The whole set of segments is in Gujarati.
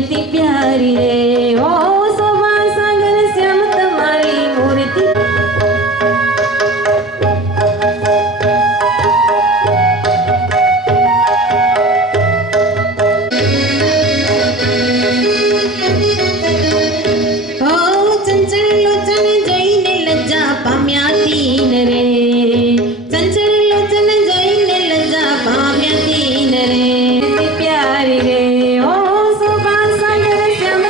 मूर्ति प्यारी रे ओ शोभा सागर श्याम तुम्हारी मूर्ति प्यारी रे ओ शोभा सागर श्याम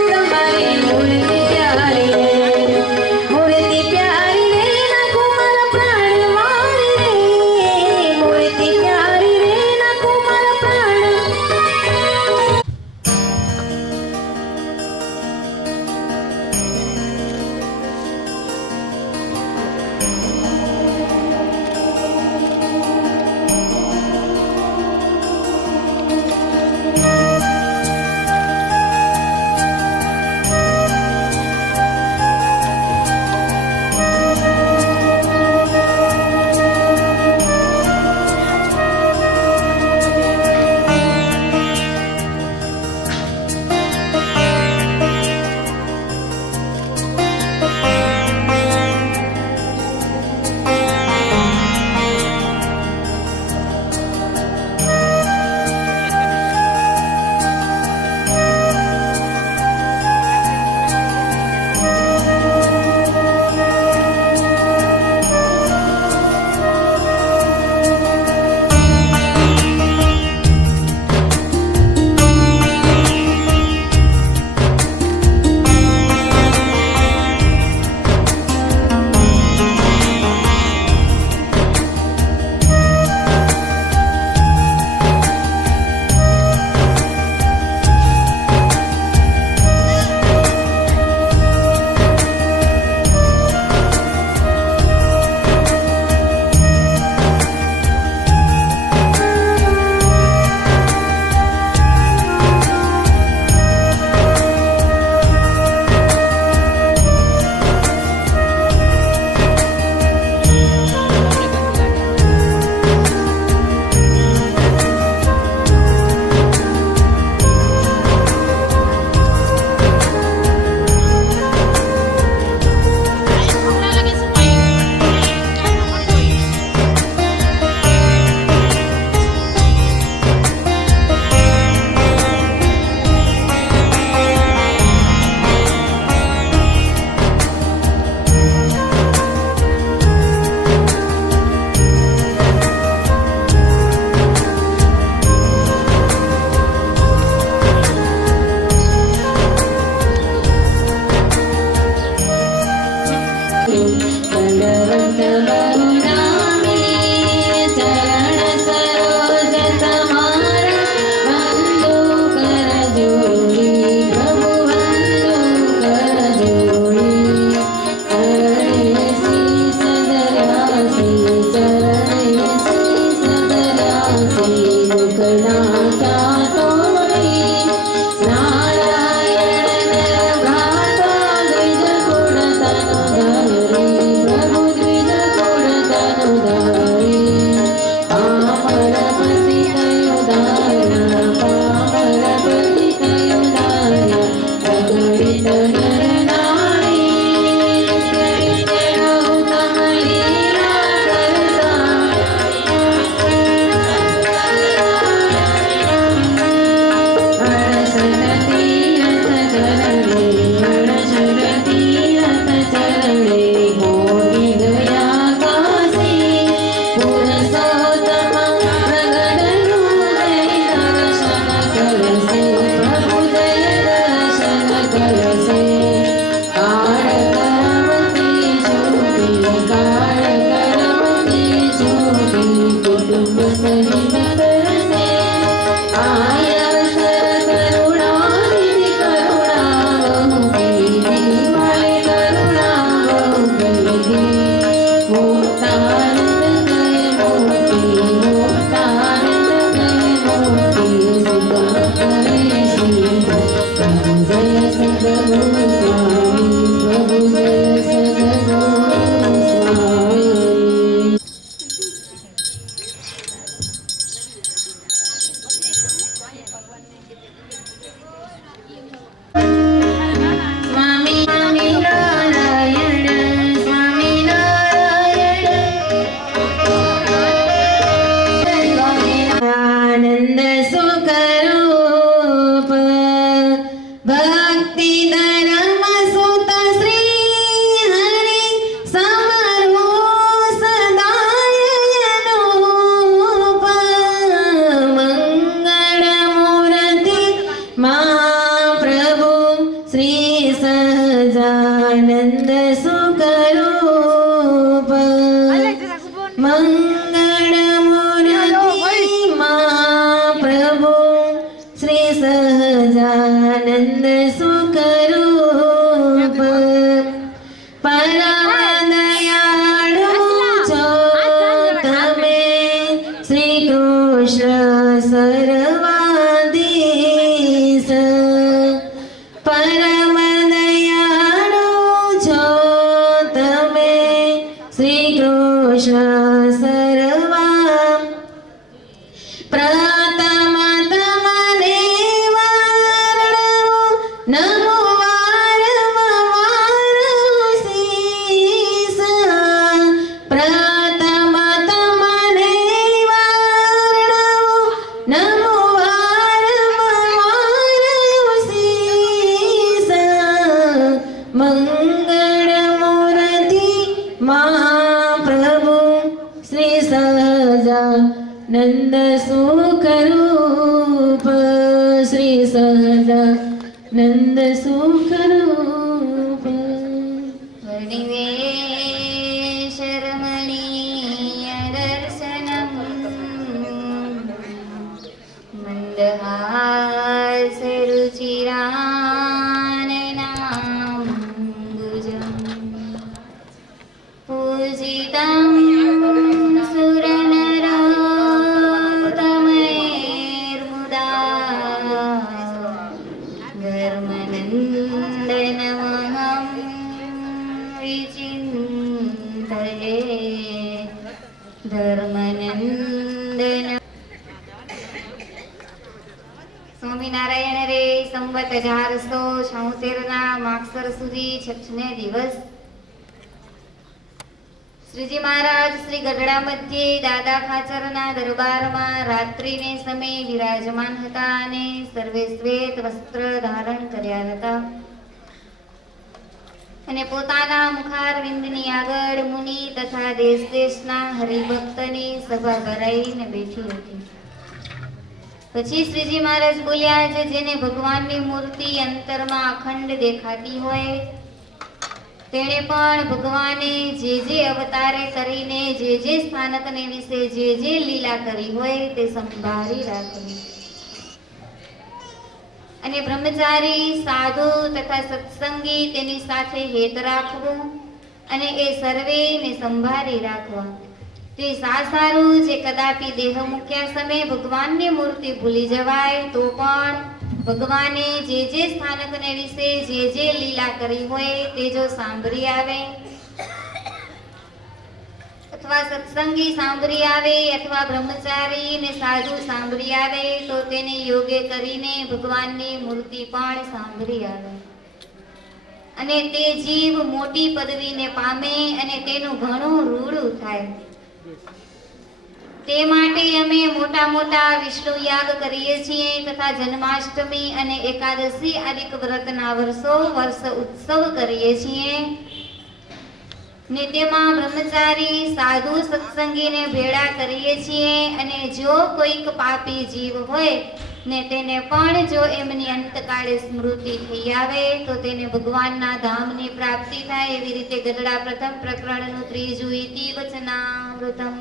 શ્રી સહજાનંદ સુખરૂપ પરમ દયાળુ છો તમે શ્રી કૃષ્ણ સર્વાધીશ પરમ દયાળુ છો તમે શ્રી કૃષ્ણ સર્વા પ્રથમ તમને વારણું નમો વારંવાર શીશ પ્રથમ તમને વારણું નમો વારંવાર શીશ મંગળ મૂર્તિ મહાપ્રભુ શ્રી સહજાનંદ સુખરૂપ શ્રી સહજાનંદ સુખરૂપ વર્ણિવેશ રમણીય દર્શનમ મંદહાસ રુચિરાનનાંબુજમ પૂજિતં સ્વામિનારાયણ રે સંવત 1876 માગસર સુધી 6 દિવસ શ્રીજી મહારાજ શ્રી ગઢડા મધ્યે દાદા ખાચરના દરબારમાં રાત્રિને સમયે વિરાજમાન હતા અને સર્વે શ્વેત વસ્ત્ર ધારણ કર્યા હતા અને પોતાના મુખારવિંદની આગળ મુનિ તથા દેશ દેશના હરિભક્તની સભા ભરાઈને બેઠી હતી. પછી શ્રીજી મહારાજ બોલ્યા છે, જેને ભગવાનની મૂર્તિ અંતરમાં અખંડ દેખાતી હોય તેણે પણ ભગવાને જે જે અવતારે કરીને જે જે સ્થાનકને વિશે જે જે લીલા કરી હોય તે સંભાળી રાખવી અને બ્રહ્મચારી સાધુ તથા સત્સંગી તેની સાથે હેત રાખવું અને એ સર્વેને સંભાળી રાખવા. તે સારું જે કદાપી દેહ મૂક્યા સમયે ભગવાનની મૂર્તિ ભૂલી જવાય તો પણ ભગવાને જે જે સ્થાનકને વિશે જે જે લીલા કરી હોય તે જો સાંભળી આવે અથવા સત્સંગી સાંભળી આવે અથવા બ્રહ્મચારી ને સાધુ સાંભળી આવે તો તેને યોગ્ય કરીને ભગવાનની મૂર્તિ પણ સાંભળી આવે અને તે જીવ મોટી પદવીને પામે અને તેનું ઘણું રૂડું થાય. તે માટે અમે મોટા મોટા વિષ્ણુ યાગ કરીએ છીએ તથા જન્માષ્ટમી અને એકાદશી આદિક વ્રતના વર્ષ ઉત્સવ કરીએ છીએ ને તેમાં બ્રહ્મચારી સાધુ સત્સંગીને ભેળા કરીએ છીએ અને જો કોઈક પાપી જીવ હોય ને તેને પણ જો એમની અંતકાળે સ્મૃતિ થઈ આવે તો તેને ભગવાનના ધામની પ્રાપ્તિ થાય. એવી રીતે ગઢડા પ્રથમ પ્રકરણનું 3 ઇતિ વચનામૃતમ.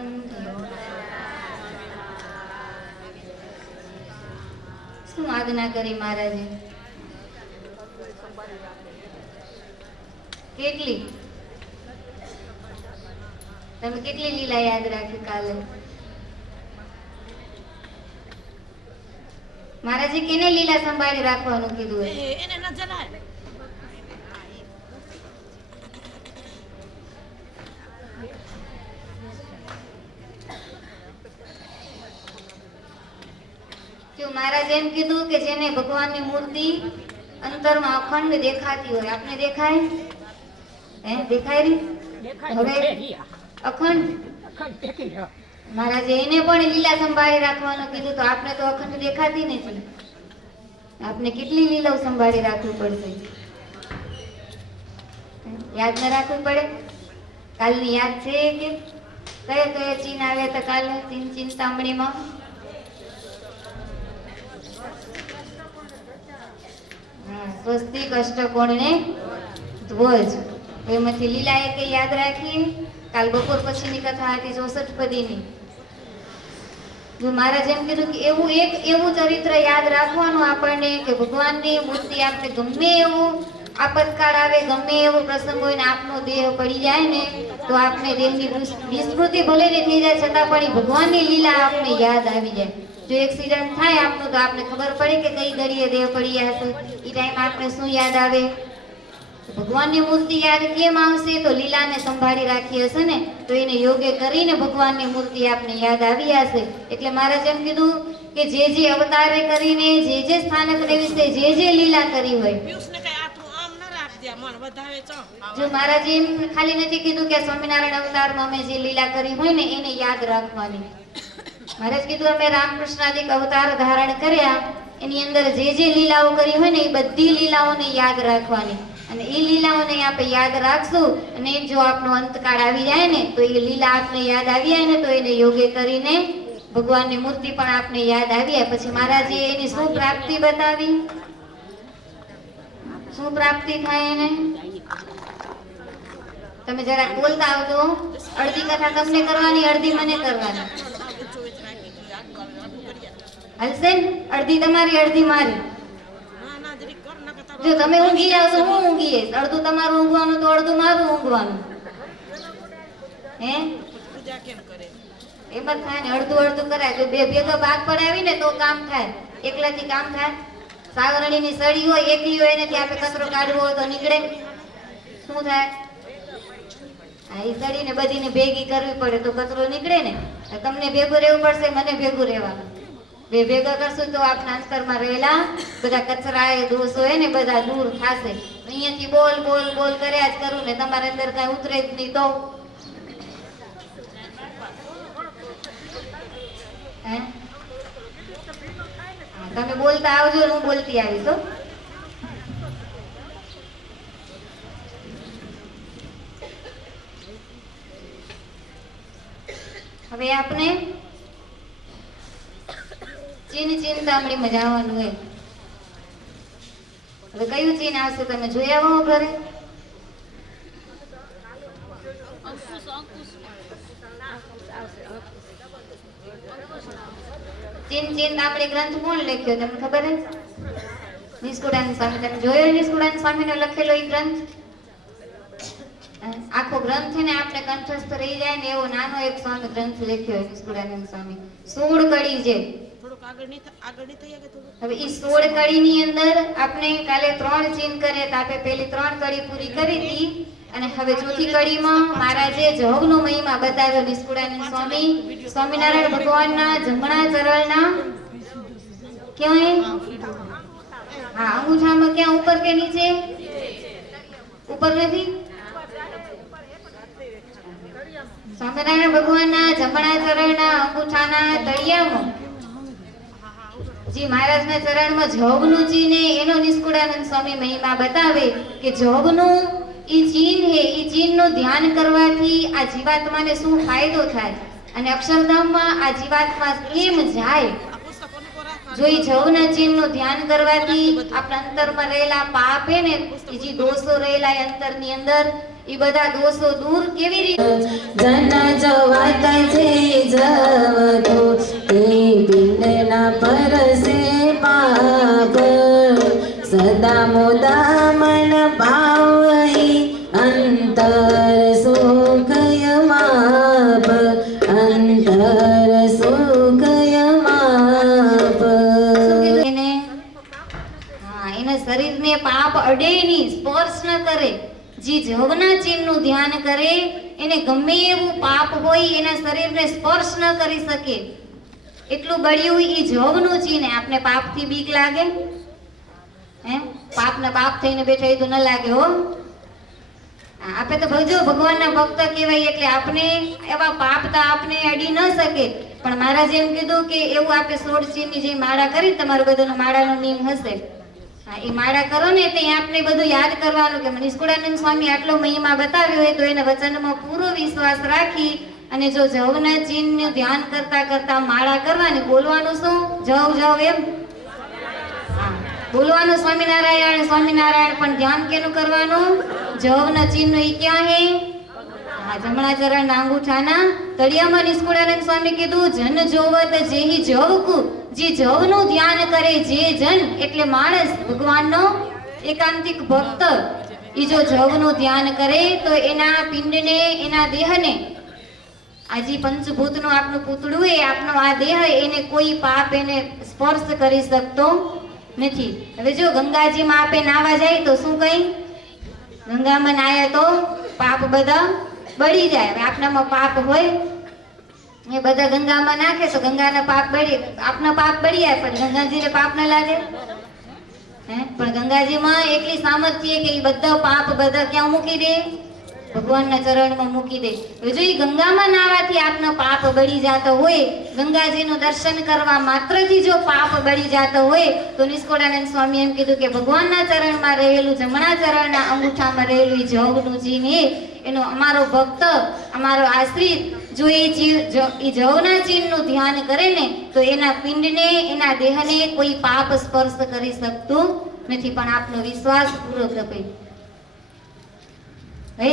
શું આજ્ઞા કરી મહારાજે? કેટલી તમે કેટલી લીલા યાદ રાખી કાલે? મહારાજે કેને લીલા સંભાળી રાખવાનું કીધું? એને ન જણાય. મહારાજ એમ કીધું કે જેને ભગવાનની મૂર્તિ અંતરમાં અખંડ દેખાતી હોય. આપને દેખાય? દેખાય રી? હવે અખંડ મહારાજે એને પણ લીલા સંભાળી રાખવાનું કીધું તો આપને તો અખંડ દેખાતી નથી. આપને કેટલી લીલા સંભાળી રાખવી પડશે? યાદ ન રાખવી પડે? કાલની યાદ છે કે કયા ચીન આવ્યા હતા કાલે ચિંતામણીમાં? સ્વસ્તિક અષ્ટકોણ ને ધ્વજ. એમાંથી લીલા એક યાદ રાખીએ. કાલ બપોર પછીની કથા હતી 64 પદીની. જો મહારાજ એમ કીધું કે એવું ચરિત્ર યાદ રાખવાનું આપણને કે ભગવાનની મૂર્તિ આપણે ગમે એવું આપતકાળ આવે, ગમે એવો પ્રસંગ હોય ને આપનો દેહ પડી જાય ને તો આપણે દેહની વિસ્મૃતિ ભલે ને થઈ જાય છતાં પણ એ ભગવાનની લીલા આપને યાદ આવી જાય. જો એક્સિડન્ટ થાય આપનું તો આપને ખબર પડે કે કઈ ઘડીએ દેહ પડી ગયા હશે, એ ટાઈમ આપણે શું યાદ આવે? ભગવાનની મૂર્તિ યાદ કેમ આવશે? તો લીલાને સંભાળી રાખી હશે ને તો એને યોગ્ય કરીને ભગવાનની મૂર્તિ આપને યાદ આવી હશે. એટલે મહારાજ એમ કીધું કે જે અવતારે કરીને જે સ્થાનક વિશે જે લીલા કરી હોય, જો મહારાજે એમ ખાલી નથી કીધું કે સ્વામિનારાયણ અવતારમાં અમે જે લીલા કરી હોય ને એને યાદ રાખવાની. મહારાજ કીધું અમે રામકૃષ્ણાદિક અવતાર ધારણ કર્યા, એની અંદર જે લીલાઓ કરી હોય ને એ બધી લીલાઓને યાદ રાખવાની. અને એ લીલાઓને આપણે યાદ રાખશું અને જો આપનો અંતકાળ આવી જાય ને તો એ લીલા આપને યાદ આવી જાય ને તો એને યોગ્ય કરીને ભગવાનની મૂર્તિ પણ આપને યાદ આવી જાય. પછી મહારાજે એની શું પ્રાપ્તિ બતાવી? શું પ્રાપ્તિ થાય એને? તમે જરા બોલતા આવજો. અડધી કથા તમને કરવાની, અડધી મને કરવાની. હલશે ને? અડધી તમારી, અડધી મારી. જો તમે ઊંઘી જાવ તો હું ઊંઘી જઈશ, અડધું તમારું ઊંઘવાનું તો અડધું મારું ઊંઘવાનું. હે એમ જ થાય ને, અડધું અડધું કરાય. જો બે ભેગા ભાગ પડાવી ને તો કામ થાય, એકલાથી કામ થાય? સાવરણીની સળી હોય, એકલી હોય એનાથી આપણે કચરો કાઢવો હોય તો નીકળે? શું થાય? હા, એ સળીને બધીને ભેગી કરવી પડે તો કચરો નીકળે ને. તમને ભેગું રહેવું પડશે, મને ભેગું રહેવાનું. બે ભેગા કરશું તો આપણા અંતરમાં રહેલા બધા કચરા એ દોષો હોય ને બધા દૂર થશે. અહીંયાથી બોલ બોલ બોલ કર્યા જ કરું ને તમારા અંદર કઈ ઉતરે જ નહીં તો તમે બોલતા આવજો, હું બોલતી આવીશ હો. હવે આપણે ચિંતામણીમાં જવાનું હોય. હવે કયું ચીન આવશે તમે જોઈ આવો ઘરે? ચિંતામણી ગ્રંથ કોણ લખ્યો તમને ખબર હે? નિષ્કુળાનંદ સ્વામી. તમે જોયો નિષ્કુળાનંદ સ્વામીનો લખેલો એ ગ્રંથ? આખો ગ્રંથ છે ને આપણે કંઠસ્થ રહી જાય ને એવો નાનો એક સ્વામી ગ્રંથ લખ્યો નિષ્કુળાનંદ સ્વામી. 16 કડી છે. હવે ઈ 16 કડીની અંદર આપણે કાલે 3 ચીન કરે તો આપણે પહેલી 3 કડી પૂરી કરી હતી અને હવે ચોથી કડીમાં મહારાજે જવનો મહિમા બતાવ્યો. નિષ્કુળાનંદ સ્વામી સ્વામિનારાયણ ભગવાનના જમણા ચરણના ક્યાં? હા, અંગૂઠામાં ક્યાં? ઉપર કે નીચે? ઉપર નથી? સ્વામિનારાયણ ભગવાનના જમણા ચરણના અંગૂઠાના તળિયામાં જે મહારાજના ચરણમાં જવનું ચીન હે એનો નિષ્કુળાનંદ સ્વામી મહિમા બતાવે કે જવનું ઈ ચીન હે, ઈ ચીનનું ધ્યાન કરવાથી આ જીવાત્માને શું ફાયદો થાય અને અક્ષરધામમાં આ જીવાત્મા કેમ જાય. જો ઈ જવના ચીનનું ધ્યાન કરવાથી આપણા અંતરમાં રહેલા પાપ હે ને, જે દોષો રહેલા અંતરની અંદર એ બધા દોષો દૂર કેવી રીતે? જન જવાતા છે જવતો એ પિંડના પરસે પાપ સદા મોદા મન ભાવઈ અંતર સુખય માપ અંતર સુખય માપ. એને શરીરને પાપ અડે નહીં, સ્પર્શ ન કરે. જે જવના ચિહ્નનું ધ્યાન કરે એને ગમે એવું પાપ હોય એના શરીરને સ્પર્શ ન કરી શકે એટલું બળ્યું ઈ જવનું ચિહ્ન. આપણે પાપથી બીક લાગે? હે, પાપના બાપ થઈને બેઠા એ તો ન લાગે હો. આપણે તો ભજો ભગવાનના ભક્ત કહેવાય એટલે આપણે એવા પાપ તો આપણે અડી ન શકે. પણ મહારાજે એમ કીધું કે એવું આપણે 16 ચીનની જે માળા કરી, તમારું બધાનો માળાનો નિયમ હશે, એ માળા કરો ને તે આપણે બધું યાદ કરવાનું કે નિષ્કુળાનંદ સ્વામી આટલો મહિમા બતાવ્યો હોય તો એના વચનમાં પૂરો વિશ્વાસ રાખી અને જો જવના ચિહ્નનું ધ્યાન કરતા કરતા માળા કરવાની. બોલવાનું શું? જવ જવ એમ બોલવાનું સ્વામિનારાયણ સ્વામિનારાયણ, પણ ધ્યાન કેનું કરવાનું? જવના ચિહ્ન ઈ ક્યાં હે? આ જમણા ચરણના અંગૂઠાના તળિયામાં નિષ્કુળાનંદ સ્વામી કીધું જન જોવત જેહી જવકુ, જે જવનું ધ્યાન કરે જે જન એટલે માણસ ભગવાનનો એકાંતિક ભક્ત, ઈ જો જવનું ધ્યાન કરે તો એના પિંડને એના દેહને આ જે પંચભૂતનું આપનું પૂતળું એ આપનો આ દેહ એને કોઈ પાપ એને સ્પર્શ કરી શકતો નથી. હવે જો ગંગાજીમાં આપે નાવા જાય તો શું કઈ ગંગામાં નાય તો પાપ બધા બળી જાય. હવે આપનામાં પાપ હોય એ બધા ગંગામાં નાખે તો ગંગાના પાપ બળી આપના પાપ બળી જાય પણ ગંગાજીને પાપ ન લાગે પણ ગંગાજીમાં એટલી સામર્થ્ય કે એ બધા પાપ બધા ક્યાં મૂકી દે ભગવાનના ચરણમાં મૂકી દે. જો એ ગંગામાં નાવાથી આપનો પાપ બળી જતો હોય, ગંગાજીનું દર્શન કરવા માત્રથી જો પાપ બળી જતો હોય તો નિષ્કુળાનંદ સ્વામી એમ કીધું કે ભગવાનના ચરણમાં રહેલું જમણા ચરણના અંગૂઠામાં રહેલું જવનું ચિહ્ન એનો અમારો ભક્ત અમારો આશ્રિત જો એ જવના ચિહ્નનું ધ્યાન કરે ને તો એના પિંડને એના દેહને કોઈ પાપ સ્પર્શ કરી શકતું નથી. પણ આપનો વિશ્વાસ પૂરો કરે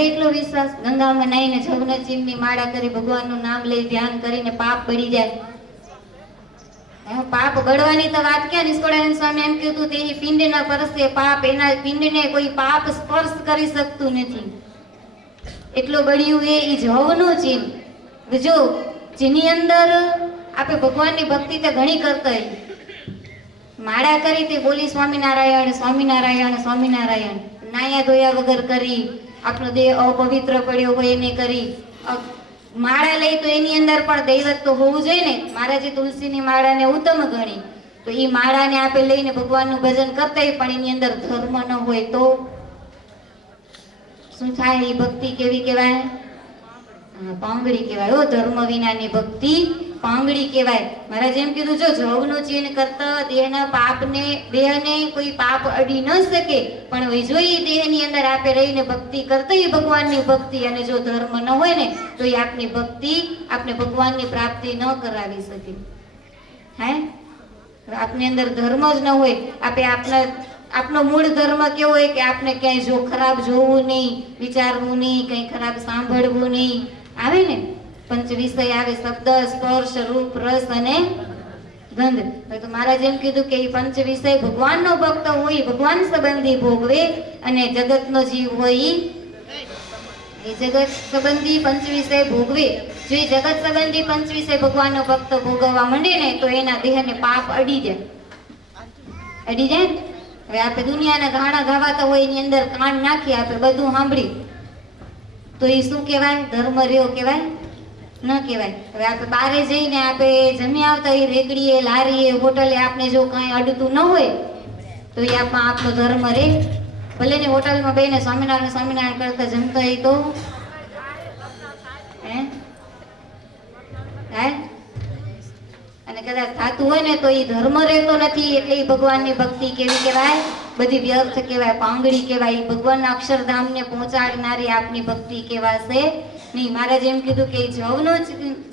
એટલો વિશ્વાસ ગંગામાં નાઈને જવના ચિહ્નની માળા કરી ભગવાનનું નામ લઈ ધ્યાન કરીને પાપ બળી જાય. પાપ બળવાની તો વાત ક્યાં, નિષ્કુળાનંદ સ્વામી એમ કીધું તે પિંડ ન પરસે પાપ, એના પિંડને કોઈ પાપ સ્પર્શ કરી શકતું નથી. એટલો બળ્યું એ જવનું ચિહ્ન. જો જેની અંદર આપણે ભગવાનની ભક્તિ તો ઘણી કરતા માળા કરી તે બોલી સ્વામિનારાયણ સ્વામિનારાયણ સ્વામિનારાયણ, નાયા ધોયા વગર કરી, આપણો દેહ અપવિત્ર પડ્યો હોય એને કરી, માળા લઈ તો એની અંદર પણ દૈવત તો હોવું જોઈએ ને. મહારાજે તુલસીની માળાને ઉત્તમ ગણી તો એ માળાને આપે લઈને ભગવાનનું ભજન કરતા પણ એની અંદર ધર્મ ન હોય તો શું થાય? એ ભક્તિ કેવી કહેવાય? પાંગડી કહેવાય. ધર્મ વિનાની ભક્તિ પાંગડી કહેવાય. મહારાજ એમ કીધું જો જવનું ચિહ્ન કરતા દેહના પાપને દેહને કોઈ પાપ અડી ન શકે પણ જો એ દેહની અંદર આપે રહીને ભક્તિ કરતા એ ભગવાનની ભક્તિ અને જો ધર્મ ન હોય ને તો એ આપની ભક્તિ આપને ભગવાનની પ્રાપ્તિ ન કરાવી શકે. હે આપની અંદર ધર્મ જ ન હોય, આપે આપનો મૂળ ધર્મ કેવો હોય કે આપને ક્યાંય જો ખરાબ જોવું નહીં, વિચારવું નહીં, કંઈ ખરાબ સાંભળવું નહીં, આવે ને પંચ વિષય આવે શબ્દ સ્પર્શ રૂપ રસ અને ગંધ. તો મહારાજ એમ કીધું કે એ પંચ વિષય ભગવાનનો ભક્ત હોય ભગવાન સંબંધી ભોગવે અને જગતનો જીવ હોય એ જગત સંબંધી પંચ વિષય ભોગવે. જો એ જગત સંબંધી પંચ વિષય ભગવાનનો ભક્ત ભોગવવા માંડે ને તો એના દેહને પાપ અડી જાય. હવે આપણે દુનિયાના ગાણા ગાવાતા હોય એની અંદર કાન નાખી આપણે બધું સાંભળી તો એ શું કહેવાય? ધર્મ રહ્યો કહેવાય? ન કહેવાય. હવે આપણે બારે જઈને આપણે જમી આવતા હોય રેકડીએ લારીએ હોટલે આપણે જો કાંઈ અડતું ન હોય તો એ આપણો ધર્મ રે. ભલે ને હોટલમાં બેને સ્વામિનારાયણ સ્વામિનારાયણ કરતા જમતા હોય તો અને કદાચ થતું હોય ને તો એ ધર્મ રહેતો નથી. એટલે એ ભગવાનની ભક્તિ કેવી કહેવાય? બધી વ્યર્થ કહેવાય, પાંગડી કહેવાય. ભગવાનના અક્ષરધામને પહોંચાડનારી આપની ભક્તિ કહેવાશે નહીં. મહારાજ એમ કીધું કે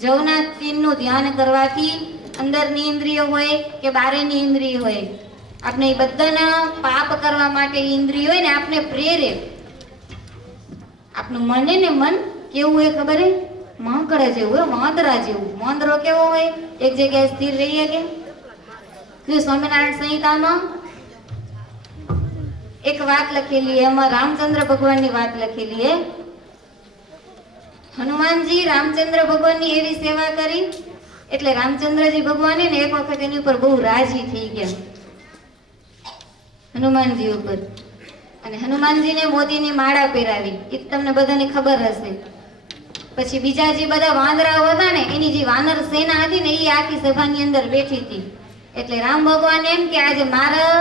જવના ચિહ્નનું ધ્યાન કરવાથી અંદરની ઇન્દ્રિય હોય કે બારેની ઇન્દ્રિય હોય આપણે એ બધાના પાપ કરવા માટે ઇન્દ્રિય હોય ને આપણે પ્રેરે. આપણું મને ને મન કેવું હોય ખબર હે? માંકડા જેવું હોય, વાંદરા જેવું. વાંદરો કેવો હોય? એક જગ્યાએ સ્થિર રહી શકે? સ્વામિનારાયણ સંહિતામાં એક વાત લખેલી, એમાં રામચંદ્ર ભગવાનની વાત લખેલી હે. હનુમાનજી રામચંદ્ર ભગવાનની એવી સેવા કરી એટલે રામચંદ્રજી ભગવાને ને એક વખત એની ઉપર બહુ રાજી થઈ ગયા હનુમાનજી ઉપર. અને હનુમાનજીને મોતીની માળા પહેરાવી, એ તમને બધાને ખબર હશે. પછી બીજા જે બધા વાંદરાઓ હતા ને એની જે વાનર સેના હતી ને એ આખી સભાની અંદર બેઠી હતી. એટલે રામ ભગવાન એમ કે આજે મારા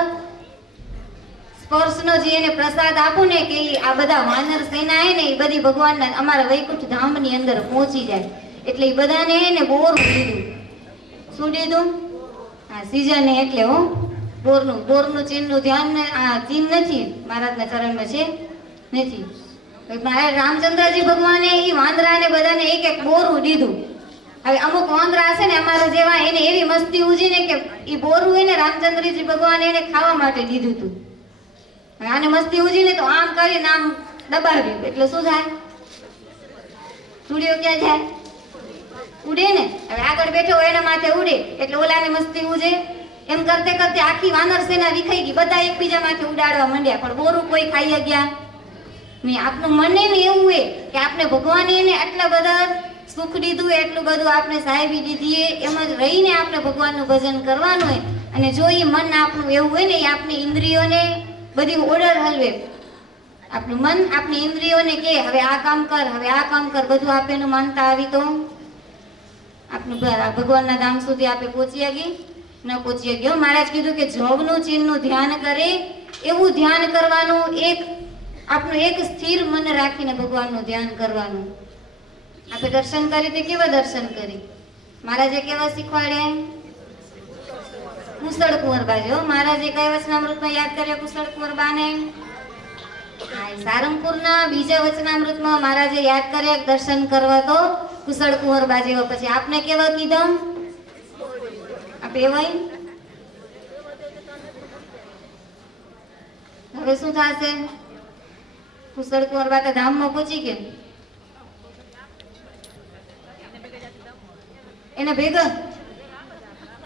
સ્પર્શનો જે એને પ્રસાદ આપું ને કે આ બધા વાનર સેના હે ને એ બધી ભગવાનના અમારા વૈકુંઠ ધામની અંદર પહોંચી જાય. એટલે એ બધાને એને બોર દીધું. શું દીધું? હા, સીઝને એટલે બોરનું ચિહ્નનું ધ્યાન આ ચિહ્ન નથી મહારાજના ચરણમાં છે નથી. રામચંદ્રજી ભગવાને એ વાંદરાને બધાને એક એક બોરું દીધું. હવે અમુક વાંદરા હશે ને અમારા જેવા એને એવી મસ્તી ઉજી ને કે એ બોરું એને રામચંદ્રજી ભગવાને એને ખાવા માટે દીધું હતું. આને મસ્તી ઉજી ને તો આમ કરીને આમ દબાવ્યું એટલે શું થાય? સુડિયો ક્યાં જાય? ઉડે ને. હવે આગળ બેઠો હોય એના માથે ઉડે એટલે ઓલાને મસ્તી ઉજે. એમ કરતે કરતે આખી વાનર સેના વિખાઈ ગઈ, બધા એકબીજા માથે ઉડાડવા માંડ્યા, પણ બોરું કોઈ ખાઈ ગયા નહીં. આપનું મને ને એવું હોય કે આપણે ભગવાને એને આટલા બધા સુખ દીધું, એટલું બધું આપણે સાહેબી દીધી, એમ જ રહીને આપણે ભગવાનનું ભજન કરવાનું હોય. અને જો એ મન આપણું એવું હોય ને, એ આપણી ઇન્દ્રિયોને બધી ઓર્ડર હલવે. આપણું મન આપણી ઇન્દ્રિયોને કે હવે આ કામ કર, હવે આ કામ કર, બધું આપેનું માનતા આવી તો આપણું ભગવાનના ધામ સુધી આપણે પહોંચી ગઈ ન પહોંચી ગયો. મહારાજ કીધું કે જોગનું ચિહ્નનું ધ્યાન કરે એવું ધ્યાન કરવાનું, એક આપણું એક સ્થિર મન રાખીને ભગવાનનું ધ્યાન કરવાનું. આપણે દર્શન કરી તે કેવા દર્શન કરી? મહારાજે કેવા શીખવાડ્યા? કુશળ કુંવરબા. જો મહારાજે કયા વચનામૃતમાં યાદ કર્યા કુશળ કુંવરબાને? સારંગપુરના બીજા વચનામૃતમાં મહારાજે યાદ કર્યા દર્શન કરવા તો કુશળ કુંવરબા જેવા. પછી આપને કેવા કીધા? આપે એવાય હવે શું થશે? કુશળ કુંવરબા તો ધામમાં પહોંચી ગયા, એના ભેગા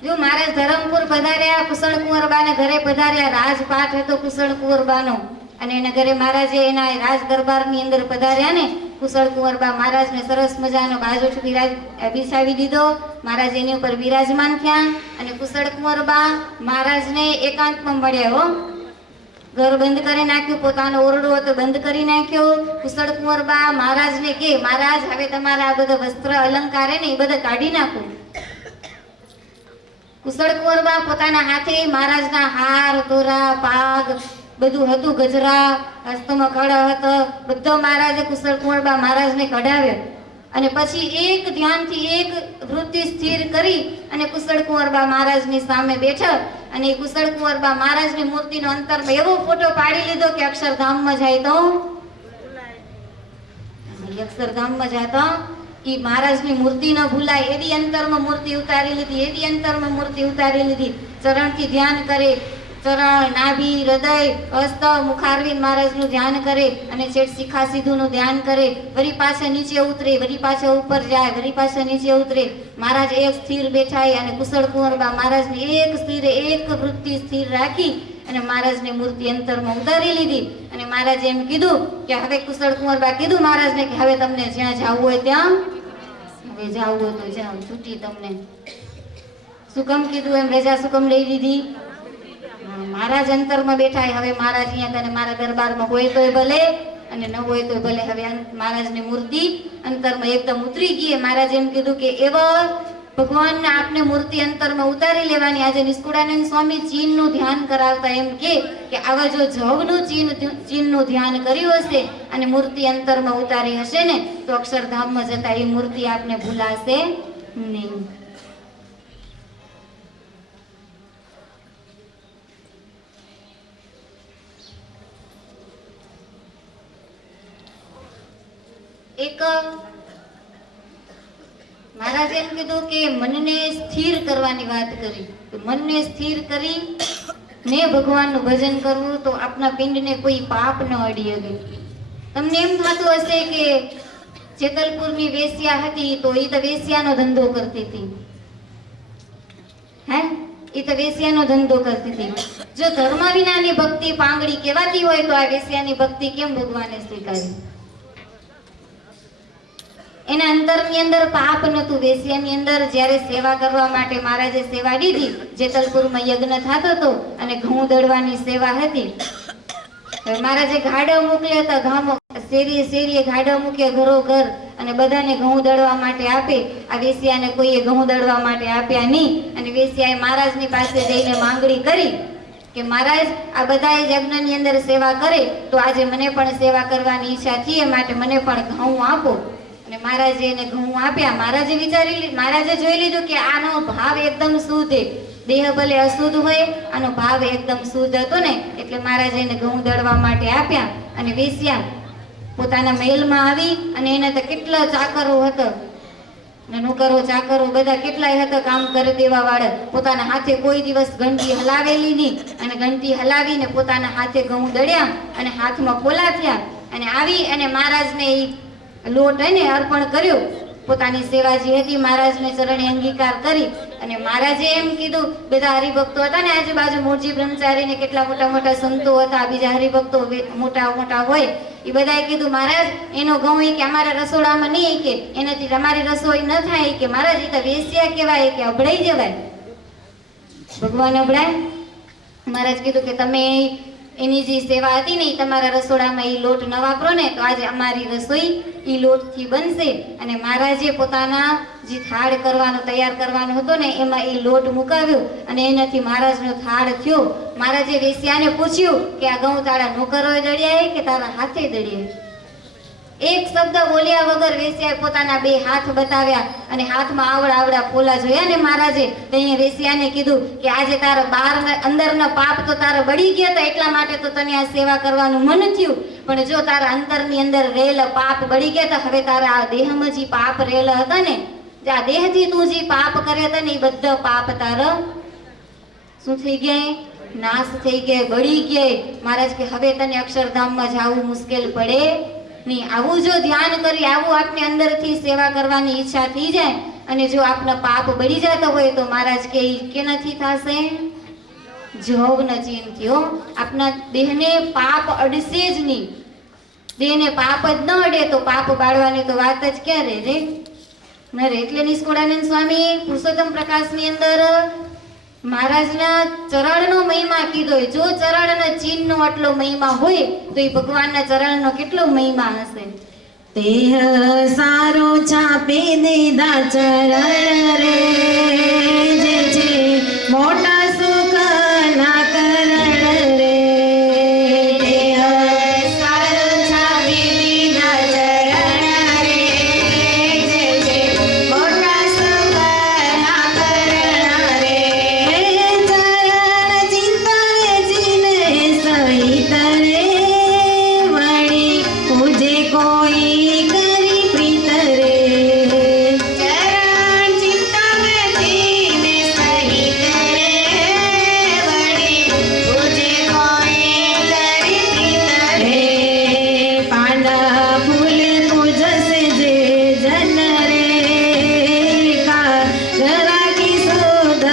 જો મહારાજ ધરમપુર પધાર્યા, કુશળ કુંવરબાને ઘરે પધાર્યા. રાજપાઠ હતો કુશળ કુંવરબાનો, અને એના ઘરે મહારાજે એના રાજ દરબારની અંદર પધાર્યા ને કુશળ કુંવરબા મહારાજને સરસ મજાનો બાજોઠ બિછાવી દીધો. મહારાજ એની ઉપર બિરાજમાન થયા અને કુશળ કુંવરબા મહારાજને એકાંતમાં મળ્યા. હો, ઘર બંધ કરી નાખ્યું, પોતાનો ઓરડો હતો બંધ કરી નાખ્યો. કુશળ કુંવરબા મહારાજને કે મહારાજ હવે તમારા આ બધા વસ્ત્ર અલંકાર ને એ બધા કાઢી નાખો. કુશળ કુંવરબા પોતાના હાથે મહારાજના હાર, તોરા, પાગ બધું હતું, ગજરા, હસ્તમાં કડા હતો, બધો મહારાજે કુશળ કુંવરબા મહારાજને કઢાવ્યો. અને પછી એક ધ્યાનથી એક વૃત્તિ સ્થિર કરી અને કુશળ કુંવરબા મહારાજની સામે બેઠા. અને કુશળ કુંવરબા મહારાજની મૂર્તિનો અંતરમાં એવો ફોટો પાડી લીધો કે અક્ષરધામમાં જાય તો અક્ષરધામમાં જતા ઈ મહારાજની મૂર્તિ ન ભૂલાય એવી અંતરમાં મૂર્તિ ઉતારી લીધી, એવી અંતરમાં મૂર્તિ ઉતારી લીધી. ચરણથી ધ્યાન કરે, ચરણ, નાભી, હૃદય, હસ્ત, મુખારવી મહારાજનું ધ્યાન કરે અને છેક શિખા સીધુનું ધ્યાન કરે. વળી પાછા નીચે ઉતરે, વળી પાછા ઉપર જાય, વળી પાછા નીચે ઉતરે. મહારાજ એક સ્થિર બેઠાય અને કુશળ કુંવરબા મહારાજની એક સ્થિર એક વૃત્તિ સ્થિર રાખી અને મહારાજની મૂર્તિ અંતરમાં ઉતારી લીધી. અને મહારાજે એમ કીધું કે હવે કુશળ કુંવરબા કીધું મહારાજને કે હવે તમને જ્યાં જવું હોય ત્યાં હવે જવું હોય તો જાઓ, છૂટી તમને. શું કામ કીધું એમ? રજા શું કામ લઈ લીધી? મહારાજ અંતરમાં બેઠા. હવે મહારાજ અહીંયા તને મારા દરબારમાં હોય તોય ભલે અને ન હોય તોય ભલે. હવે મહારાજની મૂર્તિ અંતરમાં એકદમ ઉતરી ગઈ. મહારાજ એમ કીધું કે એવા ભગવાનને આપને મૂર્તિ અંતરમાં ઉતારી લેવાની. આજે નિષ્કુળાનંદ સ્વામી ચીનનું ધ્યાન કરાવતા એમ કે આવા જો જવનું ચીનનું ધ્યાન કર્યું હશે અને મૂર્તિ અંતરમાં ઉતારી હશે ને તો અક્ષરધામમાં જતા એ મૂર્તિ આપને ભૂલાશે નહીં. એક મહારાજે એમ કીધું કે મનને સ્થિર કરવાની વાત કરી. તો મનને સ્થિર કરી ને ભગવાનનું ભજન કરવું તો આપના પિંડને કોઈ પાપ ન અડી શકે. તમને એમ થતું હશે કે જેતલપુરની વેશ્યા હતી તો એ તો વેશ્યાનો ધંધો કરતી હતી. હે, એ તો વેશ્યાનો ધંધો કરતી હતી. જો ધર્મ વિનાની ભક્તિ પાંગડી કહેવાતી હોય તો આ વેશ્યાની ભક્તિ કેમ ભગવાને સ્વીકારી? એના અંતરની અંદર પાપ નતું. વેશ્યાની અંદર જ્યારે સેવા કરવા માટે મહારાજે સેવા દીધી, જેતલપુરમાં યજ્ઞ થતો હતો અને ઘઉં દળવાની સેવા હતી. મહારાજે ગાડા મોકલ્યા હતા, ગામો શેરીએ શેરીએ ગાડા મૂક્યા ઘરો ઘર અને બધાને ઘઉં દળવા માટે આપે. આ વેશ્યાને કોઈએ ઘઉં દળવા માટે આપ્યા નહીં. અને વેશ્યાએ મહારાજની પાસે જઈને માંગણી કરી કે મહારાજ આ બધા યજ્ઞની અંદર સેવા કરે તો આજે મને પણ સેવા કરવાની ઈચ્છા છે, માટે મને પણ ઘઉં આપો. અને મહારાજે એને ઘઉં આપ્યા. મહારાજે જોઈ લીધું કે આનો ભાવ એકદમ શુદ્ધ, દેહ ભલે અશુદ્ધ હોય આનો ભાવ એકદમ શુદ્ધ હતો ને, એટલે મહારાજે એને ઘઉં દળવા માટે આપ્યા. અને વેશ્યા પોતાના મહેલમાં આવી અને એને તો કેટલા ચાકરો હતો, નોકરો ચાકરો બધા કેટલાય હતા કામ કરી દેવા વાળા. પોતાના હાથે કોઈ દિવસ ઘંટી હલાવેલી નહીં અને ઘંટી હલાવીને પોતાના હાથે ઘઉં દળ્યા અને હાથમાં પોલા થયા અને આવી અને મહારાજને લોટ એને અર્પણ કર્યો. પોતાની સેવા જે હતી મહારાજને ચરણે અંગીકાર કરી અને મહારાજે એમ કીધું, બધા હરિભક્તો હતા ને આજુબાજુ મૂળજી બ્રહ્મચારી ને કેટલા મોટા મોટા સંતો હતા, બીજા હરિભક્તો મોટા મોટા હોય, એ બધાએ કીધું મહારાજ એનો ઘઉં કે અમારા રસોડામાં નહીં, કે એનાથી તમારી રસોઈ ન થાય, કે મહારાજ એ તો વેશ્યા કહેવાય, કે અભડાઈ જવાય. ભગવાન અભડાય? મહારાજ કીધું કે તમે એની જે સેવા હતી ને એ તમારા રસોડામાં એ લોટ ન વાપરો ને તો આજે અમારી રસોઈ એ લોટથી બનશે. અને મહારાજે પોતાના જે થાળ કરવાનો તૈયાર કરવાનો હતો ને એમાં એ લોટ મુકાવ્યો અને એનાથી મહારાજનો થાળ થયો. મહારાજે વેશ્યાને પૂછ્યું કે આ ઘઉં તારા નોકરોએ દળ્યા કે તારા હાથે દળ્યા? એક શબ્દ બોલ્યા વગર વેશ્યાએ પોતાના બે હાથ બતાવ્યા અને હાથમાં આવડા ફોલા જોયા ને મહારાજે તો અહીંયા વેશ્યાને કીધું કે આજે તારા બહાર અંદરના પાપ તો તારા બળી ગયા હતા એટલા માટે તો તને આ સેવા કરવાનું મન થયું, પણ જો તારા અંતરની અંદર રહેલા પાપ બળી ગયા હતા, હવે તારા આ દેહમાં જે પાપ રહેલા હતા ને, જે આ દેહથી તું જે પાપ કર્યા હતા ને એ બધા પાપ તારા શું થઈ ગયા? નાશ થઈ ગયા, બળી ગયા. મહારાજ કે હવે તને અક્ષરધામમાં જવું મુશ્કેલ પડે નહીં. આવું જો ધ્યાન કરી, આવું આપને અંદરથી સેવા કરવાની ઈચ્છા થઈ જાય અને જો આપના પાપ બળી જતા હોય તો મહારાજ કે નથી થશે? જવ ન ચિંત્યો. આપના દેહને પાપ અડશે જ નહીં. દેહને પાપ જ ન અડે તો પાપ બાળવાની તો વાત જ ક્યારે રે ન રે. એટલે નિષ્કુળાનંદ સ્વામી પુરુષોત્તમ પ્રકાશની અંદર મહારાજના ચરણનો મહિમા કીધો. જો ચરણના ચિહ્નનો આટલો મહિમા હોય તો એ ભગવાનના ચરણનો કેટલો મહિમા હશે? તેહ સારો છાપી દીધા ચરણ રે, જે છે મોટા સુખ ના કરણ રે. તેહ સારો છાપી દીધા ચરણ રે, જે છે મોટા સુખ ના કરણ રે. ચરણ ચિંતાએ જીને સહિત રે, વળી પૂજે કોઈ કરી પ્રીત રે. ચરણ ચિંતા में दीन सहित रे, वड़ी पूजे कोई करी प्रीत रे. पान फूल पूजसे जे जन रे, का जरा की सुध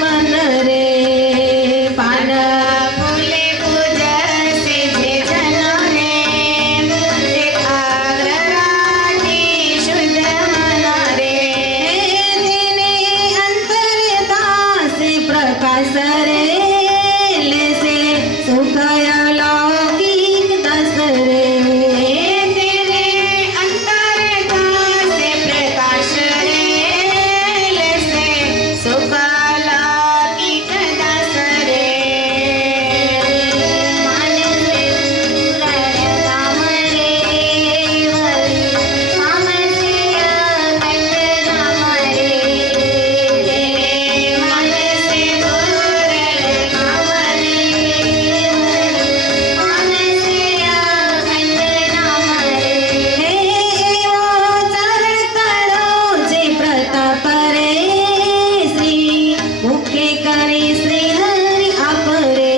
मन रे. पान फूल पूजसे जे जन रे, आग्रह राखी शुद्ध मन रे. तेने अंतरता से प्रकाश रे, लेसे सुख अलौकिक दस रे. तेने अंतरता से प्रकाश रे, लेसे सुख अलौकिक दस रे. मानसे पूरण काम रे,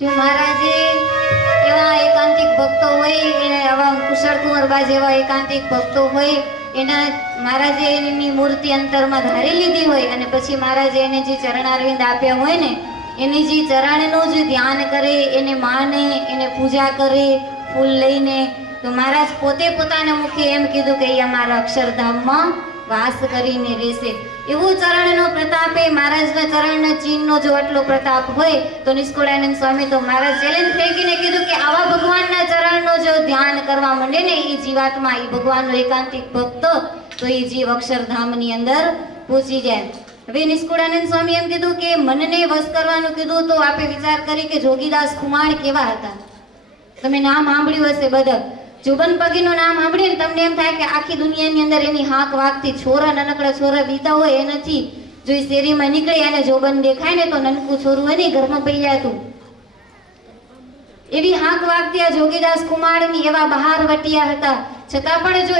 જો મહારાજે એવા એકાંતિક ભક્તો હોય, એને આવા કુશળ કુંવરબા જેવા એકાંતિક ભક્તો હોય, એના મહારાજે એની મૂર્તિ અંતરમાં ધારી લીધી હોય અને પછી મહારાજે એને જે ચરણારવિંદ આપ્યા હોય ને, એની જે ચરણનું જે ધ્યાન કરે, એને માને, એને પૂજા કરે ફૂલ લઈને, તો મહારાજ પોતે પોતાના મુખે એમ કીધું કે એ અમારા અક્ષરધામમાં વાસ કરીને રહેશે. એવો ચરણનો પ્રતાપ, એ મહારાજના ચરણના ચિહ્નનો જો આટલો પ્રતાપ હોય તો નિષ્કુળાનંદ સ્વામી તો મહારાજ ચેલેન્જ ફેંકીને કીધું કે આવા ભગવાનના ચરણનો જો ધ્યાન કરવા માંડે ને એ જીવાત્મા, એ ભગવાનનો એકાંતિક ભક્ત, તો એ જીવ અક્ષરધામની અંદર પહોંચી જાય. હવે નિષ્કુળાનંદ સ્વામી એમ કીધું કે મનને વશ કરવાનું કીધું તો આપણે વિચાર કરી કે જોગીદાસ ખુમાણ કેવા હતા. તમે નામ સાંભળ્યું હશે બધા. જોબન પગીનું નામ સાંભળીને તમને એમ થાય કે આખી દુનિયાની અંદર એની હાક વાગતી છોરા, નાનકડા છોરા બીતા હોય એ નથી. જો એ શેરીમાં નીકળે અને જોબન દેખાય ને તો નનકું છોરું હોય ને ઘરમાં પડી જતું. એવી હાક વાગતી આ જોગીદાસ ખુમાણની. એવા બહાર વટિયા હતા, છતાં પણ જો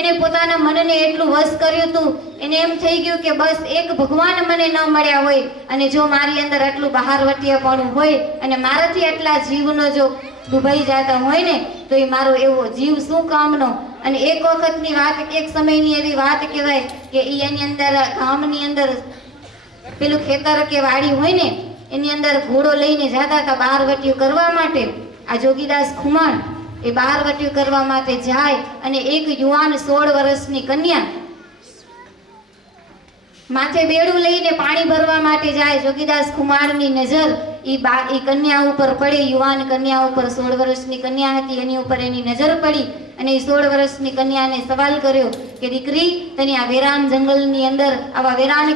એને પોતાના મનને એટલું વશ કર્યું હતું. એને એમ થઈ ગયું કે બસ એક ભગવાન મને ન મળ્યા હોય અને જો મારી અંદર આટલું બહાર વટિયાપણું હોય અને મારાથી આટલા જીવનો જો ડૂબાઈ જતા હોય ને તો એ મારો એવો જીવ શું કામનો. અને એક વખતની વાત, એક સમયની એવી વાત કહેવાય કે એની અંદર ગામની અંદર પેલું ખેતર કે વાડી હોય ને એની અંદર ઘોડો લઈને જતા હતા બહારવટિયું કરવા માટે. આ જોગીદાસ ખુમાણ એ બહારવટિયું કરવા માટે જાય અને એક યુવાન 16 વર્ષની કન્યા માથે બેડું લઈને પાણી ભરવા માટે જાય. જોગીદાસ ખુમાણની નજર ઈ કન્યા ઉપર પડી. યુવાન કન્યા ઉપર, 16 વર્ષની કન્યા હતી એની ઉપર એની નજર પડી અને એ 16 વર્ષની કન્યાને સવાલ કર્યો કે દીકરી, તને આ વેરાન જંગલની અંદર, આવા વેરાન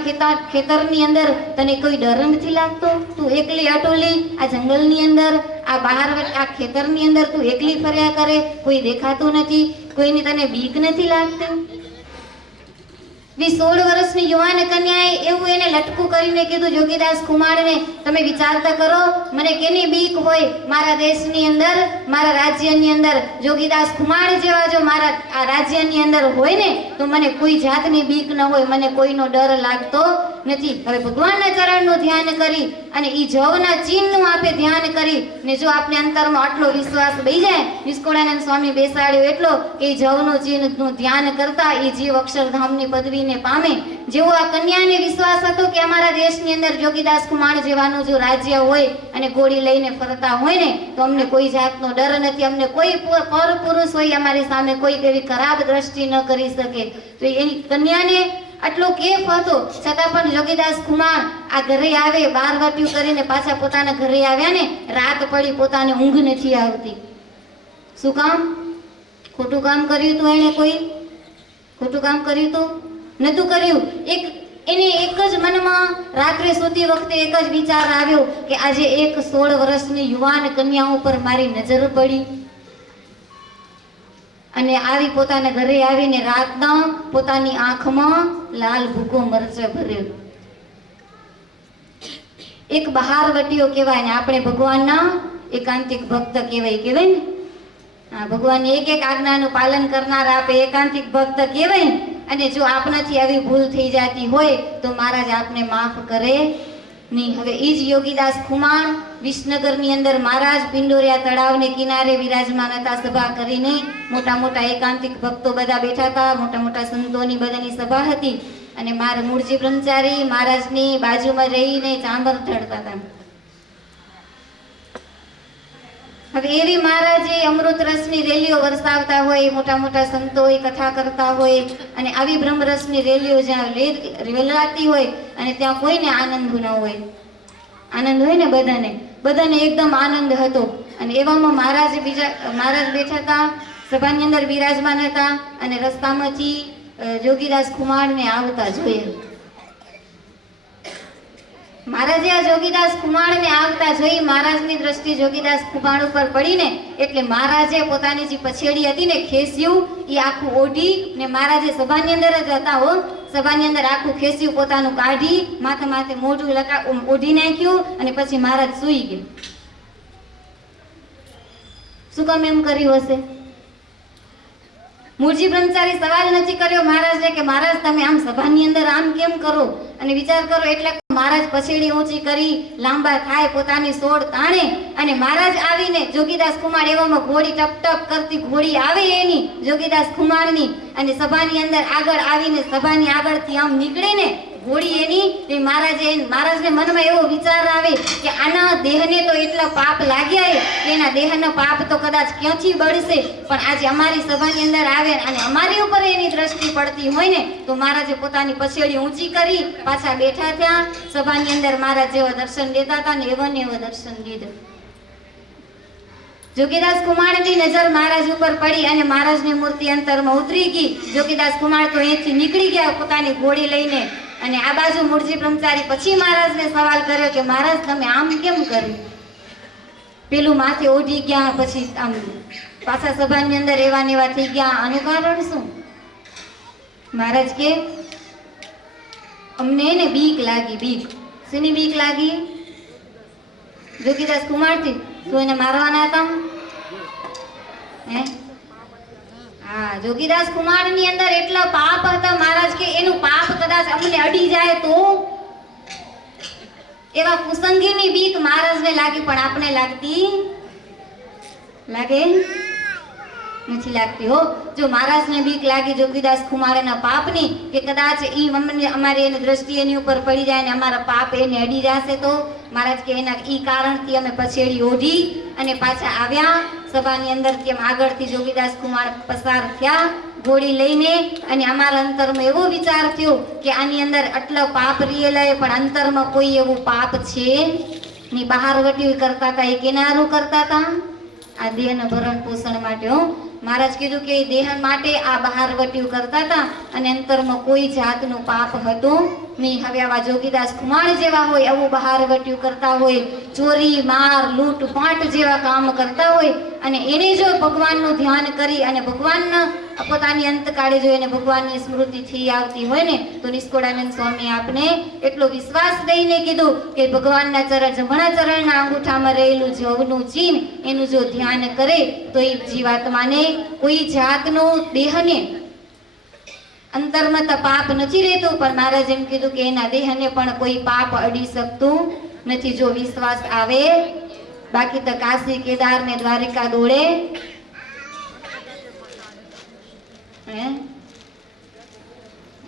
ખેતરની અંદર તને કોઈ ડર નથી લાગતો? તું એકલી અટોલી આ જંગલની અંદર, આ બહાર આ ખેતરની અંદર તું એકલી ફર્યા કરે, કોઈ દેખાતું નથી, કોઈની તને બીક નથી લાગતી? 16 વર્ષની યુવાન કન્યાએ એવું એને લટકું કરીને કીધું જોગીદાસ ખુમાણને, તમે વિચારતા કરો મને કેની બીક હોય? મારા દેશની અંદર, મારા રાજ્યની અંદર જોગીદાસ ખુમાણ જેવા જો મારા આ રાજ્યની અંદર હોય ને તો મને કોઈ જાતની બીક ન હોય, મને કોઈનો ડર લાગતો નથી. હવે ભગવાનના ચરણનું ધ્યાન કરી અને ઈ જવના ચિહ્નનું આપે ધ્યાન કરી ને જો આપણે અંતરમાં આટલો વિશ્વાસ બેસી જાય, નિષ્કુળાનંદ સ્વામી બેસાડ્યો એટલો કે જવનું ચિહ્નનું ધ્યાન કરતા એ જીવ અક્ષરધામની પદવી પામે. જેવો આ કન્યાને વિશ્વાસ હતો કે અમારા દેશની અંદર જોગીદાસ ખુમાણ જેવાનું જો રાજ્ય હોય અને ઘોડી લઈને ફરતા હોય ને તો અમને કોઈ જાતનો ડર નથી, અમને કોઈ પરપુરુષ હોય અમારી સામે કોઈ એવી ખરાબ દ્રષ્ટિ ન કરી શકે. તો એની કન્યાને આટલો કેફ હતો છતાં પણ જોગીદાસ ખુમાણ આ ઘરે આવે, બહારવટિયું કરીને પાછા પોતાના ઘરે આવ્યા ને રાત પડી, પોતાને ઊંઘ નથી આવતી. શું કામ? ખોટું કામ કર્યું હતું એણે? કોઈ ખોટું કામ કર્યું હતું? નતું કર્યું. એને એક જ મનમાં રાત્રે સૂતી વખતે એક જ વિચાર આવ્યો કે આજે એક 16 વર્ષની યુવાન કન્યા ઉપર મારી નજર પડી અને આવી પોતાના ઘરે આવીને રાતના પોતાની આંખમાં લાલ ભૂકો મરચે ભર્યો. એક બહારવટીયો કહેવાય ને આપણે ભગવાનના એકાંતિક ભક્ત કહેવાય ને. હા, ભગવાનની એક એક આજ્ઞાનું પાલન કરનાર આપે એકાંતિક ભક્ત કહેવાય. અને જો આપણાથી આવી ભૂલ થઈ જતી હોય તો મહારાજ આપને માફ કરે નહીં. હવે એ જ યોગીદાસ ખુમાણ વિસનગરની અંદર મહારાજ પિંડોરિયા તળાવને કિનારે વિરાજમાન હતા. સભા કરીને મોટા મોટા એકાંતિક ભક્તો બધા બેઠા હતા, મોટા મોટા સંતોની બધાની સભા હતી અને મારા મૂળજી બ્રહ્મચારી મહારાજની બાજુમાં રહીને ચાંબર ઢળતા હતા. હવે એવી મહારાજે અમૃત રસની રેલીઓ વરસાવતા હોય, મોટા મોટા સંતો હોય, કથા કરતા હોય અને આવી બ્રહ્મરસની રેલીઓ જ્યાં વેલાતી હોય અને ત્યાં કોઈને આનંદ ન હોય. આનંદ હોય ને બધાને એકદમ આનંદ હતો. અને એવામાં મહારાજ બેઠા હતા, સભાની અંદર બિરાજમાન હતા અને રસ્તામાંથી જોગીદાસ ખુમાણને આવતા જોયા. મહારાજે આ જોગીદાસ ખુમાણને આવતા જોઈ મહારાજની દ્રષ્ટિ જોગીદાસ ખુમાણ ઉપર પડીને એટલે મહારાજે પોતાની જે પછેડી હતી ને ખેસ્યું એ આખું ઓઢી ને મહારાજે સભાની અંદર જ હતા હો, સભાની અંદર આખું ખેસ્યું પોતાનું કાઢી માથે મોઢું ઓઢી નાખ્યું અને પછી મહારાજ સૂઈ ગયા. શું કામ એમ કર્યું હશે? મૂળજી બ્રહ્મચારી સવાલ નથી કર્યો મહારાજને કે મહારાજ તમે આમ સભાની અંદર આમ કેમ કરો? અને વિચાર કરો એટલે મહારાજ પછેડી ઊંચી કરી લાંબા થાય, પોતાની સોળ તાણે અને મહારાજ આવીને જોગીદાસ ખુમાણ એવામાં ઘોડી ટપ ટપ કરતી ઘોડી આવે એની જોગીદાસ ખુમાણની અને સભાની અંદર આગળ આવીને સભાની આગળથી આમ નીકળે ને ઘોડી એની મહારાજને મનમાં એવો વિચાર આવે કે આના દેહને તો એટલા પાપ લાગ્યા કે એના દેહનો પાપ તો કદાચ ક્યાંથી બળશે, પણ આજે અમારી સભાની અંદર આવે અને અમારી ઉપર એની દ્રષ્ટિ પડતી હોય ને તો મહારાજે પોતાની પછેડી ઊંચી કરી પાછા બેઠા થયા. સભાની અંદર મહારાજ જેવા દર્શન દેતા હતા ને એવા ને એવા દર્શન દીધા. જોગીદાસ કુમારની નજર મહારાજ ઉપર પડી અને મહારાજની મૂર્તિ અંતરમાં ઉતરી ગઈ. જોગીદાસ કુમાર તો અહીંથી નીકળી ગયા પોતાની ઘોડી લઈને, અને આ બાજુ મૂળજી બ્રહ્મચારી પછી મહારાજને સવાલ કર્યો કે મહારાજ તમે આમ કેમ કર્યું? પેલું માથે ઓઢી ગયા, પછી આમ પાછા સભાની અંદર એવા ને એવા થઈ ગયા, આનું કારણ શું? મહારાજ કે અમને એને બીક લાગી. બીક શેની બીક લાગી? જોગીદાસ કુમારથી. તો એને મારવાના હતા હે? હા, જોગીદાસ કુમારની અંદર એટલા પાપ હતા મહારાજ કે એનું પાપ કદાચ અમને અડી જાય તો એવા કુસંગીની બીક મહારાજને લાગી, પણ આપણે લાગતી લાગે નથી લાગતી હો. જો મહારાજને બીક લાગી જોગીદાસ કુમારના પાપની કે કદાચ ઈ અમારી એની દ્રષ્ટિ એની ઉપર પડી જાય ને અમારા પાપ એને અડી જશે તો મહારાજ કે એના ઈ કારણથી અમે પછેડી ઓઢી અને પાછા આવ્યા સભાની અંદરથી. એમ આગળથી જોગીદાસ કુમાર પસાર થયા ઘોડી લઈને, અને અમારા અંતરમાં એવો વિચાર થયો કે આની અંદર આટલો પાપ રિયલાય પણ અંતરમાં કોઈ એવું પાપ છે ની બહાર વટી કરતા હતા. એ કેનારું કરતા હતા? આ દેહના ભરણ પોષણ માટે હો. મહારાજ કીધું કે દેહ માટે આ બહાર વટ્યું કરતા હતા અને અંતરમાં કોઈ જાતનું પાપ હતું નહીં. હવે આવા જોગીદાસ કુમાર જેવા હોય આવું બહાર વટ્યું કરતા હોય, ચોરી માર લૂંટ ફાંટ જેવા કામ કરતા હોય, અને એને જો ભગવાનનું ધ્યાન કરી અને ભગવાનના પોતાની અંતકાળે જો એને ભગવાનની સ્મૃતિ થઈ આવતી હોય ને તો નિષ્કુળાનંદ સ્વામી આપને એટલો વિશ્વાસ દઈને કીધું કે ભગવાનના ચરણ જમણા ચરણના અંગૂઠામાં રહેલું જવનું ચીન એનું જો ધ્યાન કરે તો એ જીવાત્માને કોઈ જાતનું દેહને અંતરમાં તો પાપ નથી રહેતું, પણ મહારાજ એમ કીધું કે એના દેહને પણ કોઈ પાપ અડી શકતું નથી જો વિશ્વાસ આવે. બાકી તો કાશી કેદાર ને દ્વારિકા દોડે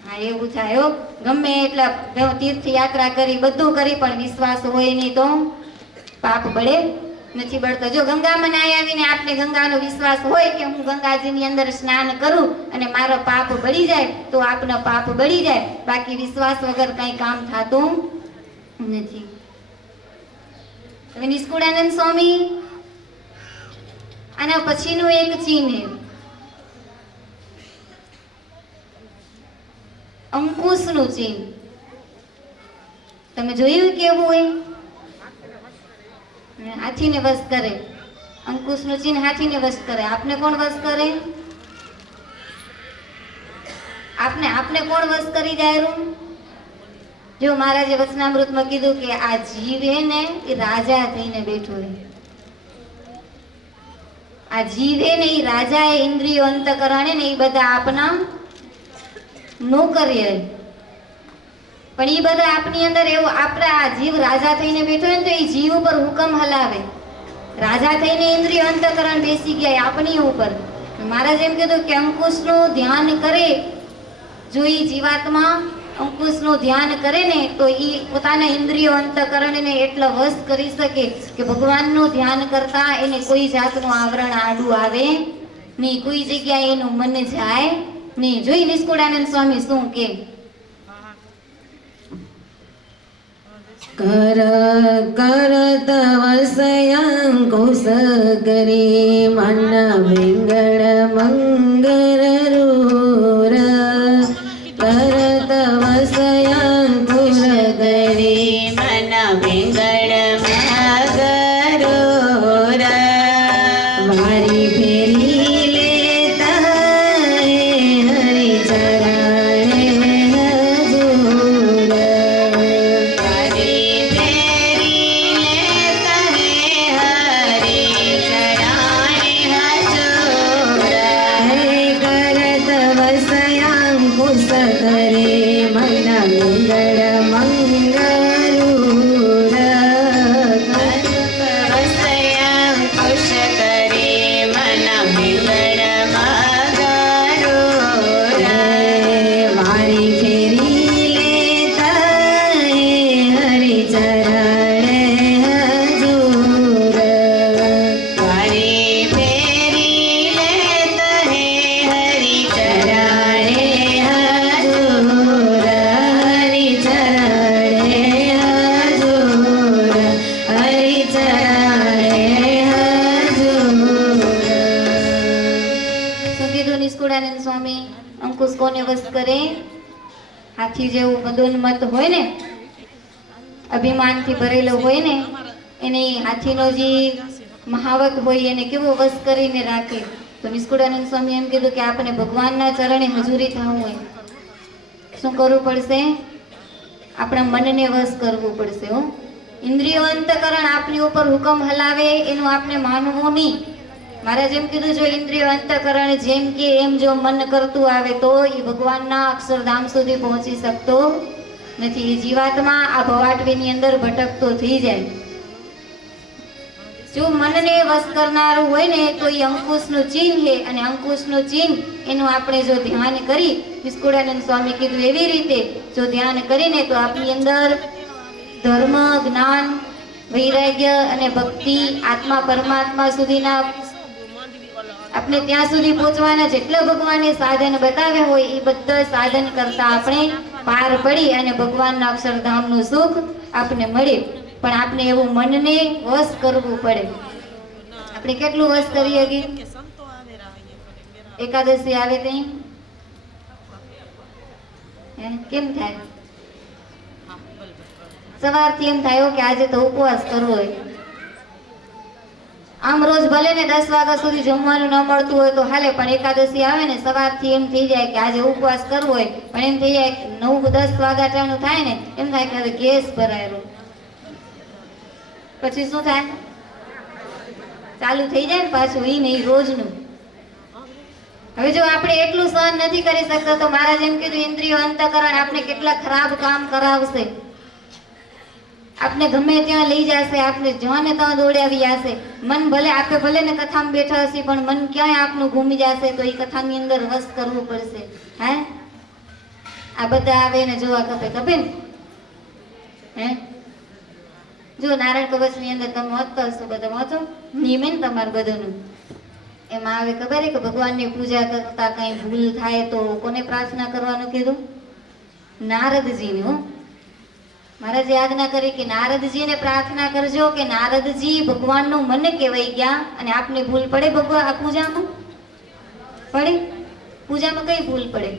હા એવું થાય. ગમે એટલા તીર્થ યાત્રા કરી બધું કરી પણ વિશ્વાસ હોય નહીં તો પાપ બળે નથી બળતો. જો ગંગામાં નાઈ આવીને આપણે ગંગાનો વિશ્વાસ હોય કે હું ગંગાજીની અંદર સ્નાન કરું અને મારો પાપ બળી જાય તો આપનો પાપ બળી જાય, બાકી વિશ્વાસ વગર કઈ કામ થતું નથી. હવે નિષ્કુળાનંદ સ્વામી આના પછીનું એક ચીન અંકુશનું ચિહ્ન તમે જોયું કેવું હોય? હાથીને વશ કરે. અંકુશનું ચિહ્ન હાથીને વશ કરે. આપને કોણ વશ કરે? આપને કોણ વશ કરી જાય? જો મહારાજે વચનામૃતમાં કીધું કે આ જીવ હે ને એ રાજા થઈને બેઠો હે. આ જીવ હે ને એ રાજા એ ઇન્દ્રિયો અંતકરણ ને એ બધા આપના નોકરી હે, પણ એ બધા આપની અંદર એવું આપણા આ જીવ રાજા થઈને બેઠો ને તો એ જીવ ઉપર હુકમ હલાવે. રાજા થઈને ઇન્દ્રિય અંતકરણ બેસી ગયા આપની ઉપર. મહારાજ એમ કીધું કે અંકુશનું ધ્યાન કરે. જો એ જીવાત્મા અંકુશનું ધ્યાન કરે ને તો એ પોતાના ઇન્દ્રિયો અંતકરણને એટલા વશ કરી શકે કે ભગવાનનું ધ્યાન કરતા એને કોઈ જાતનું આવરણ આડું આવે નહીં, કોઈ જગ્યાએ એનું મન જાય નહીં. જોઈ નિષ્કુળાનંદ સ્વામી શું કે કર કરત વસયાંકુશ કરી મન વિંગળ મંગર રૂર કરત વસયાંકુશ કરી મન વિંગળ મગરૂર મારી ફેરી લેતા હરિ ચરણે હજૂર નિષ્કુળાનંદ સ્વામી અંકુશ કોને વશ કરે? હાથી જેવું મદોન્મત હોય ને, અભિમાનથી ભરેલો હોય ને, એને હાથીનો જે મહાવત હોય એને કેવો વશ કરીને રાખે. તો નિષ્કુળાનંદ સ્વામી એમ કીધું કે આપણે ભગવાનના ચરણે હજુરી થવું હોય શું કરવું પડશે? આપણા મનને વશ કરવું પડશે. હો, ઇન્દ્રિયો અંતકરણ આપની ઉપર હુકમ હલાવે એનું આપણે માનવું નહીં. મહારાજ એમ કીધું, જો ઇન્દ્રિયો અંતકરણ જેમ કે એમ જો મન કરતું આવે તો એ ભગવાનના અક્ષરધામ સુધી પહોંચી શકતો નથી. એ જીવાત્મા આ ભવાટવીની અંદર ભટકતો થઈ જાય. જો મનને વશ કરનારું હોય ને તો એ અંકુશનું ચિહ્ન છે, અને અંકુશનું ચિહ્ન એનું આપણે જો ધ્યાન કરી, નિષ્કુળાનંદ સ્વામી કીધું એવી રીતે જો ધ્યાન કરીને તો આપની અંદર ધર્મ, જ્ઞાન, વૈરાગ્ય અને ભક્તિ, આત્મા પરમાત્મા સુધીના આપણે ત્યાં સુધી પહોંચવાના જેટલા ભગવાને સાધન બતાવ્યા હોય એ બધા સાધન કરતા આપણે પાર પડી અને ભગવાનના અક્ષરધામનું સુખ આપણે મળે. પણ આપણે એવું મનને વશ કરવું પડે. આપણે કેટલું વશ કરીએ કે એકાદશી આવે તઈ કેમ થાય? સવારથી એમ થાય કે આજે તો ઉપવાસ કરવો હોય. આમ રોજ ભલે ને 10 વાગ્યા સુધી જમવાનું ન મળતું હોય તો હાલે, પણ એકાદશી આવે ને સવારથી એમ થઈ જાય કે આજે ઉપવાસ કરવો હોય, પણ એમ થઈ જાય 9-10 વાગ્યાનું થાય ને એમ થાય કે હવે ગેસ ભરાયેલો. પછી શું થાય? ચાલુ થઈ જાય ને પાછું ઈ નહીં રોજનું. હવે જો આપણે એટલું સહન નથી કરી શકતા તો મહારાજ એમ કીધું ઇન્દ્રિયો અંતકરણ આપણે કેટલા ખરાબ કામ કરાવશે. આપને ગમે ત્યાં લઈ જશે, આપને જ્યાં ને ત્યાં દોડાવી જશે. મન ભલે આપણે ભલે ને કથામાં બેઠા હશે પણ મન ક્યાંય આપનું ઘૂમી જશે તો એ કથાની અંદર વશ કરવું પડશે. હે, આ બધા આવે ને જોવા કપે ને હે, જો નારાયણ કવચની અંદર તમે વાંચતા હશો, બધા વાંચો, નિયમ ને તમારું બધાનું. એમાં આવે ખબર કે ભગવાનની પૂજા કરતા કઈ ભૂલ થાય તો કોને પ્રાર્થના કરવાનું કીધું? નારદજીને. હો, મહારાજે આજ્ઞા કરી કે નારદજીને પ્રાર્થના કરજો કે નારદજી ભગવાનનું મન કહેવાય ગયા અને આપને ભૂલ પડે ભગવાન આ પૂજામાં? પડે? પૂજામાં કઈ ભૂલ પડે?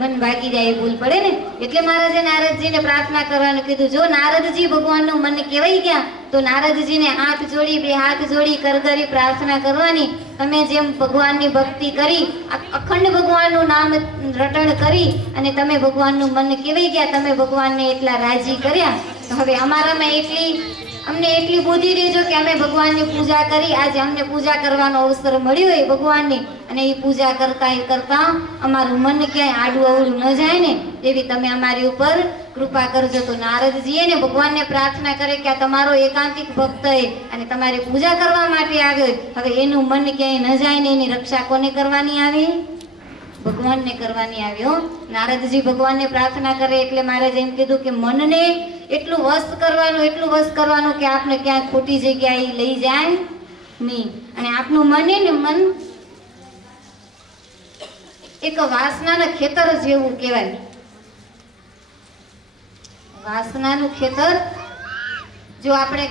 મન ભાગી જાય એ ભૂલ પડે ને. એટલે મહારાજે નારદજીને પ્રાર્થના કરવાનું કીધું. જો નારદજી ભગવાનનું મન કહેવાય ગયા તો નારદજીને હાથ જોડી, 2 હાથ જોડી કરગરી પ્રાર્થના કરવાની. તમે જેમ ભગવાનની ભક્તિ કરી, અખંડ ભગવાનનું નામ રટણ કરી અને તમે ભગવાનનું મન કહેવાય ગયા, તમે ભગવાનને એટલા રાજી કર્યા, તો હવે અમારામાં અમને એટલી બુદ્ધિ દેજો કે અમે ભગવાનની પૂજા કરી. આજે અમને પૂજા કરવાનો અવસર મળ્યો હોય ભગવાનની, અને એ પૂજા કરતા અમારું મન ક્યાંય આડું અવળું ન જાય ને એવી તમે અમારી ઉપર કૃપા કરજો. તો નારદજીએ ને ભગવાનને પ્રાર્થના કરે કે આ તમારો એકાંતિક ભક્ત અને તમારી પૂજા કરવા માટે આવ્યો, હવે એનું મન ક્યાંય ન જાય ને એની રક્ષા કોને કરવાની આવી? ભગવાનને કરવાની આવ્યો. નારદજી ભગવાનને પ્રાર્થના કરે એટલે મહારાજ એમ કીધું કે મનને એટલું વશ કરવાનું કે આપને ક્યાંક ખોટી જગ્યાએ લઈ જાય નહીં. અને આપનું મન એક વાસનાના ખેતર જેવું કહેવાય. વાસનાનું ખેતર, જો આપણે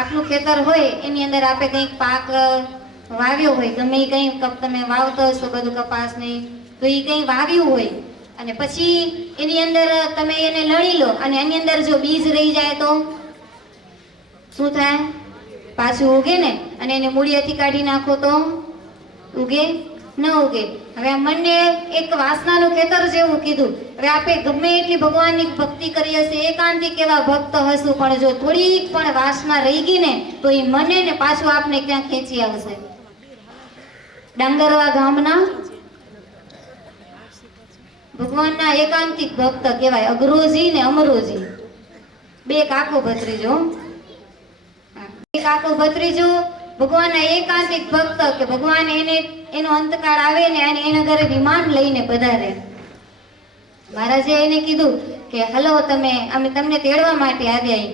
આપણું ખેતર હોય એની અંદર આપણે કંઈક પાક વાવ્યો હોય, ગમે એ કંઈ તમે વાવતો હશો બધું કપાસ ને, તો એ કંઈ વાવ્યું હોય અને પછી એની અંદર તમે એને લણી લો અને એની અંદર જો બીજ રહી જાય તો શું થાય? પાછું ઉગે ને. અને એને મૂળિયાથી કાઢી નાખો તો ઉગે ન ઉગે. હવે આ મનને એક વાસનાનું ખેતર જેવું કીધું. હવે આપણે ગમે એટલી ભગવાનની ભક્તિ કરી હશે, એકાંતિક એવા ભક્ત હશું, પણ જો થોડીક પણ વાસના રહી ગઈ ને તો એ મને ને પાછું આપને ક્યાં ખેંચી આવશે. ડાંગરવા ગામના ભગવાનના એકાંતિક ભક્ત કહેવાય, અઘરોજી ને અમરોજી, 2 કાકો ભત્રીજો. કાકો ભત્રીજો ભગવાનના એકાંતિક ભક્ત કે ભગવાન એનો અંતકાળ આવે ને એના ઘરે વિમાન લઈને પધારે. મહારાજે એને કીધું કે હલો અમે તમને તેડવા માટે આવ્યા.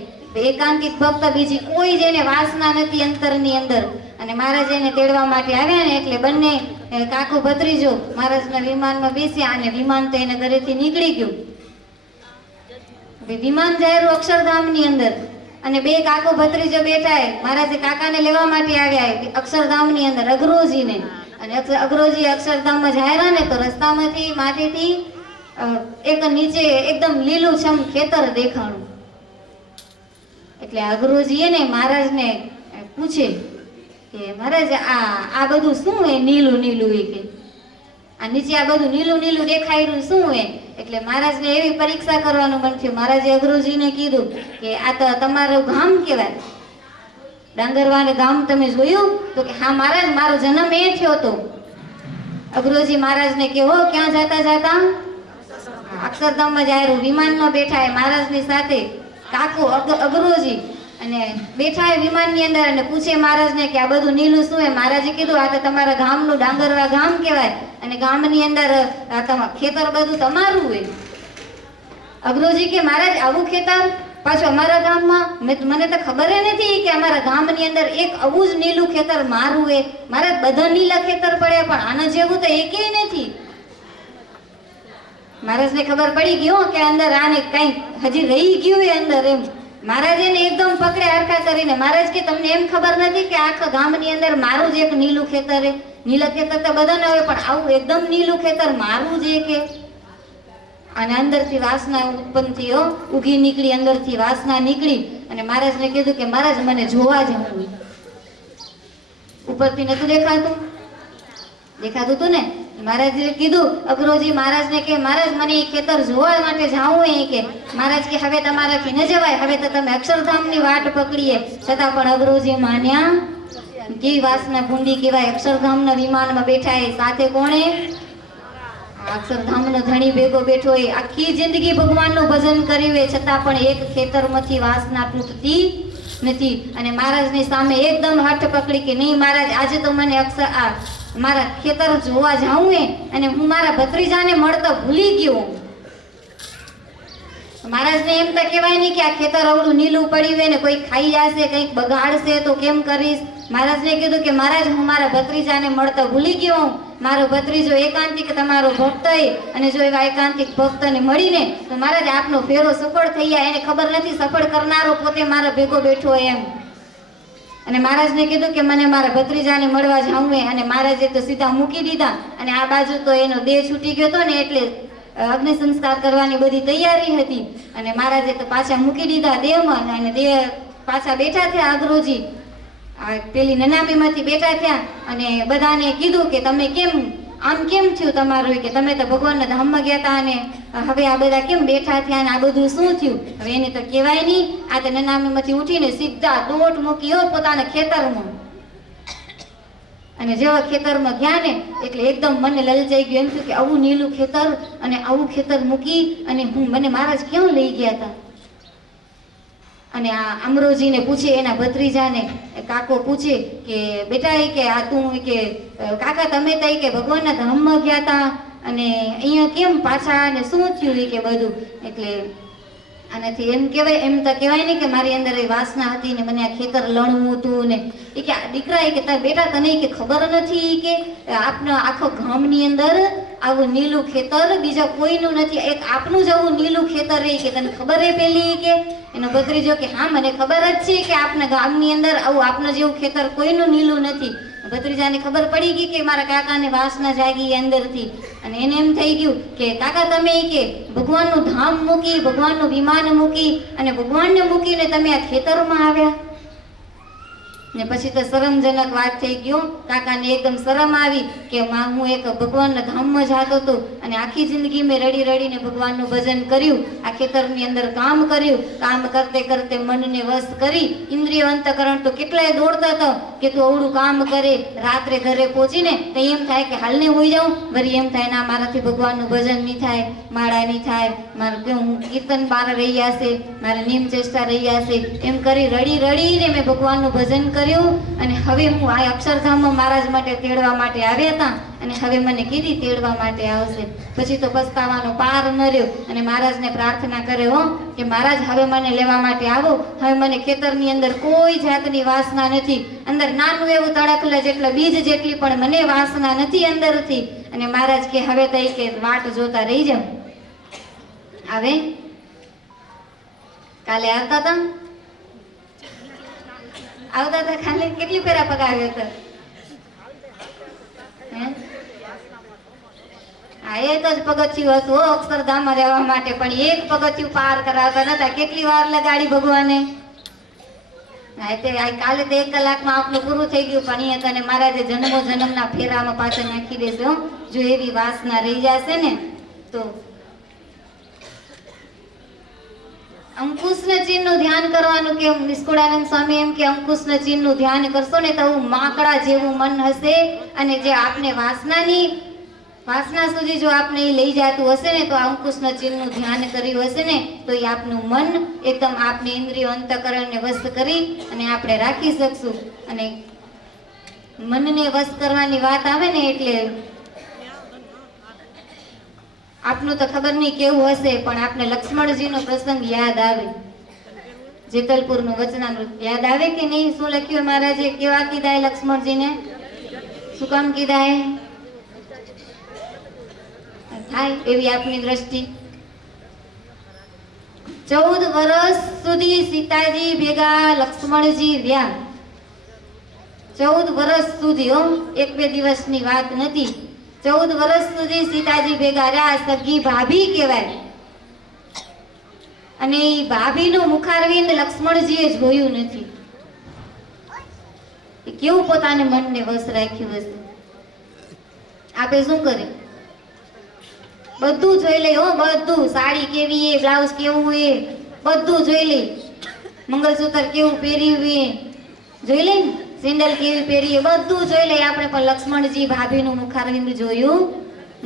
એકાંતિક ભક્ત, બીજી કોઈ જેને વાસના નથી અંતરની અંદર, અને મહારાજ એને તેડવા માટે આવ્યા ને એટલે બંને કાકો ભત્રીજો મહારાજના વિમાનમાં બેસ્યા અને વિમાન તો એના ઘરેથી નીકળી ગયું. વિમાન જાયરું અક્ષરધામની અંદર અને 2 કાકો ભત્રીજો બેઠા. મહારાજે કાકાને લેવા માટે આવ્યા અક્ષરધામની અંદર, અઘરોજીને. અને અગ્રોજી અક્ષરધામમાં જાય ને તો રસ્તામાંથી માથેથી એક નીચે એકદમ લીલુંછમ ખેતર દેખાણું. એટલે અગ્રોજીએ ને મહારાજને પૂછે કે મહારાજ આ બધું શું હે નીલું નીલું એ કે આ નીચે આ બધું નીલું નીલું દેખાઈ રહ્યું શું હે? એટલે મહારાજને એવી પરીક્ષા કરવાનું મન થયું. મહારાજે અગ્રોજીને કીધું કે આ તો તમારું ગામ કહેવાય, ડાંગરવાને ગામ તમે જોયું? તો કે હા મહારાજ, મારો જન્મ એ થયો હતો. અગ્રોજી મહારાજને કે હો ક્યાં જાતા જાતા? અક્ષરધામમાં જાય વિમાનમાં બેઠા એ મહારાજની સાથે કાકો અગ્રોજી અને બેઠા એ વિમાનની અંદર અને પૂછે મહારાજને કે આ બધું નીલું શું હે? મહારાજે કીધું આ તો તમારા ગામનું ડાંગરવા ગામ કહેવાય અને ગામની અંદર ખેતર બધું તમારું હોય. અગ્રોજી કે મહારાજ આવું ખેતર પાછું અમારા ગામમાં? મને તો ખબર નથી કે અમારા ગામની અંદર એક આવું જ નીલું ખેતર મારું હોય. મહારાજ બધા નીલા ખેતર પડે પણ આના જેવું તો એકેય નથી. મહારાજને ખબર પડી ગયો કે અંદર આને કઈ હજી રહી ગયું હોય અંદર એમ. મહારાજે ને એકદમ પકડે હરખા કરીને મહારાજ કે તમને એમ ખબર નથી કે આખા ગામની અંદર મારું જ એક નીલું ખેતર હે? નીલા ખેતર તો બધાને હોય પણ આવું એકદમ નીલું ખેતર મારું જ કે? અને અંદરથી વાસના ઉત્પન્ન થઈ, ઉગી નીકળી, અંદરથી વાસના નીકળી અને મહારાજને કીધું કે મહારાજ મને જોવા જવું. ઉપરથી નતું દેખાતું? દેખાતું હતું ને? મહારાજે કીધું અગ્રોજી મહારાજને કે મહારાજ મને એ ખેતર જોવા માટે જાવું એ કે. મહારાજ કે હવે તમારાથી ન જવાય, હવે તો તમે અક્ષરધામની વાટ પકડીએ. છતાં પણ અગ્રોજી માન્યા. કેવી વાસના ભૂંડી કહેવાય. અક્ષરધામના વિમાનમાં બેઠા એ સાથે કોણે? અક્ષરધામનો ધણી ભેગો બેઠો એ આખી જિંદગી ભગવાનનું ભજન કર્યું એ છતાં પણ એક ખેતરમાંથી વાસના તૂટતી નથી. અને મહારાજની સામે એકદમ હાથ પકડી કે નહીં મહારાજ આજે તો મને મારા ખેતર જોવા જાઉં અને હું મારા ભત્રીજાને મળતો ભૂલી ગયો. મહારાજને એમ તો કહેવાય નહીં કે આ ખેતર અવળું નીલું પડ્યું હોય ને કોઈ ખાઈ જશે, કંઈક બગાડશે તો કેમ કરીશ? મહારાજને કીધું કે મહારાજ હું મારા ભત્રીજાને મળતો ભૂલી ગયો. મારો ભત્રીજો એકાંતિક તમારો ભક્ત અને જો એવા એકાંતિક ભક્તને મળીને તો મહારાજ આપનો ફેરો સફળ થઈ જાય. એને ખબર નથી સફળ કરનારો પોતે મારા ભેગો બેઠો એમ. અને મહારાજને કીધું કે મને મારા ભત્રીજાને મળવા જાવું હે. અને મહારાજે તો સીધા મૂકી દીધા અને આ બાજુ તો એનો દેહ છૂટી ગયો હતો ને એટલે અગ્નિ સંસ્કાર કરવાની બધી તૈયારી હતી અને મહારાજે તો પાછા મૂકી દીધા દેહમાં અને દેહ પાછા બેઠા થયા. અગ્રોજી પેલી નનામીમાંથી બેઠા થયા અને બધાને કીધું કે તમે કેમ આમ કેમ થયું તમારું? કે તમે તો ભગવાનના ધામમાં ગયા હતા અને હવે આ બધા કેમ બેઠા થયા અને આ બધું શું થયું? હવે એને તો કહેવાય નહીં. આ તો નનામીમાંથી ઉઠીને સીધા દોટ મૂક્યો પોતાના ખેતરમાં અને જેવા ખેતરમાં ગયા ને એટલે એકદમ મને લલચાઈ ગયું. એમ થયું કે આવું નીલું ખેતર અને આવું ખેતર મૂકી અને મને મહારાજ ક્યાં લઈ ગયા હતા? અને આ અમરોજીને પૂછે, એના ભત્રીજાને કાકો પૂછે કે બેટા એ કે આ તું કે કાકા તમે તો કે ભગવાનના ધામમાં ગયા હતા અને અહીંયા કેમ પાછા અને શું થયું કે બધું? એટલે આનાથી એમ કહેવાય, એમ તો કહેવાય નહીં કે મારી અંદર એ વાસના હતી ને મને આ ખેતર લણવું હતું ને એ કે દીકરા એ કે તાર બેટા તને કે ખબર નથી કે આપના આખો ગામની અંદર આવું નીલું ખેતર બીજા કોઈનું નથી, એક આપનું જ આવું નીલું ખેતર એ કે તને ખબર એ પેલી કે? એનો ભત્રીજો કે હા મને ખબર જ છે કે આપના ગામની અંદર આવું આપનું જેવું ખેતર કોઈનું નીલું નથી. ભત્રીજાને ખબર પડી ગઈ કે મારા કાકાને વાસના જાગી અંદરથી અને એને એમ થઈ ગયું કે કાકા તમે કે ભગવાનનું ધામ મૂકી, ભગવાનનું વિમાન મૂકી અને ભગવાનને મૂકીને તમે આ ખેતરમાં આવ્યા ને પછી તો શરમજનક વાત થઈ ગયો. કાકાને એકદમ શરમ આવી કે હું એક ભગવાનના ધામમાં જતો હતો અને આખી જિંદગી મેં રડી રડીને ભગવાનનું ભજન કર્યું, આ ખેતરની અંદર કામ કર્યું, કામ કરતે કરતે મનને વશ કરી ઇન્દ્રિય અંતકરણ તો કેટલાય દોડતા હતા કે તું અવળું કામ કરે, રાત્રે ઘરે પહોંચીને તો એમ થાય કે હાલને હોઈ જાઉં, વળી એમ થાય ના મારાથી ભગવાનનું ભજન નહીં થાય, માળા નહીં થાય, મારું કેવું કીર્તન બાર રહ્યા છે, મારે નિયમ ચેષ્ટા રહ્યા છે, એમ કરી રડી રડીને મેં ભગવાનનું ભજન કર્યું. અને હવે હું આ અક્ષરધામમાં મહારાજ માટે તેડવા માટે આવ્યા હતા અને હવે મને કીધી તેડવા માટે આવશે. પછી તો પસ્તાવાનો પાર ન રહ્યો અને મહારાજને પ્રાર્થના કરે કે મહારાજ હવે મને લેવા માટે આવો. હવે મને ખેતરની અંદર કોઈ જાતની વાસના નથી, અંદર નાનું એવું તડકલા જેટલા બીજ જેટલી પણ મને વાસના નથી અંદરથી. અને મહારાજ કે હવે તો કે વાટ જોતા રહી જાવ. હવે કાલે આવતા હતા ખાલી કેટલી ફેરા પગાવ્યો હતો? આ એક જ પગથિયું હતું અક્ષરધામમાં રહેવા માટે, પણ એક પગથિયું પાર કરાવતા નતા. કેટલી વાર લગાડી ભગવાને? કાલે તો 1 કલાકમાં આપનું પૂરું થઈ ગયું, પણ અહીંયા તને મહારાજે જન્મો જન્મના ફેરામાં પાછળ નાખી દેશે હો. જો એવી વાસના રહી જશે ને તો. અંકુશના ચિહ્નનું ધ્યાન કરવાનું કે નિષ્કુળાનંદ સ્વામી એમ કે અંકુશના ચિહ્નનું ધ્યાન કરશો ને તો માકડા જેવું મન હશે, અને જે આપને વાસના સુધી જો આપને એ લઈ જતું હશે ને તો અંકુશના ચિહ્નનું ધ્યાન કર્યું હશે ને તો એ આપનું મન એકદમ આપની ઇન્દ્રિયો અંતઃકરણને વશ કરી અને આપણે રાખી શકશું. અને મનને વશ કરવાની વાત આવે ને એટલે આપનું તો ખબર નહીં કેવું હશે, પણ આપને લક્ષ્મણજીનો પ્રસંગ યાદ આવે. જેતલપુરનું વચનામૃત યાદ આવે કે નહીં? શું લખ્યું મહારાજે? કેવા કીધા લક્ષ્મણજીને? શું કામ કીધા? થાય એવી આપની દ્રષ્ટિ. 14 વર્ષ સુધી સીતાજી ભેગા લક્ષ્મણજી રહ્યા. 14 વર્ષ સુધી હો, 1-2 દિવસની વાત નથી. 14 વર્ષ સુધી સીતાજી ભેગા રહ્યા. સગી ભાભી કહેવાય. અને એ ભાભીનું મુખારવિંદ લક્ષ્મણજીએ જોયું નથી. એ કેવું પોતાને મનને વશ રાખ્યું હશે. આપે શું કરે? બધું જોઈ લે હો, બધું. સાડી કેવી એ, બ્લાઉઝ કેવું એ, બધું જોઈ લે. મંગળસૂત્ર કેવું પહેર્યું એ જોઈ લે ને, સેન્ડલ કેવી પહેરી એ બધું જોઈ લે આપણે. પણ લક્ષ્મણજી ભાભીનું મુખારવિંદ જોયું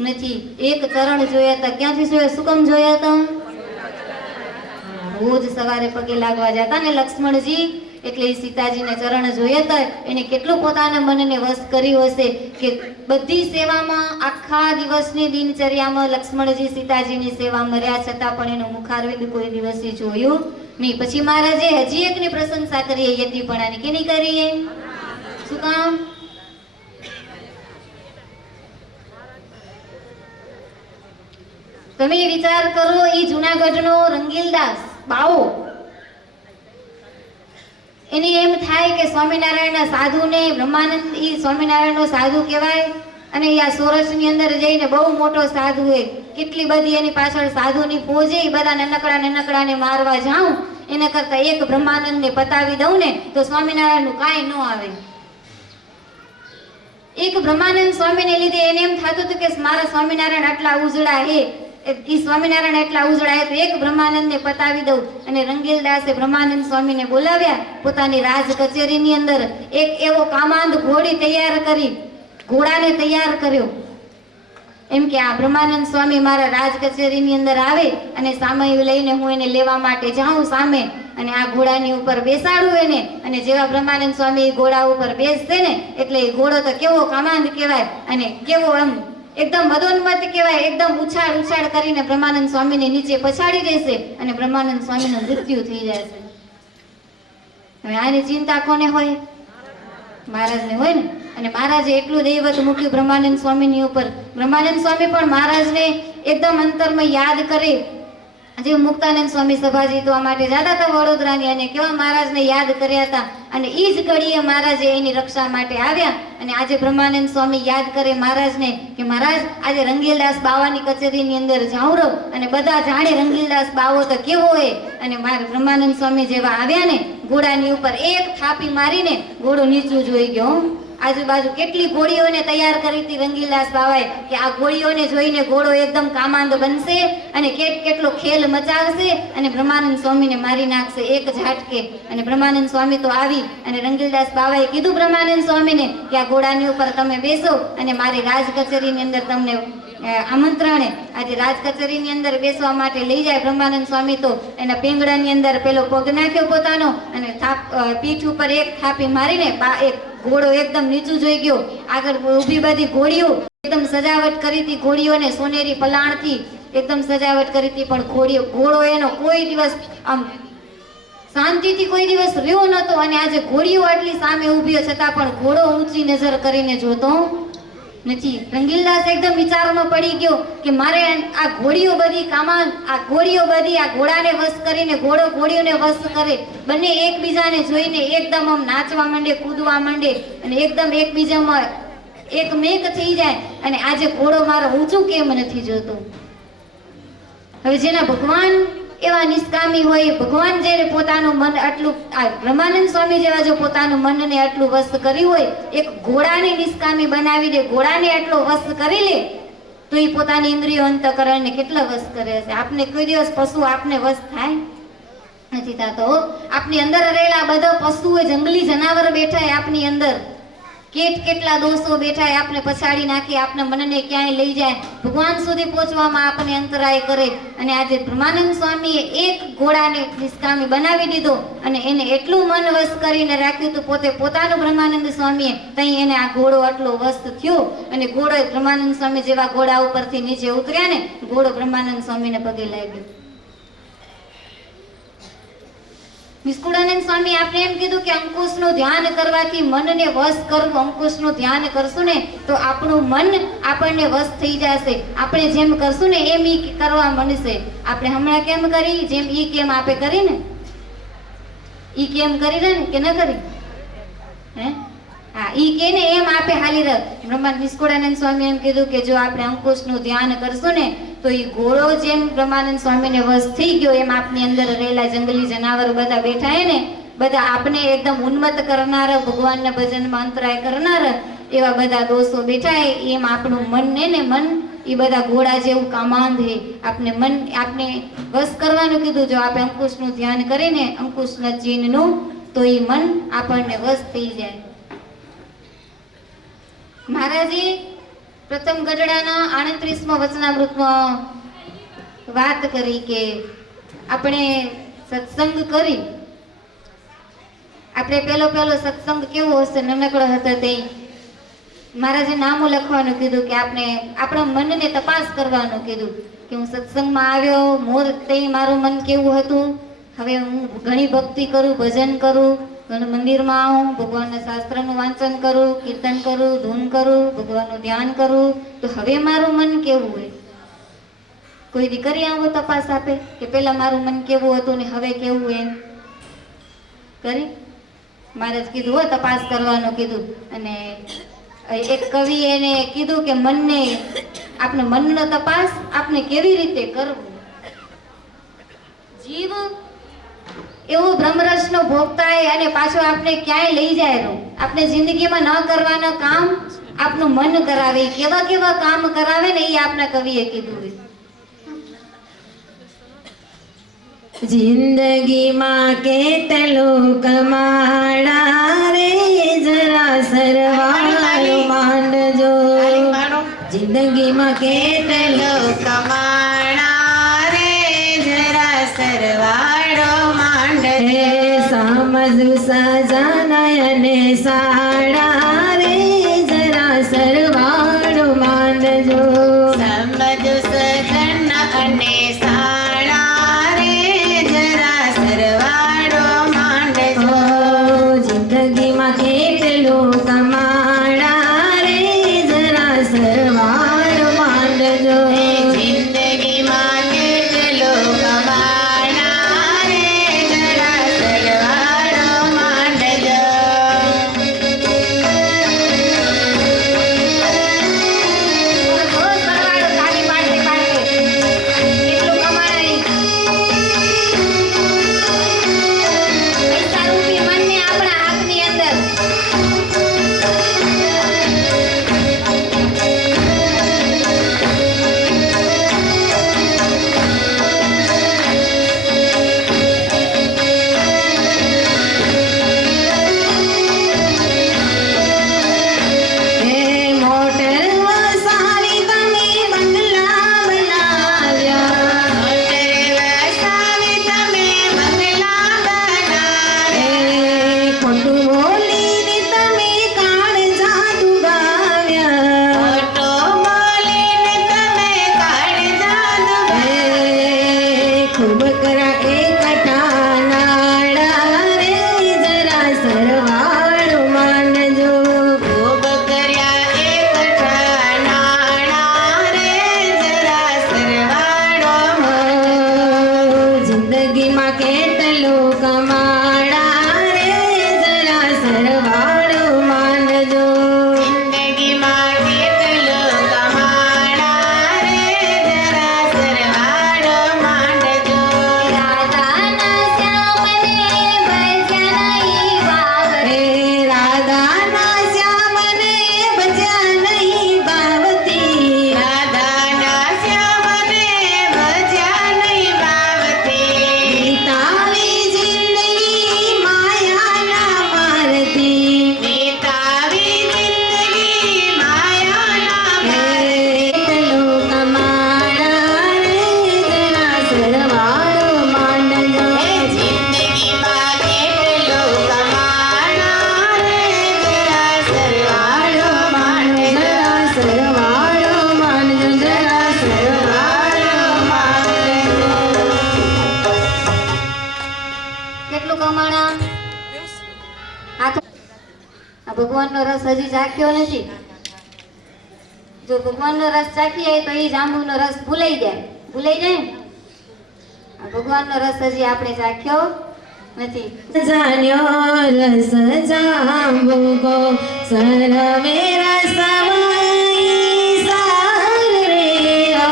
નથી. એક ચરણ જોયા હતા. ક્યાંથી જોયા? શું કામ જોયા હતા? રોજ સવારે પગે લાગવા જતા ને લક્ષ્મણજી, એટલે એ સીતાજીને ચરણ જોયા હતા. એને કેટલું પોતાના મનને વશ કર્યું હશે કે બધી સેવામાં, આખા દિવસની દિનચર્યામાં લક્ષ્મણજી સીતાજીની સેવામાં રહ્યા છતાં પણ એનું મુખારવિંદ કોઈ દિવસે જોયું નહીં. પછી મહારાજે હજી એકની પ્રશંસા કરીએ, યતિપણાની. કેની કરીએ? શું કામ? તમે વિચાર કરો, એ જુનાગઢનો રંગીલદાસ બાવો, એને એમ થાય કે સ્વામિનારાયણના સાધુને બ્રહ્માનંદ, ઈ સ્વામિનારાયણનો સાધુ કહેવાય, અને આ સોરઠની અંદર જઈને બહુ મોટો સાધુ હોય, કેટલી બધી એની પાછળ સાધુની ફોજ, એ બધા નનકડાને મારવા જાઉં એના કરતા એક બ્રહ્માનંદને પતાવી દઉં ને તો સ્વામિનારાયણનું કાંઈ ન આવે. એક બ્રહ્માનંદ સ્વામીને લીધે એને એમ થતું હતું કે મારા સ્વામિનારાયણ આટલા ઉજળા હે, ઈ સ્વામિનારાયણ એટલા ઉજળા હે તો એક બ્રહ્માનંદને પતાવી દઉં. અને રંગીલદાસે બ્રહ્માનંદ સ્વામીને બોલાવ્યા પોતાની રાજ કચેરીની અંદર. એક એવો કામાંદ ઘોડી તૈયાર કરી, ઘોડાને તૈયાર કર્યો, એમ કે આ બ્રહ્માનંદ સ્વામી મારા રાજ કચેરીની અંદર આવે અને સામે લઈને હું એને લેવા માટે જાઉં સામે, અને આ ઘોડાની ઉપર બેસાડું એને. અને જેવા બ્રહ્માનંદ સ્વામી ઘોડા ઉપર બેસશે ને એટલે એ ઘોડો તો કેવો કામાંદ કહેવાય, અને કેવો એમ એકદમ મદોન્મત કહેવાય, એકદમ ઉછાળ કરીને બ્રહ્માનંદ સ્વામીને નીચે પછાડી દેશે અને બ્રહ્માનંદ સ્વામીનું મૃત્યુ થઈ જશે. હવે આની ચિંતા કોને હોય? મહારાજને હોય ને. અને મહારાજે એટલું દૈવત મૂક્યું બ્રહ્માનંદ સ્વામીની ઉપર. બ્રહ્માનંદ સ્વામી પણ મહારાજને એકદમ અંતરમાં યાદ કરે. જે મુક્તાનંદ સ્વામી સભા જીતવા માટે જતા હતા વડોદરાની, અને કેવા મહારાજને યાદ કર્યા હતા. અને એ જ ઘડીએ મહારાજે એની રક્ષા માટે આવ્યા. અને આજે બ્રહ્માનંદ સ્વામી યાદ કરે મહારાજને કે મહારાજ આજે રંગીલદાસ બાવાની કચેરીની અંદર જાઉં રહો, અને બધા જાણે રંગીલદાસ બાવો તો કેવો હોય. અને મારા બ્રહ્માનંદ સ્વામી જેવા આવ્યા ને, ઘોડાની ઉપર એક થાપી મારીને ઘોડો નીચું જોઈ ગયો. આજુબાજુ કેટલી ઘોડીઓને તૈયાર કરી હતી રંગીલદાસ બાવાએ કે આ ઘોડીઓને જોઈને ઘોડો એકદમ કામાંદ બનશે અને કેટલો ખેલ મચાવશે અને બ્રહ્માનંદ સ્વામીને મારી નાખશે એક ઝાટકે. અને બ્રહ્માનંદ સ્વામી તો આવી અને રંગીલદાસ બાવાએ કીધું બ્રહ્માનંદ સ્વામીને કે આ ઘોડાની ઉપર તમે બેસો અને મારી રાજ કચેરીની અંદર તમને આમંત્રણે આજે રાજ કચેરીની અંદર બેસવા માટે લઈ જાય. બ્રહ્માનંદ સ્વામી તો એના પીંગડાની અંદર પેલો પગ નાખ્યો પોતાનો, અને પીઠ ઉપર એક થાપી મારીને એક ઘોડો એકદમ નીચું જોઈ ગયો. આગળ ઊભી બધી ઘોડીઓ એકદમ સજાવટ કરી હતી, ઘોડીઓને સોનેરી પલાણથી એકદમ સજાવટ કરી હતી, પણ ઘોડો એનો કોઈ દિવસ આમ શાંતિથી કોઈ દિવસ રહ્યો નતો. અને આજે ઘોડીઓ આટલી સામે ઊભી છતાં પણ ઘોડો ઊંચી નજર કરીને જોતો નથી. રંગીલદાસ એકદમ વિચારમાં પડી ગયો કે મારે આ ઘોડીઓ બધી આ ઘોડાને વશ કરીને ઘોડો ઘોડીઓને વશ કરે. બંને એકબીજાને જોઈને એકદમ આમ નાચવા માંડે, કૂદવા માંડે અને એકદમ એકબીજામાં એક મેક થઈ જાય અને આજે ઘોડો મારો ઊંચું કેમ નથી જોતો. હવે જેના ભગવાન એવા નિષ્કામી હોય, ભગવાન જ્યારે પોતાનું મન આટલું, આ બ્રહ્માનંદ સ્વામી જેવા જો પોતાનું મનને આટલું વસ્ત કર્યું હોય, એક ઘોડાને નિષ્કામી બનાવી દે, ઘોડાને આટલો વસ્ત કરી લે, તો એ પોતાની ઇન્દ્રિયો અંતકરણને કેટલા વસ્ત કરે છે. આપને કોઈ દિવસ પશુ આપને વસ્ત થાય નથી થતો. આપની અંદર રહેલા બધા પશુઓ, જંગલી જનાવર બેઠા આપની અંદર, કેટલા દોષો બેઠા આપને પછાડી નાખી, આપના મનને ક્યાંય લઈ જાય, ભગવાન સુધી પહોંચવામાં આપને અંતરાય કરે. અને આજે બ્રહ્માનંદ સ્વામીએ એક ઘોડાને નિષ્કામી બનાવી દીધો અને એને એટલું મન વશ કરીને રાખ્યું હતું, પોતે પોતાનું બ્રહ્માનંદ સ્વામીએ, તઈ એને આ ઘોડો આટલો વસ્ત થયો. અને ઘોડો બ્રહ્માનંદ સ્વામી જેવા ઘોડા ઉપરથી નીચે ઉતર્યા ને, ઘોડો બ્રહ્માનંદ સ્વામીને પગે લાગ્યો. નિષ્કુળાનંદ સ્વામી આપણે એમ કીધું કે અંકુશનું ધ્યાન કરવાથી મનને વશ કરવું. અંકુશનું ધ્યાન કરશું ને તો આપણું મન આપણને વશ થઈ જશે. આપણે જેમ કરશું ને એમ ઈ કરવા માંડશે. આપણે હમણાં કેમ કરી, જેમ ઈ કેમ આપે કરી ને, ઈ કેમ કરી ને કે ન કરી, હે? હા, ઈ કે ને એમ આપે હાલી રહ. બ્રહ્મા નિષ્કુળાનંદ સ્વામી એમ કીધું કે જો આપણે અંકુશનું ધ્યાન કરશું ને તો ઈ ઘોડો જેમ બ્રહ્માનંદ સ્વામીને વશ થઈ ગયો, એમ આપની અંદર રહેલા જંગલી જનાવર બધા બેઠા હે ને, બધા આપને એકદમ ઉન્મત્ત કરનાર, ભગવાનના ભજનમાં અંતરાય કરનાર એવા બધા દોષો બેઠા હે. એમ આપણું મન ને મન એ બધા ઘોડા જેવું કામાંધ હે. આપણે મન આપને વશ કરવાનું કીધું. જો આપણે અંકુશનું ધ્યાન કરીને અંકુશના ચિહ્નનું, તો એ મન આપણને વશ થઈ જાય. મહારાજે પ્રથમ ગઢડાના 38મા વચનામૃતમાં વાત કરી કે આપણે સત્સંગ કરી, આપણે પેલો સત્સંગ કેવો હશે, નાનકડો હતો તે મહારાજે નામો લખવાનું કીધું, કે આપણે આપણા મનને તપાસ કરવાનું કીધું કે હું સત્સંગમાં આવ્યો, મોર તે મારું મન કેવું હતું. હવે હું ઘણી ભક્તિ કરું, ભજન કરું, મંદિરમાં આવું, ભગવાનના શાસ્ત્રનું વાંચન કરું, કીર્તન કરું, ધૂન કરું, ભગવાનનું ધ્યાન કરું, તો હવે મારું મન કેવું હોય. કોઈ દીકરી આવો તપાસ આપે કે પેલા મારું મન કેવું હતું ને હવે કેવું એમ કરી? મહારાજ કીધું હો તપાસ કરવાનું કીધું. અને એક કવિ એને કીધું કે મનને, આપણે મનનો તપાસ આપણે કેવી રીતે કરવું. જીવ એવો બ્રહ્મરસનો ભોગતા અને પાછો આપણે ક્યાંય લઈ જાય. આપણે જિંદગીમાં ન કરવાના કામ આપનું મન કરાવે. કેવા કેવા કામ કરાવે ને એ આપના કવિએ કીધું. જિંદગીમાં કેટલું કમાડા રે, જરા સરવાળો માંડજો. જિંદગીમાં કેટલું કમાડા રે, જરા સરવાળો માંડજે. સમજુ સજાના અને સાડા રે, જરા સરવાળો માંડજો. સમજુ સજના અને સાડા રે, જરા સરવાળો માંડજો. જિંદગીમાં કેટલું કમાડા રે, જરા સરવાળો માંડજો. જિંદગીમાં કેટલું કમાડા રે, જરા સરવાળો માંડજો. ભગવાનનો રસ હજી ચાખ્યો નથી. જો ભગવાનનો રસ ચાખીએ તો એ જાંબુનો રસ ભૂલાઈ જાય ને. આ ભગવાનનો રસ હજી આપણે ચાખ્યો નથી. જાન્યો રસ જાંબુ કો સરવે રસમયી સાર રે ઓ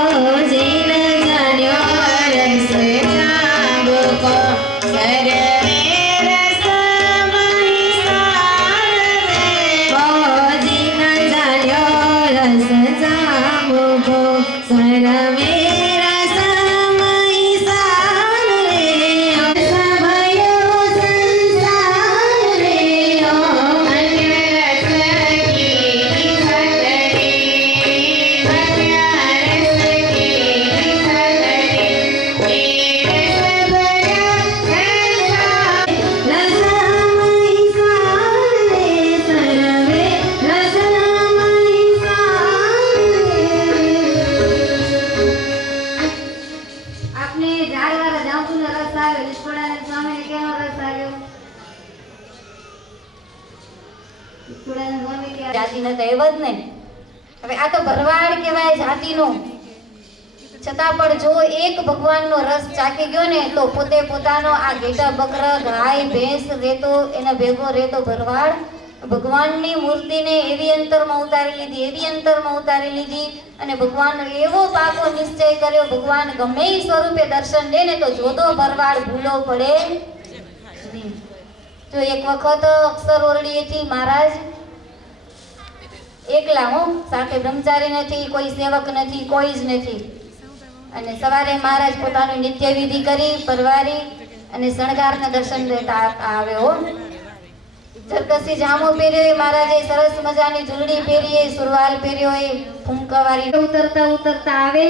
જીન જાન્યો રસ જાંબુ કો સરવે રસમયી સાર રે ઓ જીન જાન્યો રસ જાંબુ કો સરવે આપને ઝાડવાળા જાંબુનો રસ આવ્યો, ઈશ્વરાનંદ સ્વામીને કેવો રસ આવ્યો? ઈશ્વરાનંદ સ્વામી કે જાતિનો તો એવો જ ને. હવે આ તો ભરવાડ કહેવાય જાતિનો. છતાં પણ જો એક ભગવાનનો રસ ચાખી ગયો ને તો પોતે પોતાનો આ ઘેટા બકરા ગાય ભેંસ રેતો એના ભેગો રેતો ભરવાડ ભગવાનની મૂર્તિને એવી અંતરમાં ઉતારી લીધી અને ભગવાનનો એવો પાકો નિશ્ચય કર્યો, ભગવાન ગમે એ સ્વરૂપે દર્શન દે ને તો જોતો ભરવાડ ભૂલો પડે નહીં. તો એક વખત અક્ષર ઓરડીએથી મહારાજ એકલા, સાથે બ્રહ્મચારી નથી, કોઈ સેવક નથી, કોઈ જ નથી. અને સવારે મહારાજ પોતાનું નિત્ય વિધિ કરી પરવારી અને શણગારના દર્શન લેતા આવ્યો. સરકસી જામો પહેર્યો, મહારાજે સરસ મજાની ઝૂલડી પહેરી, સુરવાલ પહેર્યો, ફૂંકવારી ઉતરતા આવે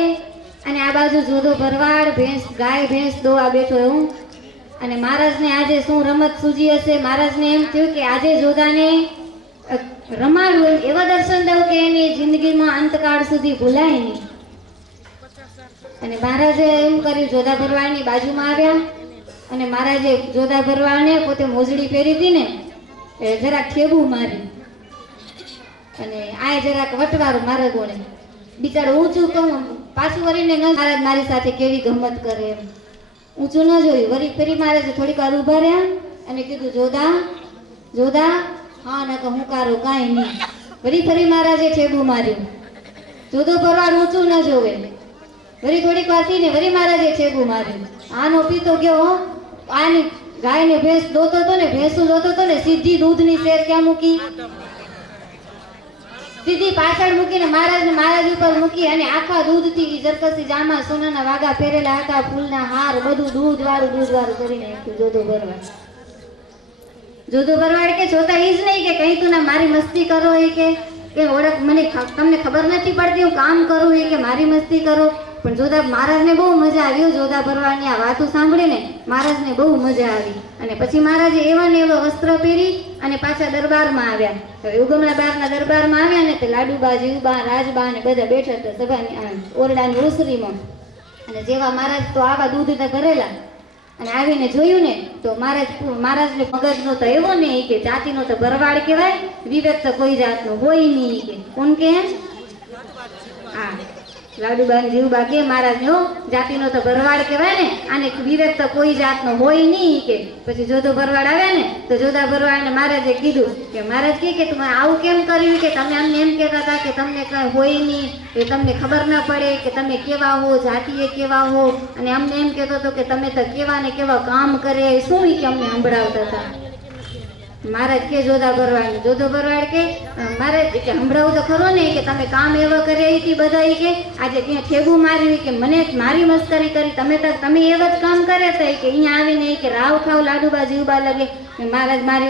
અને આ બાજુ જોધો ભરવાડ ગાય ભેંસ દોવા બેઠો એવું. અને મહારાજને આજે શું રમત સૂજી હશે, મહારાજને એમ થયું કે આજે જોધાને રમાડવું, એવા દર્શન દઉં કે એની જિંદગીમાં અંતકાળ સુધી ભૂલાય નહીં. અને મહારાજે એમ કર્યું, જોધા ભરવાડની બાજુમાં આવ્યા અને મહારાજે જોધા ભરવાડને પોતે મોજડી પહેરી હતી ને જરાક ઠેબુ મારી અને આ જરાક વટવારું મારા ગોળે બિચારો ઊંચું કહું પાછું વળીને ન મહારાજ મારી સાથે કેવી ગમત કરે એમ ઊંચું ન જોયું. વળી ફરી મહારાજે થોડીક વાર ઊભા રહ્યા અને કીધું, જોધા હા ના કે હું કારો કાંઈ નહીં. વળી ફરી મહારાજે ઠેબુ માર્યું. જોધો ભરવાડ ઊંચું ન જોવે. વળી થોડીક વાર થઈને વળી મહારાજે ઠેબુ માર્યું. આનો પીતો ગયો, આની ગાય ને ભેંસ દોતો હતો ને, ભેંસું દોતો હતો ને, સીધી દૂધની શેર ક્યાં મૂકી? સીધી પાછળ મૂકીને મહારાજ ઉપર મૂકી અને આખા દૂધથી જરકસી જામા સોનાના વાગા પહેરેલા હતા, ફૂલના હાર, બધું દૂધ વાળું કરીને નાખ્યું. જોધો ભરવાડ કે જોતા ઈ જ નહીં કે કઈ તું ના મારી મસ્તી કરો કે ઓળખ મને તમને ખબર નથી પડતી હું કામ કરું કે મારી મસ્તી કરો. પણ જોધા મહારાજને બહુ મજા આવી. જોધા ભરવાડની આ વાતો સાંભળીને મહારાજને બહુ મજા આવી અને પછી મહારાજે એવા ને એવા વસ્ત્ર પહેરી અને પાછા દરબારમાં આવ્યા. હવે ઉગમણા બારના દરબારમાં આવ્યા ને તે લાડુબા, જીવબા, રાજબા ને બધા બેઠા હતા સભાની ઓરડાની ઓસરીમાં. અને જેવા મહારાજ તો આવા દૂધ ભરેલા અને આવીને જોયું ને તો મહારાજને મગજનો તો એવો નહીં કે જાતિનો તો ભરવાડ કહેવાય, વિવેક તો કોઈ જાતનો હોય નહીં કે કોણ કે હા લાડુબા ને જીવબા કે મહારાજ ને જાતિનો તો ભરવાડ કહેવાય ને, આને વિવેક તો કોઈ જાતનો હોય નહીં કે. પછી જોધો ભરવાડ આવ્યા ને તો જોધા ભરવાડ ને મહારાજે કીધું કે મહારાજ કે તમે આવું કેમ કર્યું કે તમે અમને એમ કહેતા હતા કે તમને કઈ હોય નહીં, કે તમને ખબર ના પડે કે તમે કેવા હો, જાતિએ કેવા હો, અને અમને એમ કહેતો હતો કે તમે તો કેવા ને કેવા કામ કરે, શું કે અમને સંભળાવતા હતા. મહારાજ કે જોધો ભરવાડ કે મહારાજ કે સંભળાવું તો ખરો ને કે તમે કામ એવા કર્યા હતી બધા કે આજે ત્યાં ઠેબુ માર્યું કે મને મારી મસ્કરી કરી, તમે એવા જ કામ કર્યા હતા કે અહીંયા આવીને કે રાવ ખાવ લાડુબા જીવબા લગે. મહારાજ મારે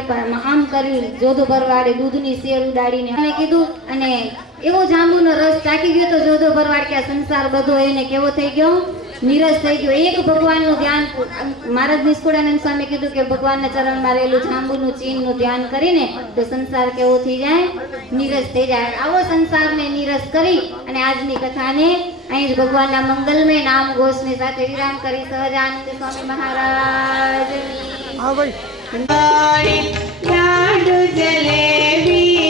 આમ કર્યું. જોધો ભરવાડે દૂધની શેર ઉડાડીને અમે કીધું અને એવો જાંબુનો રસ ચાખી ગયો તો જોધો ભરવાડ કે આ સંસાર બધો એને કેવો થઈ ગયો, નીરસ થઈ ગયો. એક ભગવાનનું ધ્યાન મહારાજ નિષ્કુળાનંદ સ્વામી કીધું કે ભગવાનના ચરણમાં રહેલું જાંબુનું ચીનનું ધ્યાન કરીને તો સંસાર કેવો થઈ જાય, નીરસ થઈ જાય. આવો સંસારને નીરસ કરી અને આજની કથાને અહીં જ ભગવાનના મંગલમય નામ ઘોષની સાથે વિરામ કરી સહજાનંદ સ્વામી મહારાજ લાડુ જલેબી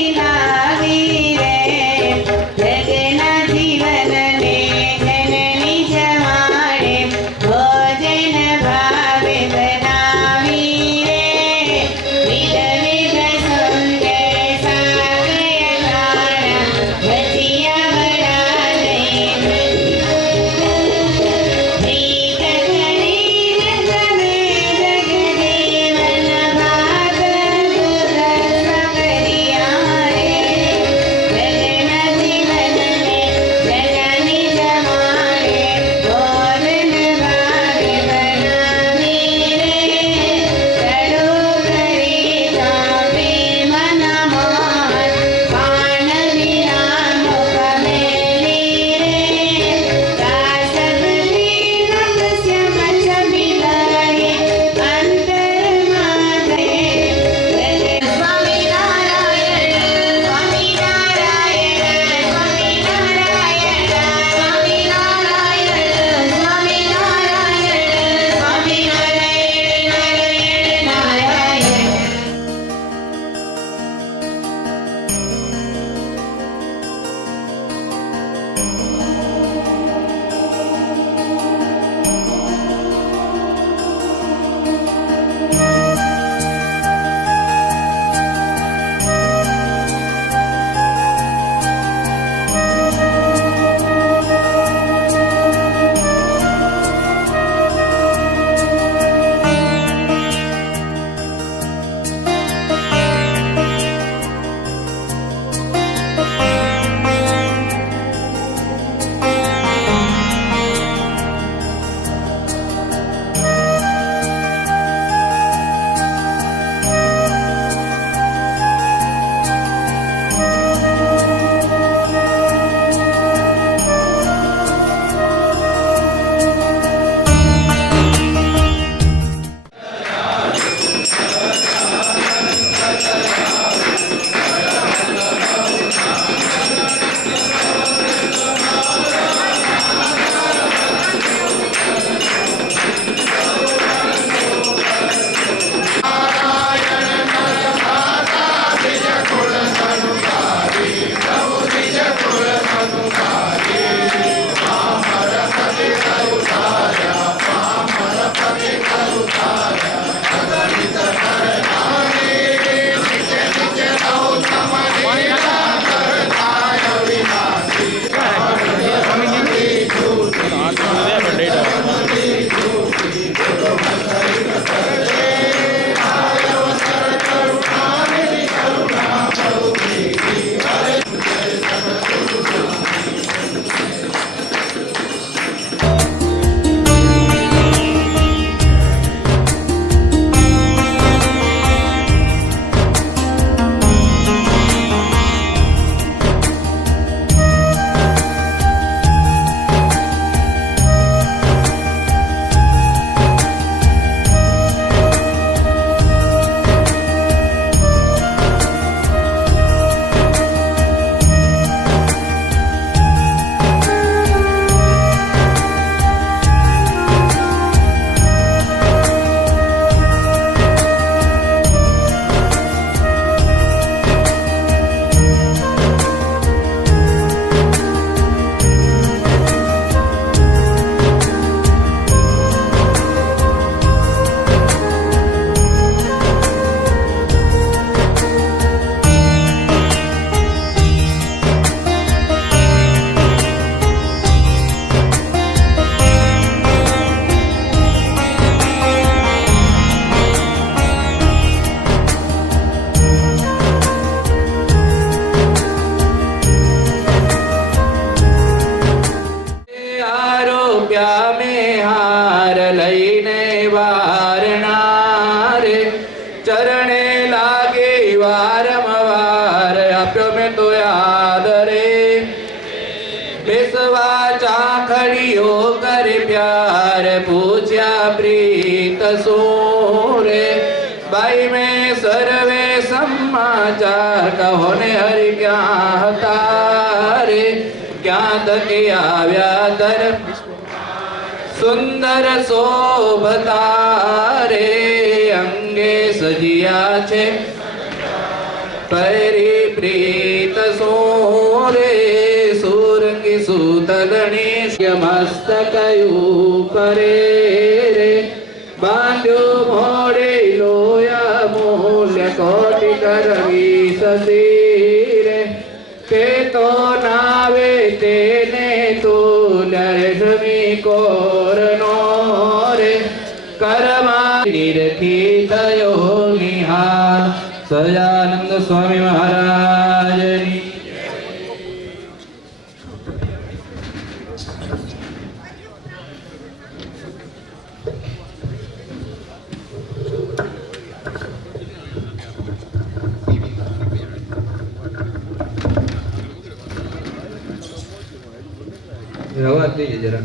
केशवा चाखड़ियो कर प्यार पूछा प्रीत सोरे भाई में सर्वे समाचार कहो ने हरि क्या तारे क्या तके आव्या दर सुंदर शोभतारे अंगे सजिया छे परी प्रीत सोरे सूरंगी सूतलनी मस्तक ऊपरे रे बांध्यो मोड़े लोया मूल्य कोटि करवी ससीरे ते तो नावे तेने तुल्य रेशमी कोरनो रे कर्मा निरखी थयो निहार सजानंद स्वामी महाराज ની રવા દઈએ જરા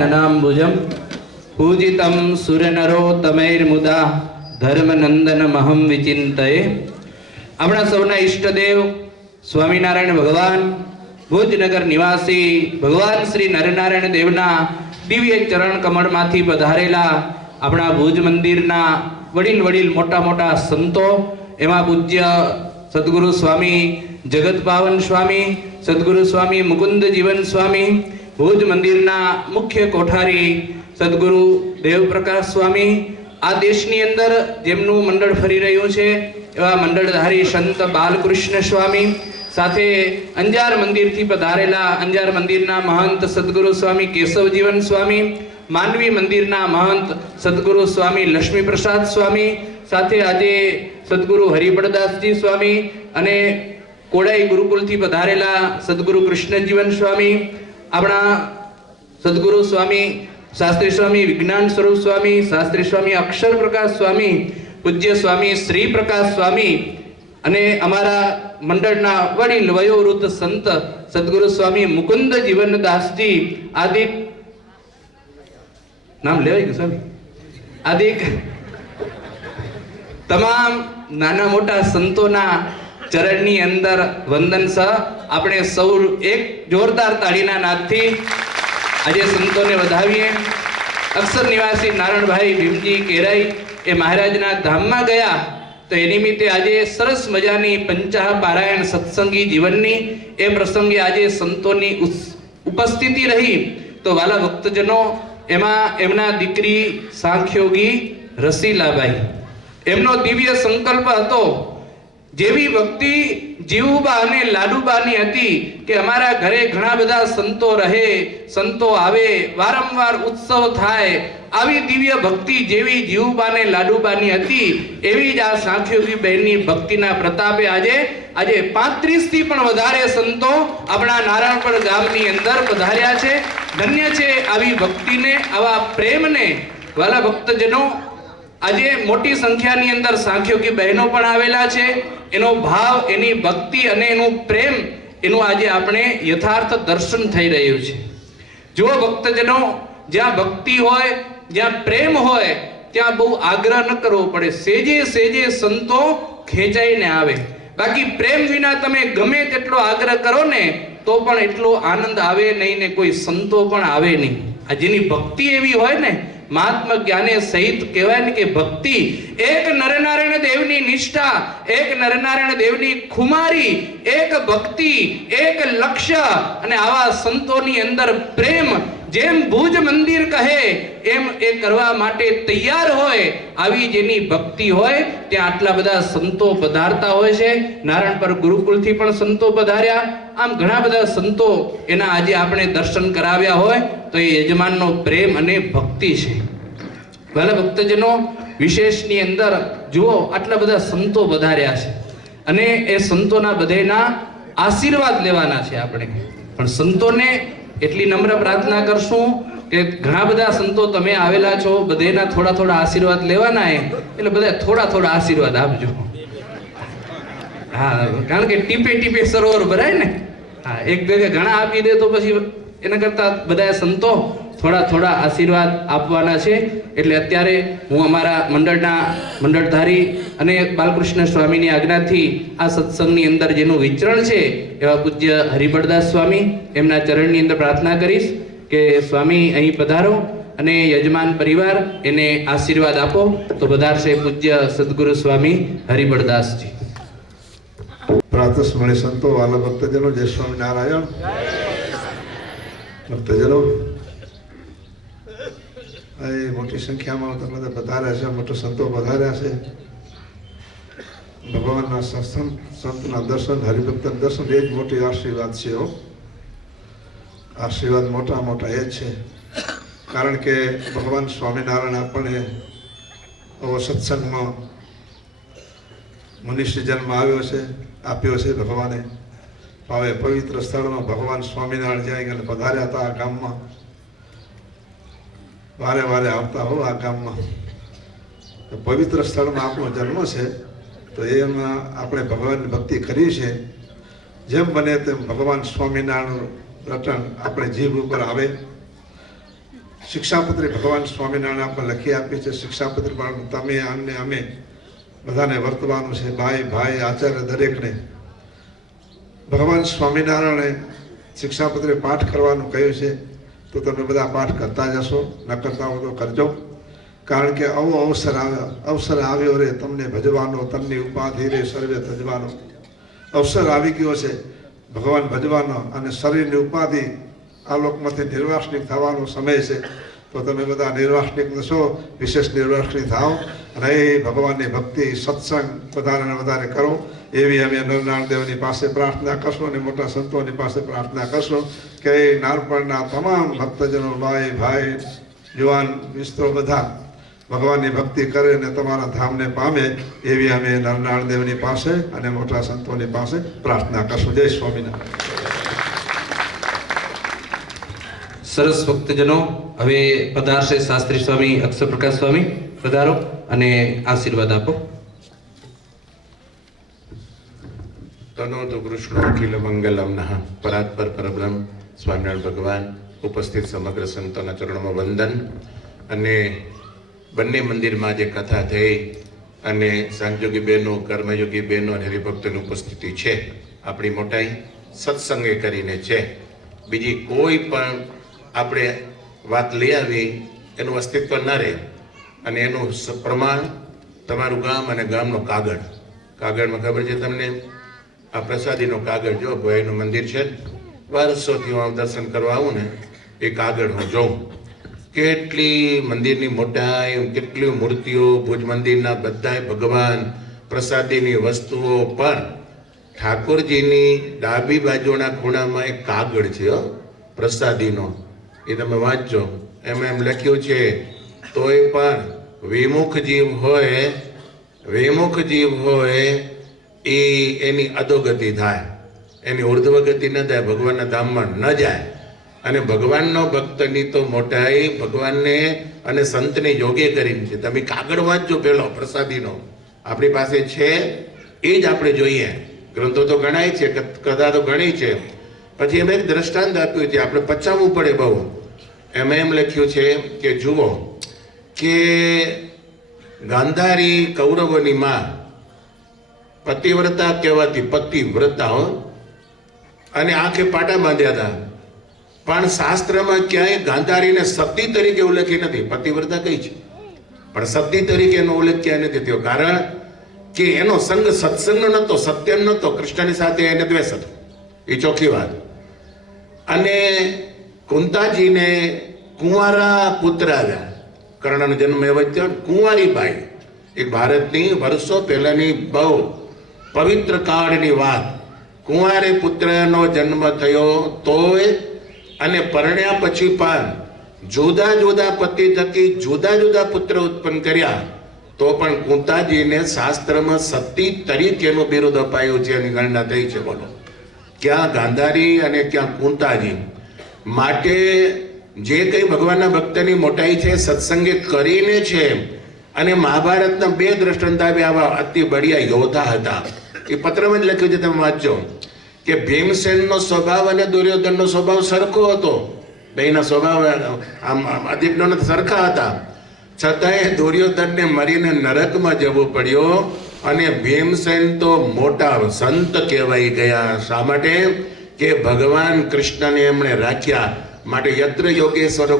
નનાંબુજમ પૂજિતમ સુરનરો તમૈર્મુદા ધર્મનંદનમહં વિચિંતયે. આપણા સૌના ઈષ્ટદેવ સ્વામિનારાયણ ભગવાન ભુજનગર નિવાસી ભગવાન શ્રી નરનારાયણ દેવના દિવ્ય ચરણ કમળમાંથી પધારેલા આપણા ભુજ મંદિરના વડીલ વડીલ મોટા મોટા સંતો, એમાં પૂજ્ય સદગુરુ સ્વામી જગત પાવન સ્વામી, સદગુરુ સ્વામી મુકુંદ જીવન સ્વામી, ભુજ મંદિરના મુખ્ય કોઠારી સદગુરુ દેવપ્રકાશ સ્વામી, આ દેશની અંદર જેમનું મંડળ ફરી રહ્યું છે એવા મંડળધારી સંત બાલકૃષ્ણ સ્વામી, સાથે અંજાર મંદિરથી પધારેલા અંજાર મંદિરના મહંત સદગુરુ સ્વામી કેશવજીવન સ્વામી, માંડવી મંદિરના મહંત સદગુરુ સ્વામી લક્ષ્મી પ્રસાદ સ્વામી, સાથે આજે સદગુરુ હરિબળદાસજી સ્વામી અને કોડાઈ ગુરુકુલથી પધારેલા સદગુરુ કૃષ્ણજીવન સ્વામી, આપણા સદગુરુ સ્વામી શાસ્ત્રી સ્વામી વિજ્ઞાન સ્વરૂપ સ્વામી, શાસ્ત્રી સ્વામી અક્ષર પ્રકાશ સ્વામી, પૂજ્ય સ્વામી શ્રી પ્રકાશ સ્વામી અને અમારા મંડળના વડીલ વયોવૃદ્ધ સંત સદગુરુ સ્વામી મુકુંદ જીવનદાસજી આદિ નામ લેવાય ગયું સ્વામી આદિ તમામ નાના મોટા સંતોના ચરણની અંદર વંદન સહ આપણે સૌ એક જોરદાર તાળીના નાદથી આજે સંતોને વધાવીએ. અક્ષર નિવાસી નારણભાઈ ભીમજી કેરાઈ એ મહારાજના ધામમાં ગયા તો એ નિમિત્તે આજે સરસ મજાની પંચાહ પારાયણ સત્સંગી જીવનની એ પ્રસંગે આજે સંતોની ઉપસ્થિતિ રહી. તો વાલા ભક્તજનો, એમાં એમના દીકરી સાંખ્યોગી રસીલાબાઈ, એમનો દિવ્ય સંકલ્પ હતો જેવી ભક્તિ જીવુબા અને લાડુબાની હતી કે અમારા ઘરે ઘણા બધા સંતો રહે, સંતો આવે, વારંવાર ઉત્સવ થાય, આવી દિવ્ય ભક્તિ જેવી જીવુબા અને લાડુબાની હતી એવી જ આ સાંખ્યોગી બહેનની ભક્તિના પ્રતાપે આજે 35 થી પણ વધારે સંતો આપણા નારાયણપુર ગામની અંદર પધાર્યા છે. ધન્ય છે આવી ભક્તિને, આવા પ્રેમને. વાલા ભક્તજનો, આજે મોટી સંખ્યાની અંદર સાંખ્યોગી બહેનો પણ આવેલા છે. એનો ભાવ, એની ભક્તિ અને એનું પ્રેમ, એનું આજે આપણે યથાર્થ દર્શન થઈ રહ્યું છે. જો ભક્તજનો, જ્યાં ભક્તિ હોય, જ્યાં પ્રેમ હોય, ત્યાં બહુ આગ્રહ ન કરવો પડે. સેજે સેજે સંતો ખેંચાઈને આવે. બાકી પ્રેમ વિના તમે ગમે તેટલો આગ્રહ કરો ને તો પણ એટલો આનંદ આવે નહીં ને કોઈ સંતો પણ આવે નહીં. આ જેની ભક્તિ એવી હોય ને, મહાત્મા જ્ઞાને સહિત કહેવાય ને કે ભક્તિ એક નરનારાયણ દેવની નિષ્ઠા, એક નરનારાયણ દેવની ખુમારી, એક ભક્તિ, એક લક્ષ્ય અને આવા સંતોની અંદર પ્રેમ, જેમ ભુજ મંદિર કહે એમ એ કરવા માટે તૈયાર હોય, આવી જેની ભક્તિ હોય ત્યાં આટલા બધા સંતો પધારતા હોય છે. નારાયણપુર ગુરુકુલથી પણ સંતો પધાર્યા. આમ ઘણા બધા સંતો એના આજે આપણે દર્શન કરાવ્યા હોય તો એ યજમાનનો પ્રેમ અને ભક્તિ છે. ભલે ભક્તજનો, વિશેષની અંદર જુઓ આટલા બધા સંતો પધાર્યા છે અને એ સંતોના બધાના આશીર્વાદ લેવાના છે આપણે. પણ સંતોને એટલી નમ્ર પ્રાર્થના કરશું કે ઘણા બધા સંતો તમે આવેલા છો, બધાના થોડા થોડા આશીર્વાદ લેવાના, એટલે બધા થોડા થોડા આશીર્વાદ આપજો. હા, કારણ કે ટીપે ટીપે સરોવર ભરાય ને, હા, એક ભેગે ઘણા આપી દે તો પછી એના કરતા બધા સંતો થોડા થોડા આશીર્વાદ આપવાના છે. એટલે અત્યારે હું અમારા મંડળધારી અને બાલકૃષ્ણ સ્વામીની આજ્ઞાથી આ સત્સંગની અંદર જેનું વિચરણ છે એવા પૂજ્ય હરિબળદાસ સ્વામી એમના ચરણની અંદર પ્રાર્થના કરીશ કે સ્વામી અહીં પધારો અને યજમાન પરિવાર એને આશીર્વાદ આપો. તો પધારશે પૂજ્ય સદગુરુ સ્વામી હરિબળદાસજી. પ્રાતસ્મરણીય સંતો, વાલા ભક્તજનો, જય સ્વામિનારાયણ. ભક્તજનો, અહીં મોટી સંખ્યામાં તમે બધા પધાર્યા છે, મોટા સંતો પધાર્યા છે. ભગવાનના સત્સંગ, સંતના દર્શન, હરિભક્તના દર્શન એ જ મોટી આશીર્વાદ છે. આશીર્વાદ મોટા મોટા એ જ છે. કારણ કે ભગવાન સ્વામિનારાયણ આપણને આવો સત્સંગમાં મનુષ્ય જન્મ આપ્યો છે ભગવાને. હવે પવિત્ર સ્થળમાં ભગવાન સ્વામિનારાયણ જ્યાં આગળ પધાર્યા હતા આ ગામમાં, વારે વારે આવતા હો આ ગામમાં. પવિત્ર સ્થળમાં આપણો જન્મ છે તો એમાં આપણે ભગવાનની ભક્તિ કરી છે. જેમ બને તેમ ભગવાન સ્વામિનારાયણ રટણ આપણે જીભ ઉપર આવે. શિક્ષાપત્રી ભગવાન સ્વામિનારાયણ આપણે લખી આપી છે. શિક્ષાપત્રી પણ તમે અને અમે બધાને વર્તવાનું છે. ભાઈ આચાર્ય દરેકને ભગવાન સ્વામિનારાયણે શિક્ષાપત્રી પાઠ કરવાનું કહ્યું છે. તો તમે બધા પાઠ કરતા જશો, ન કરતા હો તો કરજો. કારણ કે આવો અવસર આવ્યો રે તમને ભજવાનો, તમની ઉપાધિ રે સર્વે તજવાનો. અવસર આવી ગયો છે ભગવાન ભજવાનો અને શરીરની ઉપાધિ આ લોકમાંથી નિર્વાસનિક થવાનો સમય છે. તો તમે બધા નિર્વાસનિક છો, વિશેષ નિર્વાસનિક થાઓ અને એ ભગવાનની ભક્તિ સત્સંગ વધારે ને વધારે કરો એવી અમે નરનારાયણ દેવની પાસે પ્રાર્થના કરશો અને મોટા સંતોની પાસે પ્રાર્થના કરશો કે નાનપણના તમામ ભક્તજનો, ભાઈ યુવાન મિત્રો બધા ભગવાનની ભક્તિ કરે અને તમારા ધામને પામે એવી અમે નરનારાયણ દેવની પાસે અને મોટા સંતોની પાસે પ્રાર્થના કરશું. જય સ્વામિનારાયણ. સરસ ભક્તજનો, હવે પધારશે શાસ્ત્રી સ્વામી અક્ષરપ્રકાશ સ્વામી. પધારો અને આશીર્વાદ આપો. તનોતુ કૃષ્ણ અખિલ મંગલમ નઃ. પરાત્પર પરબ્રહ્મ સ્વામિનારાયણ ભગવાન, ઉપસ્થિત સમગ્ર સંતોના ચરણોમાં વંદન. અને બંને મંદિરમાં જે કથા થઈ અને સાંજયોગી બહેનો, કર્મયોગી બહેનો અને હરિભક્તોની ઉપસ્થિતિ છે, આપણી મોટાઈ સત્સંગે કરીને છે. બીજી કોઈ પણ આપણે વાત લઈ આવી એનું અસ્તિત્વ ન રહે. અને એનું પ્રમાણ તમારું ગામ અને ગામનો કાગળમાં ખબર છે તમને, આ પ્રસાદીનો કાગળ જો ભાઈનું મંદિર છે, વર્ષોથી હું દર્શન કરવા આવું ને એ કાગળ હું જોઉં. કેટલી મંદિરની મોટાઈ, કેટલી મૂર્તિઓ, ભુજ મંદિરના બધાય ભગવાન, પ્રસાદીની વસ્તુઓ, પણ ઠાકોરજીની ડાબી બાજુના ખૂણામાં એક કાગળ છે પ્રસાદીનો. એ તમે વાંચજો. એમ લખ્યું છે, તોય પણ વિમુખ જીવ હોય એ એની અધોગતિ થાય, એની ઉર્ધ્વગતિ ન થાય, ભગવાનના ધામમાં ન જાય. અને ભગવાનનો ભક્તની તો મોટાઈ ભગવાનને અને સંતને યોગ્ય કરીને છે. તમે કાગળ વાંચજો પેલો પ્રસાદીનો, આપણી પાસે છે એ જ આપણે જોઈએ. ગ્રંથો તો ગણાય છે, કથા તો ઘણી છે. પછી એમ એક દ્રષ્ટાંત આપ્યું છે, આપણે પચાવવું પડે બહુ. એમ લખ્યું છે કે જુઓ કે ગાંધારી કૌરવોની માં પતિવ્રતા કહેવાતી, પતિવ્રતા, અને આંખે પાટા બાંધ્યા હતા. પણ શાસ્ત્રમાં ક્યાંય ગાંધારીને સતી તરીકે ઉલ્લેખ નથી. પતિવ્રતા કઈ છે પણ સતી તરીકે એનો ઉલ્લેખ ક્યાંય નથી થયો. કારણ કે એનો સંગ સત્સંગ નતો, સત્ય નતો, કૃષ્ણની સાથે એને દ્વેષ હતો, એ ચોખ્ખી વાત. અને કુંતાજીને કુંવારા પુત્ર આવ્યા. કર્ણનો જન્મ એવો જ થયો. કુંવારી બાઈ, એક ભારતની વર્ષો પહેલાની બહુ પવિત્ર કાળની વાત. કુંવારે પુત્રનો જન્મ થયો તોય અને પરણ્યા પછી પણ જુદા જુદા પતિ થકી જુદા જુદા પુત્ર ઉત્પન્ન કર્યા તો પણ કુંતાજીને શાસ્ત્રમાં સતી તરીકેનું બિરુદ અપાયું છે, એની ગણના થઈ છે. બોલો, ક્યાં ગાંધારી અને ક્યાં કુંતાજી. માટે જે કંઈ ભગવાનના ભક્તની મોટાઈ છે સત્સંગે કરીને છે. અને મહાભારતના 2 દ્રષ્ટાંત આવા અતિ બળિયા યોદ્ધા હતા. એ પત્રમાં જ લખ્યું છે, તમે વાંચજો કે કે ભીમસેનનો સ્વભાવ અને દુર્યોધનનો સ્વભાવ સરખો હતો. બેયના સ્વભાવ આમ અદીપનો સરખા હતા. છતાંય દુર્યોધનને મરીને નરકમાં જવું પડ્યો અને ભીમસેન તો મોટા સંત કહેવાઈ ગયા. શા માટે? કે ભગવાન કૃષ્ણને એમણે રાખ્યા. માટે યત્ર યોગેશ્વર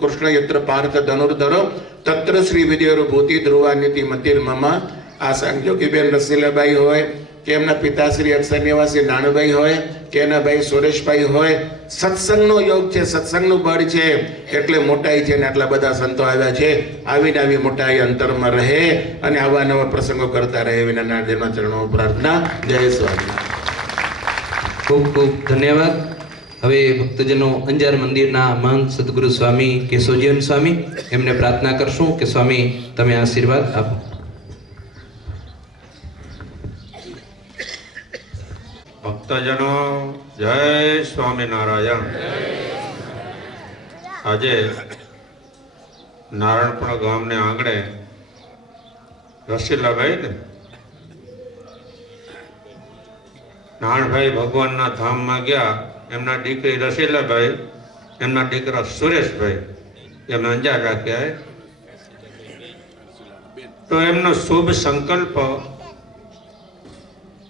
કૃષ્ણ યત્ર પાર્થ ધનુર્ધરો તત્ર શ્રી વિદ્યોર્ભૂતિ ધ્રુવાનિતિ મતિર્મમા. આ સંજોગીબેન રસીલાબાઈ હોય કે એમના પિતાશ્રી અક્ષર નિવાસી નાનુભાઈ હોય કે એના ભાઈ સુરેશભાઈ હોય, સત્સંગનો યોગ છે, સત્સંગનું બળ છે એટલે મોટાઈ છે ને આટલા બધા સંતો આવ્યા છે. આવીને આવી મોટાઈ અંતરમાં રહે અને આવા નવા પ્રસંગો કરતા રહે એવી નારાયણના ચરણોમાં પ્રાર્થના. જય સ્વામિનારાયણ. ખૂબ ખૂબ ધન્યવાદ. હવે ભક્તજનો અંજાર મંદિરના મહંત સદગુરુ સ્વામી કેશવજીવન સ્વામી એમને પ્રાર્થના કરશું કે સ્વામી તમે આશીર્વાદ આપો. ભક્તજનો જય સ્વામિનારાયણ. આજે નારાયણપુરા ગામને આંગણે રસીલાભાઈ ને નાણભાઈ ભગવાનના ધામમાં ગયા. એમના દીકરી રસીલાભાઈ, એમના દીકરા સુરેશભાઈ એમને અંજાર રાખ્યા. તો એમનો શુભ સંકલ્પ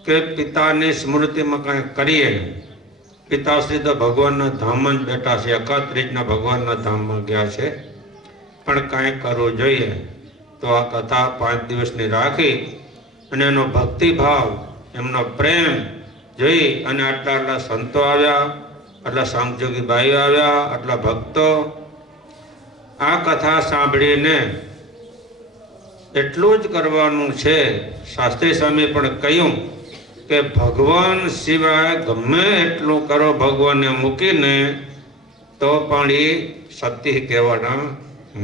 કે પિતાની સ્મૃતિમાં કંઈ કરીએ. પિતાશ્રી તો ભગવાનના ધામમાં જ બેઠા છે, 31ના ભગવાનના ધામમાં ગયા છે, પણ કાંઈ કરવું જોઈએ. તો આ કથા 5 દિવસની રાખી અને એનો ભક્તિભાવ, એમનો પ્રેમ જોઈ અને આટલા સંતો આવ્યા, આટલા સાંગજોગી ભાઈઓ આવ્યા, આટલા ભક્તો આ કથા સાંભળીને એટલું જ કરવાનું છે. શાસ્ત્રી સ્વામી પણ કહ્યું કે ભગવાન સિવાય ગમે એટલું કરો ભગવાનને મૂકીને તો પણ એ સત્ય કહેવાના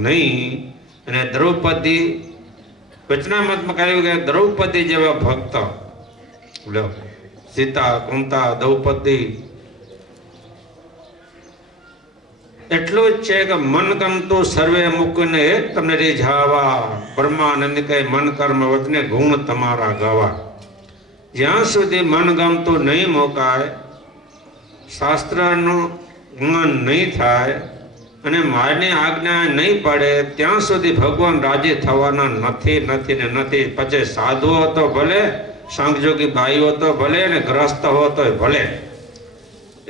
નહીં. અને દ્રૌપદી વચનામતમાં કહ્યું કે દ્રૌપદી જેવા ભક્ત, સીતા, કુંતા, દ્રૌપદી એટલું જ છે કે મન ગમતું સર્વે મૂકીને એક તમને રીઝાવા. બ્રહ્માનંદ કહે મન કર્મ વચને ગુણ તમારા ગાવા. જ્યાં સુધી મન ગમતું નહીં મુકાય, શાસ્ત્રનું જ્ઞાન નહીં થાય અને મારની આજ્ઞા નહીં પડે ત્યાં સુધી ભગવાન રાજી થવાના નથી નથી ને નથી. પછી સાધુઓ તો ભલે, સાંગજોગી ભાઈઓ તો ભલે ને ગ્રસ્ત હો તો ભલે,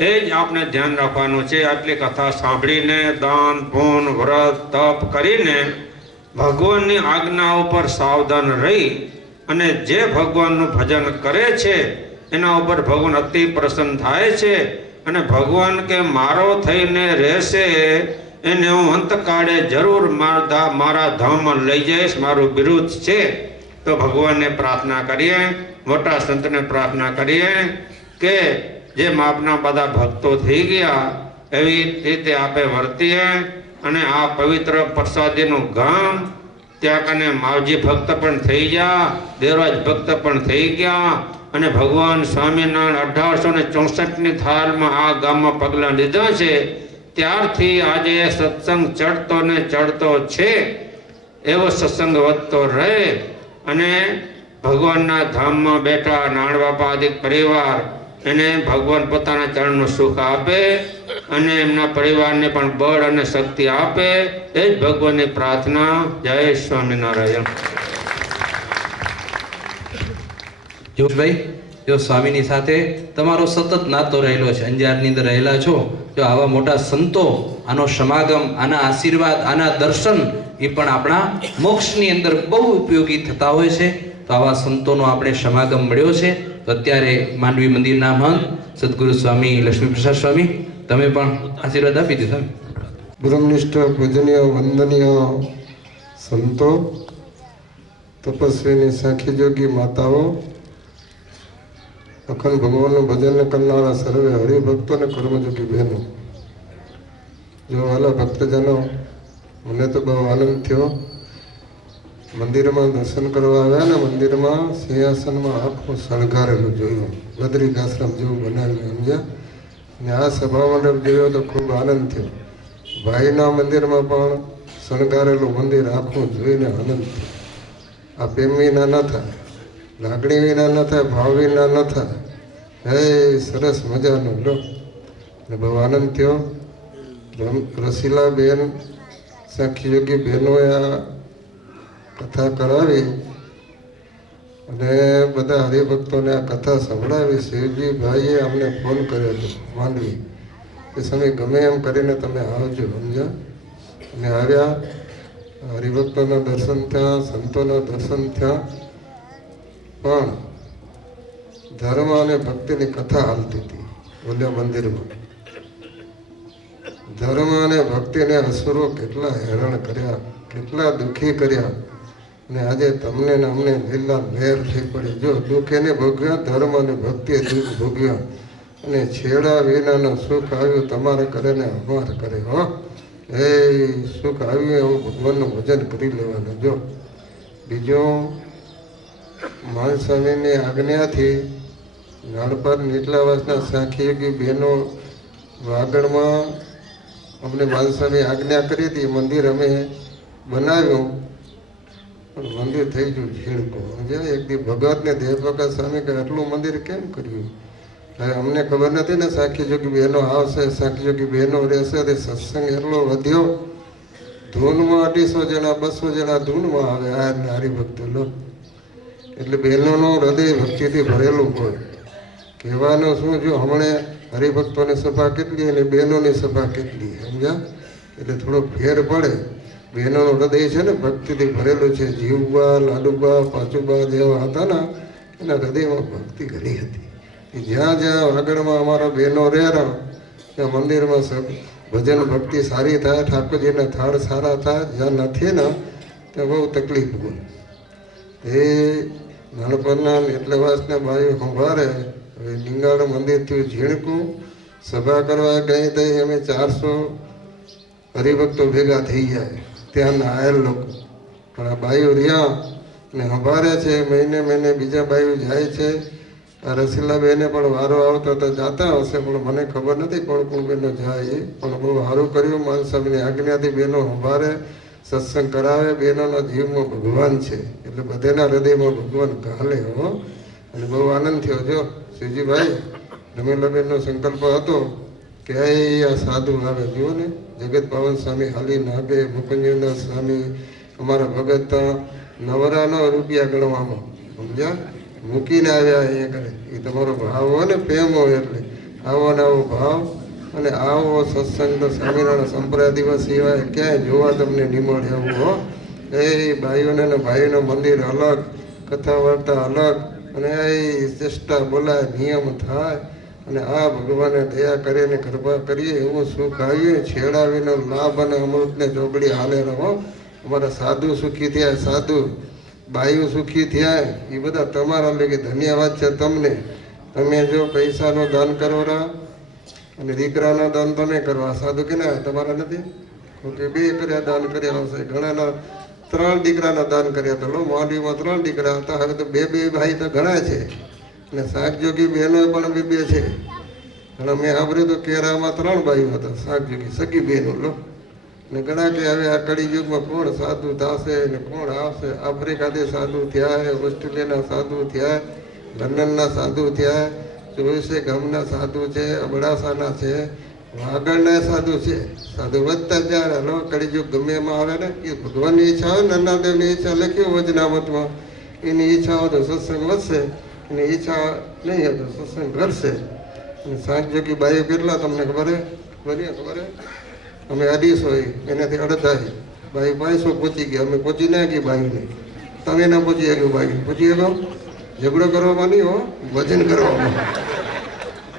એ જ આપણે ધ્યાન રાખવાનું છે. આટલી કથા સાંભળીને દાન પૂન વ્રત તપ કરીને ભગવાનની આજ્ઞા ઉપર સાવધાન રહી અને જે ભગવાનનું ભજન કરે છે એના ઉપર ભગવાન અતિ પ્રસન્ન થાય છે. અને ભગવાન કે મારો થઈને રહેશે એને હું અંતકાળે જરૂર મારા ધામમાં લઈ જઈશ, મારું બિરુદ છે. તો ભગવાનને પ્રાર્થના કરીએ, મોટા સંતને પ્રાર્થના કરીએ કે જે માપના બધા ભક્તો થઈ ગયા એવી રીતે આપે વર્તીએ. અને આ પવિત્ર પ્રસાદીનું ગામ ત્યાં કને માવજી ભક્ત પણ થઈ ગયા, દેવરાજ ભક્ત પણ થઈ ગયા. અને ભગવાન સ્વામિનારાયણ 1864ની થાળમાં આ ગામમાં પગલાં લીધા છે. ત્યારથી આજે સત્સંગ ચડતો ને ચડતો છે. એવો સત્સંગ વધતો રહે અને ભગવાનના ધામમાં બેઠા નાણબાપા આદિ પરિવાર એને ભગવાન પોતાના ચરણનું સુખ આપે અને એમના પરિવારને પણ બળ અને શક્તિ આપે. એ જ ભગવાનની પ્રાર્થના. જય સ્વામિનારાયણ. જોશભાઈ, જો સ્વામીની સાથે તમારો સતત નાતો રહેલો છે, અંજારની અંદર રહેલા છો, જો આવા મોટા સંતો, આનો સમાગમ, આના આશીર્વાદ, આના દર્શન એ પણ આપણા મોક્ષની અંદર બહુ ઉપયોગી થતા હોય છે. તો આવા સંતોનો આપણે સમાગમ મળ્યો છે. તો અત્યારે માંડવી મંદિરના મહંત સદગુરુ સ્વામી લક્ષ્મીપ્રસાદ સ્વામી તમે પણ આશીર્વાદ આપી દીધા. બ્રહ્મનિષ્ઠ પૂજનીય વંદનીય સંતો, તપસ્વીની સાખી જોગી માતાઓ, અખંડ ભગવાનનું ભજન કરનારા સર્વે હરિભક્તો અને કર્મજોગી બહેનો, જો વાલા ભક્તજનો, મને તો બહુ આનંદ થયો. મંદિરમાં દર્શન કરવા આવ્યા ને મંદિરમાં સિંહાસનમાં આખું શણગારેલું જોયું, બદ્રિક આશ્રમ જેવું બનાવેલું, સમજ્યા. અને આ સભા મંડપ જોયો તો ખૂબ આનંદ થયો. ભાઈના મંદિરમાં પણ શણગારેલું મંદિર આખું જોઈને આનંદ થયો. આ પ્રેમ વિના ન થાય, લાગણી વિના ન થાય, ભાવ વિના ન થાય. હે સરસ મજાનું લો ને બહુ આનંદ થયો. રસીલાબેન સાખીયોગી બહેનોએ આ કથા કરાવી અને બધા હરિભક્તોને આ કથા સંભળાવી. શિવજી ભાઈએ અમને ફોન કર્યો હતો માંડવી કે સમય ગમે એમ કરીને તમે આવજો, સમજ્યા? અને આવ્યા. હરિભક્તોના દર્શન થયા, સંતોના દર્શન થયા, પણ ધર્મ અને ભક્તિની કથા હાલતી હતી બોલ્યા મંદિરમાં. ધર્મ અને ભક્તિને અસુરો કેટલા હેરાન કર્યા, કેટલા દુઃખી કર્યા, અને આજે તમને ને અમને લીલા લહેર થઈ પડી. જો દુઃખ એને ભોગવ્યા, ધર્મ અને ભક્તિએ દુઃખ ભોગવ્યા, અને છેડા વિનાનું સુખ આવ્યું તમારા કરે ને અમાર કરે. હો એ સુખ આવ્યું એવું ભગવાનનું ભજન કરી લેવાનું. જો બીજું, માલસ્વામીની આજ્ઞાથી નાળપાર નીચલાવાસના સાખીયોગી બહેનો વાગડમાં અમને માલસ્વામી આજ્ઞા કરી હતી. મંદિર અમે બનાવ્યું, પણ મંદિર થઈ ગયું ઝીણકું. સમજ્યા? એક દી ભગતને દેવપ્રકાશ સ્વામી કે આટલું મંદિર કેમ કર્યું? હવે અમને ખબર નથી ને, સાખીયોગી બહેનો આવશે, સાખીયોગી બહેનો રહેશે. તે સત્સંગ એટલો વધ્યો, ધૂનમાં 250 જણા 200 જણા ધૂનમાં આવે આ હરિભક્તો લો. એટલે બહેનોનું હૃદય ભક્તિથી ભરેલું હોય. કહેવાનું શું, જો હમણાં હરિભક્તોની સભા કેટલી અને બહેનોની સભા કેટલી, સમજ્યા? એટલે થોડો ફેર પડે. બહેનોનું હૃદય છે ને ભક્તિથી ભરેલું છે. જીવબા, લાડુબા, પાચુબા જેવા હતા ને, એના હૃદયમાં ભક્તિ ઘણી હતી. જ્યાં જ્યાં વાગડમાં અમારા બહેનો રહ્યા ત્યાં મંદિરમાં ભજન ભક્તિ સારી થાય, ઠાકોરજીના થાળ સારા થાય. જ્યાં નથી ને ત્યાં બહુ તકલીફ હોય. એ નાનપણના એટલેવાસના ભાઈઓ સંભાળે. હવે લીંગાળ મંદિર થયું ઝીણકું. સભા કરવા ગઈ તઈ અમે 400 હરિભક્તો ભેગા થઈ જાય, ત્યાં આયેલ લોકો. પણ આ ભાઈઓ રહ્યા ને સંભાળે છે. મહિને મહિને બીજા ભાઈઓ જાય છે. આ રસીલાબેને પણ વારો આવતો તો જાતા હશે, પણ મને ખબર નથી કોણ કોણ બહેનો જાય. પણ બહુ સારું કર્યું. માનસામીની આજ્ઞાથી બહેનો સંભાળે, સત્સંગ કરાવે. બહેનોના જીવમાં ભગવાન છે, એટલે બધાના હૃદયમાં ભગવાન ઘાલે. હો અને બહુ આનંદ થયો. જો શિવજીભાઈ રમેલાબેનનો સંકલ્પ હતો કે આ સાધુ આવે. જુઓ ને, જગત પાવન સ્વામી હાલી નાગે, મુકુંજદાસ સ્વામી અમારા ભગત નવરાનો રૂપિયા ગણવામાં, સમજ્યા? મૂકીને આવ્યા અહીંયા કરે. એ તમારો ભાવ હોય ને, પ્રેમ હોય. એટલે આવો ને આવો ભાવ અને આવો સત્સંગ તો સ્વામિનારાયણ સંપ્રદાય દિવસ સિવાય ક્યાંય જોવા તમને નહીં મળે. એવું હો એ ભાઈઓને ને ભાઈઓનું મંદિર અલગ, કથા વાર્તા અલગ, અને એ ચેષ્ટા બોલાય, નિયમ થાય. અને આ ભગવાને દયા કરીને કૃપા કરીએ એવું સુખ આવ્યું. છેડાવીનો લાભ અને અમૃતને ચોગડી હાલે રહો. અમારા સાધુ સુખી થયા, સાધુ બાયુ સુખી થયા. એ બધા તમારા લગી ધન્યવાદ છે તમને. તમે જો પૈસાનું દાન કરો રહ્યા અને દીકરાના દાન તમે કરવા. સાધુ કે ના તમારા નથી? કે 2 કર્યા દાન કર્યા હશે. ઘણાના 3 દીકરાના દાન કર્યા હતા. લો માંડવીમાં 3 દીકરા હતા, હવે તો 2 ભાઈ તો ઘણા છે. અને શાકજોગી બહેનો પણ 2 છે. અને મેં સાંભળ્યું તો કેરામાં 3 ભાઈઓ હતા શાકજોગી, સગી બહેનો. લો ને ઘણા કે હવે આ કળી યુગમાં કોણ સાધુ થશે ને કોણ આવશે. આફ્રિકાથી સાધુ થયા, ઓસ્ટ્રેલિયાના સાધુ થયા, લંડનના સાધુ થયા, ચોવીસે ગામના સાધુ છે, અબડાસાના છે, વાગડના સાધુ છે. સાધુ વધતા જાય. હલો કળી યુગ ગમે એમાં આવે ને, એ ભગવાનની ઈચ્છા હોય. નન્નાદેવની ઈચ્છા લખ્યું વચનામતમાં. એની ઈચ્છા હોય તો સત્સંગ વધશે, એની ઈચ્છા નહીં હોય તો સત્સંગ ઘટશે. અને શાકજોગી બાઈઓ કેટલા તમને ખબર હે? ખબર હે? અમે 250 એનાથી 2.5 ભાઈ 500 પહોંચી ગયા. અમે પહોંચી ના ગઈ ભાઈને. તમે ના પહોંચી ગયો ભાઈ? પહોંચી ગયો. ઝઘડો કરવામાં નહીં હો, ભજન કરવામાં.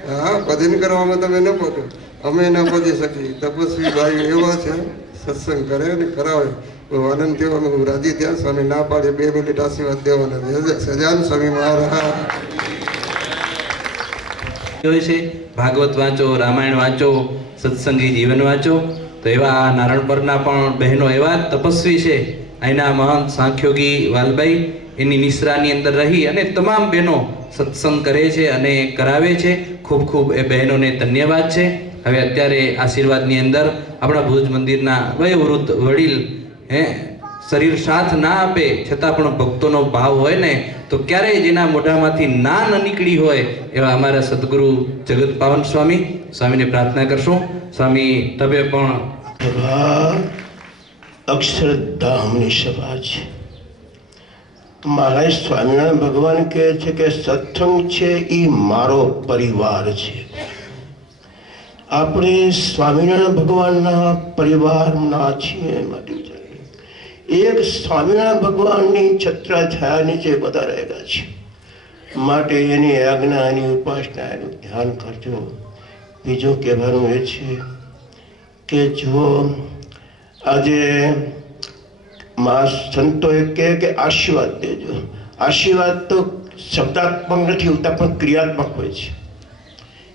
હા, ભજન કરવામાં તમે ન પહોંચો, અમે ના પહોંચી શકીએ. તપસ્વી ભાઈ એવા છે, સત્સંગ કરે અને કરાવે. બહુ આનંદ થયો. અમે રાજી થયા. સ્વામી ના પાડે 2 મિનિટ આશીર્વાદ દેવાના. સજાન સ્વામી મહારાજ હોય છે. ભાગવત વાંચો, રામાયણ વાંચો, સત્સંગી જીવન વાંચો. તો એવા નારણપરના પણ બહેનો એવા તપસ્વી છે. અહીંના મહંત સાંખ્યોગી વાલભાઈ એની નિશ્રાની અંદર રહી અને તમામ બહેનો સત્સંગ કરે છે અને કરાવે છે. ખૂબ ખૂબ એ બહેનોને ધન્યવાદ છે. હવે અત્યારે આશીર્વાદની અંદર આપણા ભુજ મંદિરના વયોવૃદ્ધ વડીલ શરીર સાથ ના આપે છતાં પણ ભક્તોનો ભાવ હોય ને તો ક્યારેય જેના મોઢામાંથી ના ન નીકળી હોય એવા અમારા સદગુરુ જગત પાવન સ્વામીને પ્રાર્થના કરશું. સ્વામી તમે પણ અક્ષરધામની સભા છે. મારા સ્વામિનારાયણ ભગવાન કહે છે કે સત્સંગ છે એ મારો પરિવાર છે. આપણે સ્વામિનારાયણ ભગવાનના પરિવારના છીએ. માટે એક સ્વામિનારાયણ ભગવાનની છત્રછાયા નીચે બધા રહેલા છે. માટે એની આજ્ઞા, એની ઉપાસના, એનું ધ્યાન કરજો. બીજું કહેવાનું એ છે કે જો આજે સંતોએ કહે કે આશીર્વાદ દેજો. આશીર્વાદ તો શબ્દાત્મક નથી હોતા પણ ક્રિયાત્મક હોય છે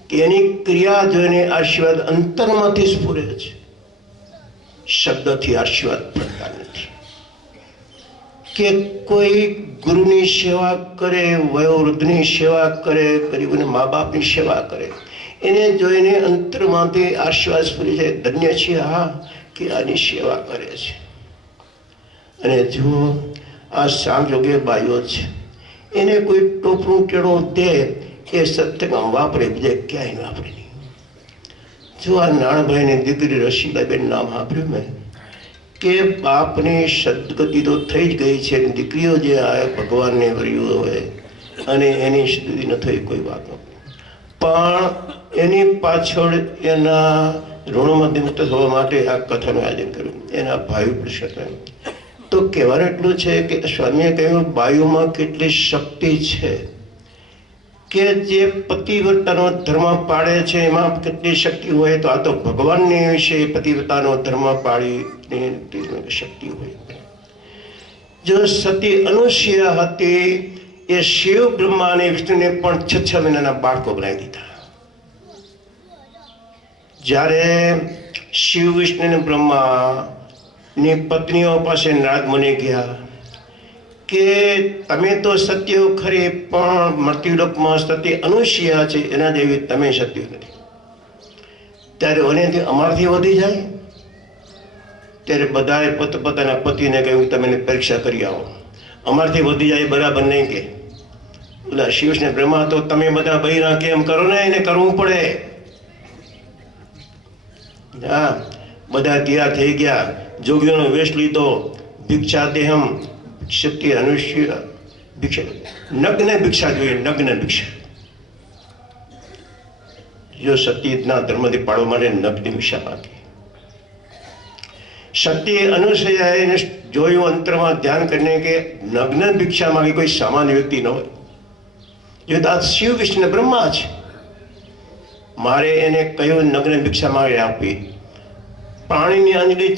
કે એની ક્રિયા જોઈને આશીર્વાદ અંતરમાંથી સ્ફુરે છે. શબ્દથી આશીર્વાદ પડતા નથી. કે કોઈ ગુરુની સેવા કરે, વયોવૃદ્ધની સેવા કરે, ગરીબોને મા બાપની સેવા કરે, એને જોઈને અંતરમાંથી આશીર્વાદ સ્ફુરી જાય. ધન્ય છે હા કે આની સેવા કરે છે. અને જુઓ આ સાંજોગે બાઈઓ છે, એને કોઈ ટોપરું ટેડો દે એ સત્સંગમાં વાપરે, બીજે ક્યાંય વાપરે નહીં. જો આ નાણભાઈની દીકરી રસીલાબેન નામ સાંભળ્યું મેં કે બાપની સદગતિ તો થઈ જ ગઈ છે, દીકરીઓ જે આ ભગવાનને વર્યું હોય અને એની સદગતિ ન થઈ કોઈ વાત નથી, પણ એની પાછળ એના ઋણમાંથી મુક્ત થવા માટે આ કથાનું આયોજન કર્યું. એના ભાઈ પુરુષોત્તમ તો કહેવાનું એટલું છે કે સ્વામીએ કહ્યું બાયુમાં કેટલી શક્તિ છે કે જે પતિવ્રતાનો ધર્મ પાળે છે એમાં કેટલી શક્તિ હોય, તો આ તો ભગવાનની વિશે પતિવ્રતાનો ધર્મ પાળી શક્તિ હોય. જો સતી અનુસૂયા હતી એ શિવ બ્રહ્મા અને વિષ્ણુને પણ 6 મહિનાના બાળકો બનાવી દીધા. જ્યારે શિવ વિષ્ણુ અને બ્રહ્માની પત્નીઓ પાસે નારદ મુનિ ગયા કે તમે તો સત્ય ખરી પણ મૃત્યુલોકમાં સતી અનુસૂયા છે, એના જેવી તમે સત્ય નથી. ત્યારે અને અમારાથી વધી જાય. ત્યારે બધાએ પોતાના પતિને કહ્યું તમે પરીક્ષા કરી આવો, અમારાથી વધી જાય બરાબર નહીં. કે ઓલા શિવને બ્રહ્મા તો તમે બધા બૈરા કેમ કરો ને, એને કરવું પડે. હા, બધા તૈયાર થઈ ગયા, જોગીઓનો વેશ લીધો, ભિક્ષા દેહમ સત્ય અનુસૂયા ભિક્ષા, નગ્ન ભિક્ષા જોઈએ, નગ્ન ભિક્ષા. જો સતીના ધર્મથી પાડવા માટે નગ્ન ભિક્ષા માંગી. સત્ય અનુસૂયાએ એને જોયું અંતરમાં ધ્યાન કરીને કે નગ્ન ભિક્ષા માંગી કોઈ સામાન્ય વ્યક્તિ ન હોય. જો આ શિવ વિષ્ણુ બ્રહ્મા છે, મારે એને કહ્યું નગ્ન ભિક્ષા માંગે આપી. પાણીની આંજળી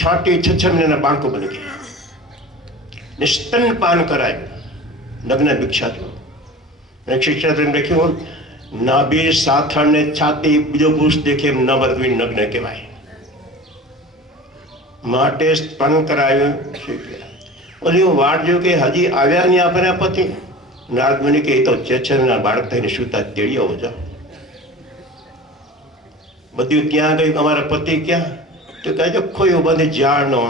છાંટી 6 મહિનાના બાળકો બની ગયા ને સ્તનપાન કરાયું. નગ્ન ભિક્ષા જો શિક્ષાત્રે લખ્યું નાભી સાથળ ને છાતી બીજો પુરુષ દેખે એમ ન બદવી નગ્ન કહેવાય. માટે સ્તન કરાયું. ઓલી વાટ જો કે હજી આવ્યા નહીં આપણા પતિ. નારદ મુનિ કે તો 6 મહિના બાળક થઈને સુતા તેડી આવો જાઓ. બધું ક્યાં ગયું, અમારા પતિ ક્યાં? તો કહે છે ખોયું બધી ઝાડનો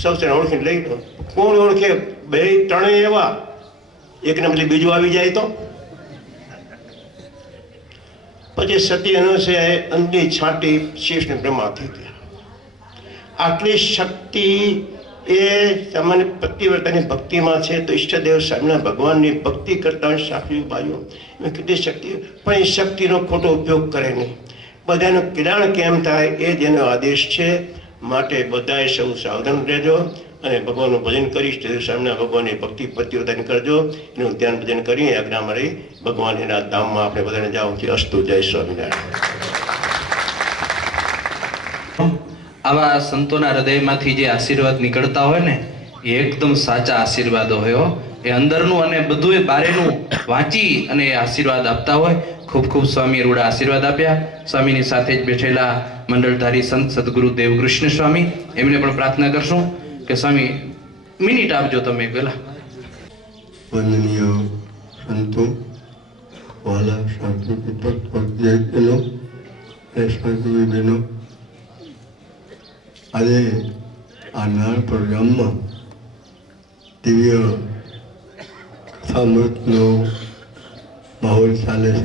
સૌને ઓળખીને લઈ લો. કોણ ઓળખે? 2-3 એવા, એકને બદલે બીજું આવી જાય તો. પછી સતી અનુસૂયાએ અંધી છાંટી શિવને બ્રહ્મા થઈ ગયા. આટલી શક્તિ એ સામાન્ય પતિવ્રતાની ભક્તિમાં છે. તો ઈષ્ટદેવ સ્વામિનારાયણ ભગવાનની ભક્તિ કરતા સાખી ભાઈઓ એમાં કેટલી શક્તિ, પણ એ શક્તિનો ખોટો ઉપયોગ કરે નહીં. બધાનું કલ્યાણ કેમ થાય એ જ એનો આદેશ છે. માટે બધાએ સૌ સાવધાન રહેજો અને ભગવાનનું ભજન કરી સ્વામિનારાયણ ભગવાનની ભક્તિ પતિવ્રતાની કરજો. એનું ધ્યાન ભજન કરી આજ્ઞા મળી ભગવાન એના ધામમાં આપણે બધાને જાઓ છીએ. અસ્તુ. જય સ્વામિનારાયણ. આવા સંતોના હૃદયમાંથી જે આશીર્વાદ નીકળતા હોય ને એ એકદમ સાચા આશીર્વાદો હોય. એ અંદરનું અને બધું એ બારેનું વાંચી અને આશીર્વાદ આપતા હોય. ખૂબ ખૂબ સ્વામી રૂડા આશીર્વાદ આપ્યા. સ્વામીની સાથે જ બેઠેલા મંડળધારી સંત સદગુરુ દેવકૃષ્ણ સ્વામી, એમને પણ પ્રાર્થના કરશું કે સ્વામી મિનિટ આપજો તમે પેલા. વંદનીય સંતો, વાલા શાંતિ બહેનો અને શાંતિ બહેનો, આજે આ નાનપર ગામમાં દિવ્ય કથામૃતનો માહોલ ચાલે છે.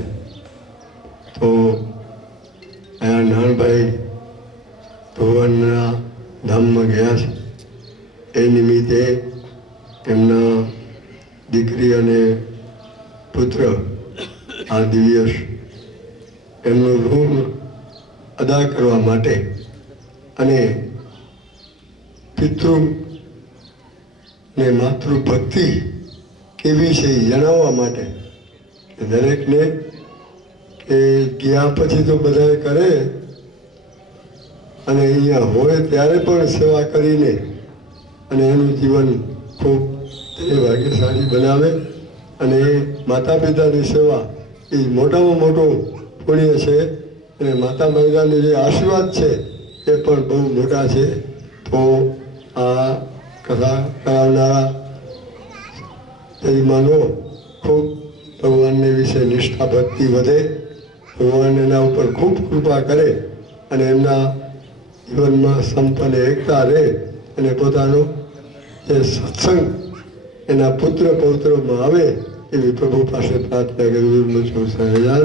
તો અહીંયા નાનભાઈ ભગવાનના ધામમાં ગયા છે. એ નિમિત્તે એમના દીકરી અને પુત્ર આ દિવ્ય એમનું ઋણ અદા કરવા માટે અને પિતૃ ને માતૃભક્તિ કેવી છે એ જણાવવા માટે કે દરેકને કે ગયા પછી તો બધા કરે અને અહીંયા હોય ત્યારે પણ સેવા કરીને અને એનું જીવન ખૂબ તે ભાગ્યશાળી બનાવે. અને માતા પિતાની સેવા એ મોટામાં મોટું પુણ્ય છે અને માતા પિતાની જે આશીર્વાદ છે એ પણ બહુ મોટા છે. તો આ કથા કરાવનારા જયમાનો ખૂબ ભગવાનને વિશે નિષ્ઠા ભક્તિ વધે, ભગવાન એના ઉપર ખૂબ કૃપા કરે અને એમના જીવનમાં સંપન્ન એકતા રહે અને પોતાનો જે સત્સંગ એના પુત્ર પૌત્રોમાં આવે એવી પ્રભુ પાસે પ્રાર્થના કરી છું. સહજાન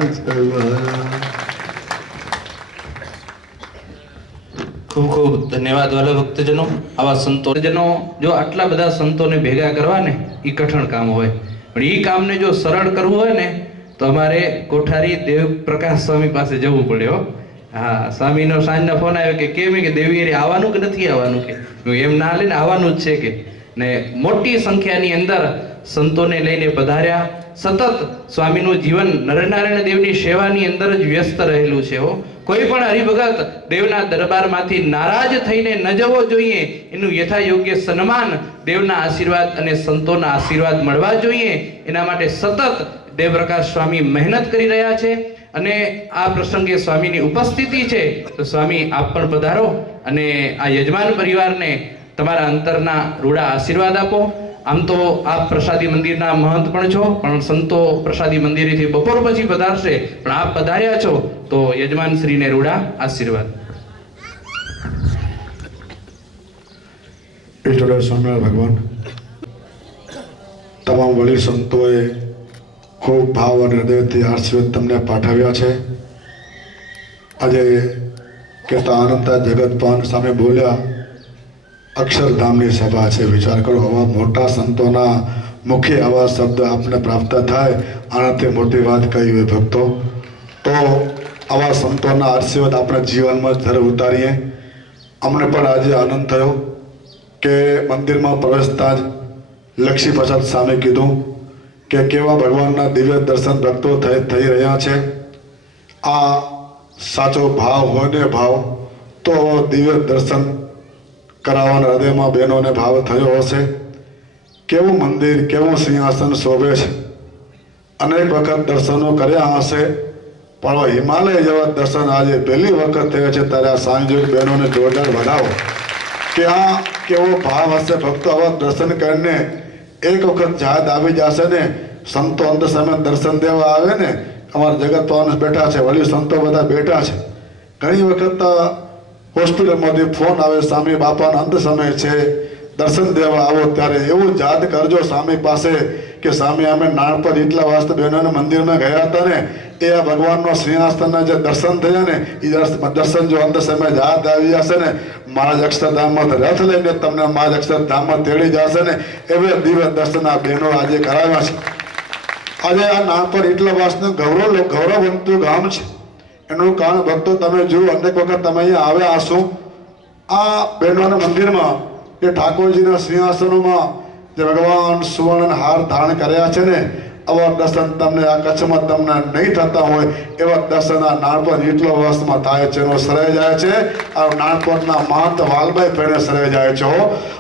ખૂબ ખૂબ ધન્યવાદ વાલા ભક્તજનો. આવા સંતોજનો જો આટલા બધા સંતોને ભેગા કરવા ને એ કઠણ કામ હોય, પણ એ કામને જો સરળ કરવું હોય ને તો અમારે કોઠારી દેવ પ્રકાશ સ્વામી પાસે જવું પડે. હો હા, સ્વામીનો સાંજનો ફોન આવ્યો કે કેમ કે દેવી આવવાનું કે નથી આવવાનું, કે એમ ના લે ને આવવાનું જ છે કે. ને મોટી સંખ્યાની અંદર સંતોને લઈને પધાર્યા. સતત સ્વામીનું જીવન નરનારાયણ દેવની સેવાની અંદર જ વ્યસ્ત રહેલું છે. હો કોઈ પણ હરિભગત દેવના દરબારમાંથી નારાજ થઈને ન જવો જોઈએ. એનું યથા યોગ્ય સન્માન દેવના આશીર્વાદ અને સંતોના આશીર્વાદ મળવા જોઈએ. એના માટે સતત દેવપ્રકાશ સ્વામી મહેનત કરી રહ્યા છે. અને આ પ્રસંગે સ્વામીની ઉપસ્થિતિ છે તો સ્વામી આપ પણ પધારો અને આ યજમાન પરિવારને તમારા અંતરના રૂડા આશીર્વાદ આપો. આમ તો આપ પ્રસાદી મંદિરના મહંત પણ છો, પણ સંતો પ્રસાદી મંદિરેથી બપોર પછી પધારશે, પણ આપ પધાર્યા છો તો યજમાન શ્રીને રૂડા આશીર્વાદ. સ્વામિનારાયણ ભગવાન તમામ વડીલ સંતોએ ખૂબ ભાવ અને હૃદયથી આશીર્વાદ તમને પાઠવ્યા છે. આજે કહેતા આનંદતા જગતપાન સામે બોલ્યા અક્ષરધામની સભા છે. વિચાર કરો, આવા મોટા સંતોના મુખે આવા શબ્દ આપને પ્રાપ્ત થાય, આનાથી મોટી વાત કઈ હોય ભક્તો. તો આવા સંતોના આશીર્વાદ આપણા જીવનમાં જરૂર ઉતારીએ. અમને પણ આજે આનંદ થયો કે મંદિરમાં પ્રવેશતા જ લક્ષ્મી પ્રસાદ સામે કીધું કે કેવા ભગવાનના દિવ્ય દર્શન ભક્તો થઈ રહ્યા છે. આ સાચો ભાવ હોય ને ભાવ તો દિવ્ય દર્શન કરાવવાના હૃદયમાં બહેનોને ભાવ થયો હશે. કેવું મંદિર, કેવું સિંહાસન શોભે છે. અનેક વખત દર્શનો કર્યા હશે, પણ હિમાલય જેવા દર્શન આજે પહેલી વખત થયા છે. ત્યારે આ સાંજોગ બહેનોને જોરદાર વધાવો કે આ કેવો ભાવ હશે. ભક્તો આવા દર્શન કરીને એક વખત યાદ આવી જશે ને. સંતો અંત સમય દર્શન દેવા આવે ને, અમારા જગત પાવન બેઠા છે, વળી સંતો બધા બેઠા છે. ઘણી વખત હોસ્પિટલમાંથી ફોન આવે, સ્વામી બાપાનો અંત સમય છે, દર્શન દેવા આવો. ત્યારે એવું યાદ કરજો સ્વામી પાસે કે સ્વામી અમે નાનપણ એટલા વાસ્તે બહેનોના મંદિરમાં ગયા હતા ને, એ આ ભગવાનનો સિંહાસનના જે દર્શન થયા ને એ દર્શન જો અંત સમય યાદ આવી જશે ને, મારા જ અક્ષરધામમાં રથ લઈને તમને મારા જ અક્ષરધામમાં તેડી જશે ને, એવે દિવ્ય દર્શન આ બહેનો આજે કરાવ્યા છે. આજે આ નાનપણ એટલા વાસનું ગૌરવવંતું ગામ છે. એનું કારણ ભક્તો તમે જુઓ, અનેક વખત તમે અહીંયા આવ્યા હશો. આ બહેનોના મંદિરમાં જે ઠાકોરજીના સિંહાસનોમાં જે ભગવાન સુવર્ણ હાર ધારણ કર્યા છે ને, આવા દર્શન તમને આ કચ્છમાં તમને નહીં થતા હોય એવા દર્શન આ નાનપણ એટલો વર્ષમાં થાય છે. એનો શ્રેય જાય છે આ નાનપણના મહંત વાલભાઈ પેણે શ્રેય જાય છે.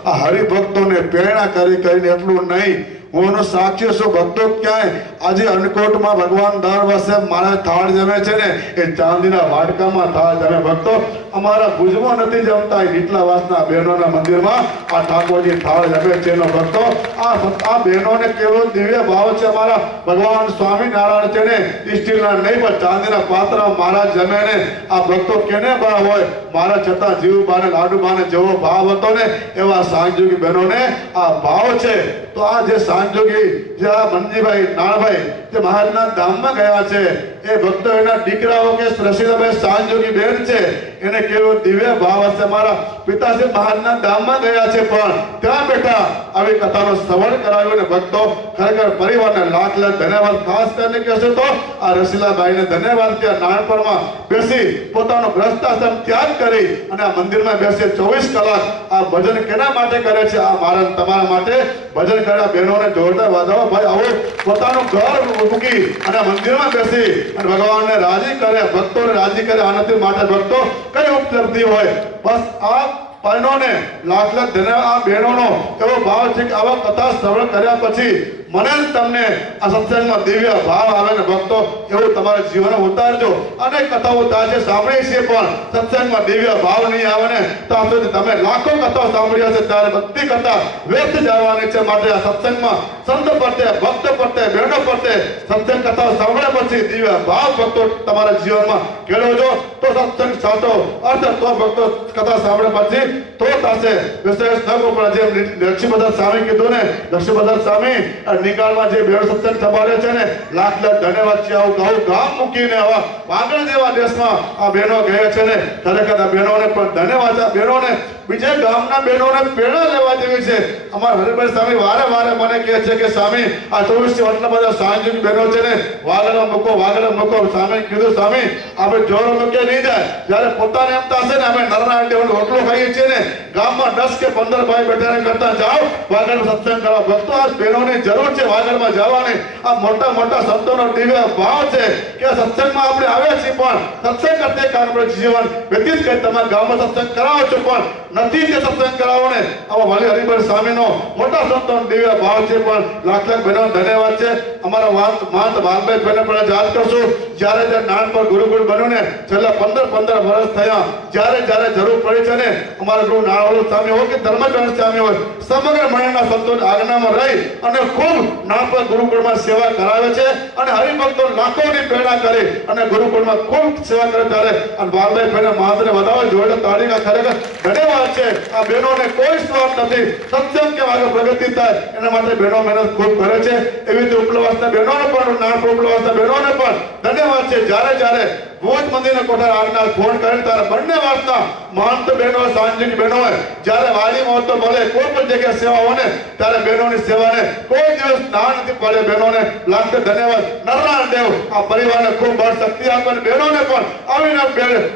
આ હરિભક્તોને પ્રેરણા કરીને એટલું નહીં, હું એનો સાક્ષી છું ભક્તો. ક્યાંય આજે અન્નકોટમાં ભગવાન દર વર્ષે મારા થાળ જમે છે ને, એ ચાંદીના વાડકામાં થાળ જમે ભક્તો. અમારા ભુજમાં નથી જમતા નીટલાવાસના બહેનોના મંદિરમાં આ ઠાકોરજી થાળ જમે છે એનો ભક્તો આ બહેનોને કેવો દિવ્ય ભાવ છે અમારા ભગવાન સ્વામિનારાયણ છે ને સ્ટીલના નહીં પણ ચાંદીના પાત્ર મહારાજ જમે ને આ ભક્તો કેને ભાવ હોય મારા છતાં જીવબાને લાડુબાને જેવો ભાવ હતો ને એવા સાંજોગી બહેનોને આ ભાવ છે તો આ જે સાંજોગી જે આ મનજીભાઈ નાણભાઈ જે મહારાજના ધામમાં ગયા છે એ ભક્તો એના દીકરાઓ કે રસીદાભાઈ સાંજોગી બેન છે એને કેવો દિવ્ય ભાવ હશે મારા પિતાશ્રી મહારાજના ધામમાં ગયા છે પણ ત્યાં બેઠા આવી કથાનો શ્રવણ કરાવ્યો ને ભક્તો ખરેખર પરિવારને લાખ લાખ ધન્યવાદ ખાસ કરીને કહેશે તો આ રસીલાભાઈને ધન્યવાદ કે નાનપણમાં બેસી પોતાનો ગ્રસ્તાશ્રમ ત્યાગ કરી અને આ મંદિરમાં બેસી 24 કલાક આ ભજન કેના માટે કરે છે આ મહારાજ તમારા માટે ભજન કર્યા બહેનોને જોરદાર વધાવો ભાઈ આવો પોતાનું ઘર મૂકી અને મંદિરમાં બેસી અને ભગવાનને રાજી કરે ભક્તોને રાજી કરે આનાથી માટે ભક્તો કઈ ઉપલબ્ધિ હોય બસ આ બહેનોને લાખ લાખ ધન્યવાદ આ બહેનોનો એવો ભાવ છે કે આવા કથા શ્રવણ કર્યા પછી મને તમને આ સત્સંગમાં દિવ્ય ભાવ આવે ને ભક્તો એવું તમારા જીવન ઉતારજો અનેક કથાઓ આજે સાંભળી છે પણ સત્સંગમાં દિવ્ય ભાવ નહીં આવે ને તો સુધી તમે લાખો કથાઓ સાંભળી હશે ત્યારે બધી કથા વ્યર્થ જવાની છે માટે આ સત્સંગમાં સંત પ્રત્યે ભક્ત પ્રત્યે બહેનો પ્રત્યે સત્સંગ કથાઓ સાંભળ્યા પછી દિવ્ય ભાવ ભક્તો તમારા જીવનમાં કેળવજો તો સત્સંગ સાચો અર્થ તો ભક્તો કથા સાંભળ્યા પછી તો થશે વિશેષ ન પણ જેમ લક્ષ્મીપદાર સ્વામી કીધું ને લક્ષ્મીપદાર સ્વામી નિકાલમાં જે બેડ સત્સંગ સંભાળે છે ને લાખ લાખ ધન્યવાદ છે આવું ગામ મૂકીને આવા વાગડ જેવા દેશમાં આ બહેનો ગયા છે ને ખરેખર આ બહેનોને પણ ધન્યવાદ આ બહેનોને બીજે ગામના બહેનોને પ્રેરણા લેવા જેવી છે અમારા હરિભાઈ સ્વામી વારે વારે મને કહે છે કે સ્વામી આ 24 વર્ષના બધા સાંજની બહેનો છે ને વાગડ મૂકો સ્વામી કીધું સ્વામી આપણે જોર મૂકે નહીં જાય જ્યારે પોતાને એમ થશે ને અમે નરનારાયણ દેવનો રોટલો ખાઈએ છીએ ને ગામમાં 10 કે 15 ભાઈ બેઠાને કરતા જાઓ વાગડ સત્સંગ કરો ભક્તો આ બહેનોની જરૂર છે વાગડમાં જવાની આ મોટા મોટા સંતોનો દિવ્ય ભાવ છે કે સત્સંગમાં આપણે આવ્યા છીએ પણ સત્સંગ કરતે કારણ જીવન વ્યતીત કરી તમારા ગામમાં સત્સંગ કરાવો છો પણ નથી તે સત્સંગ કરાવો ને આવા વાલી હરિભાઈ સ્વામીનો મોટા સંતોનો દિવ્ય ભાવ છે પણ લાખ લાખ બહેનો ધન્યવાદ છે અમારા મહંત વાલભાઈ બહેને પણ યાદ કરશું જ્યારે નાનપણ ગુરુકુળ બન્યું ને છેલ્લા 15 વર્ષ થયા જ્યારે જરૂર પડી છે ને અમારા ગુરુ નાણાવડુ સ્વામી હોય કે ધર્મચંદ્ર સ્વામી હોય સમગ્ર મંડળના સંતોની આજ્ઞામાં રહી અને ખૂબ નાનપણ ગુરુકુળમાં સેવા કરાવે છે અને હરિભક્તો લાખોની પ્રેરણા કરી અને ગુરુકુળમાં ખૂબ સેવા કરે ત્યારે અને વાલભાઈ બહેને મહાંતને વધાવો જોડે તાળીના ખરેખર ધન્યવાદ છે આ બહેનોને કોઈ સ્વાર્થ નથી સત્સંગ કે આગળ પ્રગતિ થાય એના માટે બહેનો મહેનત ખૂબ કરે છે એવી રીતે ઉપલવાસના બહેનોને પણ નાનપણ ઉપલવાસના બહેનોને પણ ધન્યવાદ છે જ્યારે ભુજ મંદિરના કોઠાર આજ્ઞા ફોન કરે ત્યારે બંને વાસના મહંત બહેનો સાંજની બહેનો હોય જ્યારે વાલીમાં હોય તો ભલે કોઈ પણ જગ્યાએ સેવા હોય ને ત્યારે બહેનોની સેવાને કોઈ દિવસ ના નથી પડે બહેનોને લાખ ધન્યવાદ નરનારાયણ દેવ આ પરિવારને ખૂબ બળ શક્તિ આપે અને બહેનોને પણ આવીને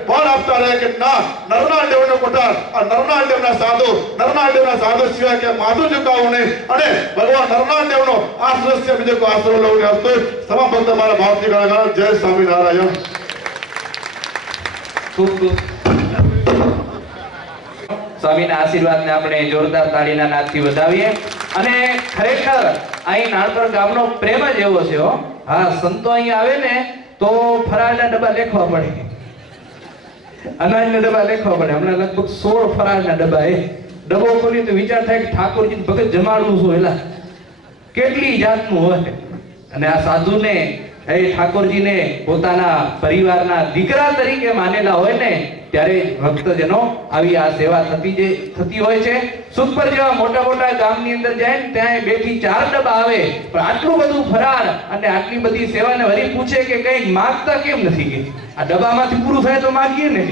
ફળ આપતા રહે કે ના નરનારાયણ દેવનો કોઠાર આ નરનારાયણ દેવના સાધુ સિવાય કે માથું ઝુકાવવું નહીં અને ભગવાન નરનારાયણ દેવનો આશ્રય છે બીજો કોઈ આશ્રય લેવું નહીં હતું તમામ ભક્તો મારા ભાવથી ગણગાન જય સ્વામિનારાયણ ખૂબ સ્વામીના આશીર્વાદને આપણે જોરદાર તાળીના નાદથી વધાવીએ અને ખરેખર અહીં નાનપણ ગામનો પ્રેમ જ એવો છે હો હા સંતો અહીં આવે ને તો ફરાળના ડબ્બા લેખવા પડે અનાજના ડબ્બા લેખવા પડે હમણાં લગભગ 16 ફરાળના ડબ્બા ડબ્બો ખોલી તો વિચાર થાય કે ઠાકોરજી ભગત જમાડવું છું એલા કેટલી જાતનું હોય અને આ સાધુને એ ઠાકોરજીને પોતાના પરિવારના દીકરા તરીકે માનેલા હોય ને ત્યારે ભક્તજનો આવી આ સેવા થતી હોય છે સુખપર જેવા મોટા મોટા ગામની અંદર જાય ને ત્યાં 2 થી 4 ડબ્બા આવે પણ આટલું બધું ફરાળ અને આટલી બધી સેવાને વળી પૂછે કે કંઈક માંગતા કેમ નથી કે આ ડબ્બામાંથી પૂરું થાય તો માંગીએ ને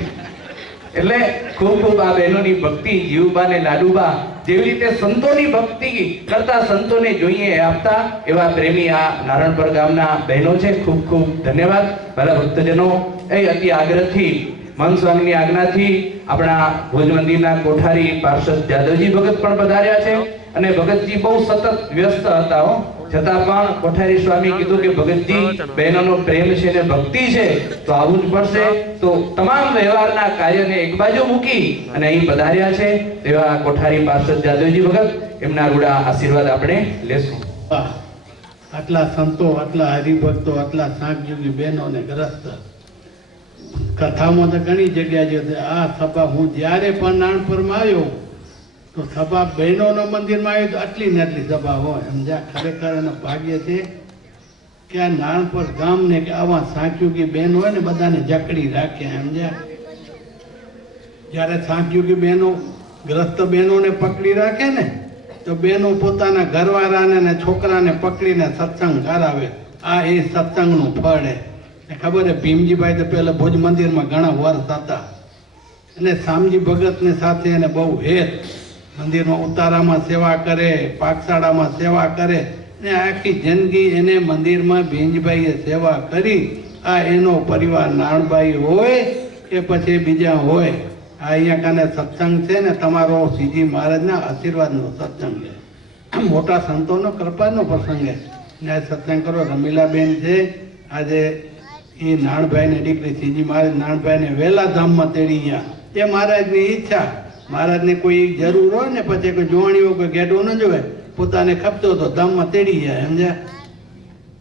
એટલે ખૂબ આ બહેનોની ભક્તિ જીવબા ને લાડુબા જેવી રીતે સંતોની ભક્તિ કરતા સંતોને જોઈએ આપતા એવા પ્રેમી આ નારણપર ગામના બહેનો છે ખૂબ ધન્યવાદ ભલા ભક્તજનો એ અતિ આગ્રહથી મન સ્વામીની આજ્ઞાથી આપણા ભુજ મંદિરના કોઠારી પાર્ષદ જાદવજી ભગત પણ પધાર્યા છે અને ભગતજી બહુ સતત વ્યસ્ત હતા હો છતાં પણ કોઠારી સ્વામી કીધું કે ભગતજી બહેનોનો પ્રેમ છે ને ભક્તિ છે તો આવવું જ પડશે તો તમામ વ્યવહારના કાર્યને એક બાજુ મૂકી અને અહીં પધાર્યા છે એવા કોઠારી પાર્ષદ જાદવજી ભગત એમના રૂડા આશીર્વાદ આપણે લેશું આટલા સંતો આટલા હરિભક્તો આટલા સાંગયુગી બહેનો ને ગ્રસ્ત કથામાં તો ઘણી જગ્યા છે. આ સભા હું જ્યારે પણ નાનપુરમાં આવ્યો તો સભા બહેનોના મંદિરમાં આવ્યો તો આટલી ને આટલી સભા હોય. સમજ્યા? ખરેખર એનો ભાગ્ય છે કે આ નાનપુર ગામને કે આવા સાંખ્યુકી બહેન હોય ને બધાને જકડી રાખે. સમજ્યા? જ્યારે સાંખ્યુકી બહેનો ગ્રસ્ત બહેનોને પકડી રાખે ને તો બહેનો પોતાના ઘરવાળાને ને છોકરાને પકડીને સત્સંગ કરાવે. આ એ સત્સંગનું ફળ છે. ખબર છે ભીમજીભાઈ તો પહેલા ભુજ મંદિરમાં ઘણા વર્ષ હતા અને શામજી ભગતની સાથે એને બહુ હેત. મંદિરમાં ઉતારામાં સેવા કરે, પાકશાળામાં સેવા કરે ને આખી જિંદગી એને મંદિરમાં ભીમજીભાઈએ સેવા કરી. આ એનો પરિવાર નાણબાઈ હોય કે પછી બીજા હોય. આ અહીંયા કાને સત્સંગ છે ને તમારો શ્રીજી મહારાજના આશીર્વાદનો સત્સંગ છે. મોટા સંતોનો કૃપાનો પ્રસંગ છે ને આ સત્સંગ કરો. રમીલાબેન છે આજે એ નાણભાઈને દીકરી શ્રીજી મહારાજ નાણભાઈને વહેલા ધામમાં તેડી ગયા. એ મહારાજની ઈચ્છા. મહારાજને કોઈ જરૂર હોય ને પછી કોઈ જોવાણીઓ કોઈ ગેડો ન જોવે પોતાને ખપતો તો ધામમાં તેડી જાય. સમજ્યા?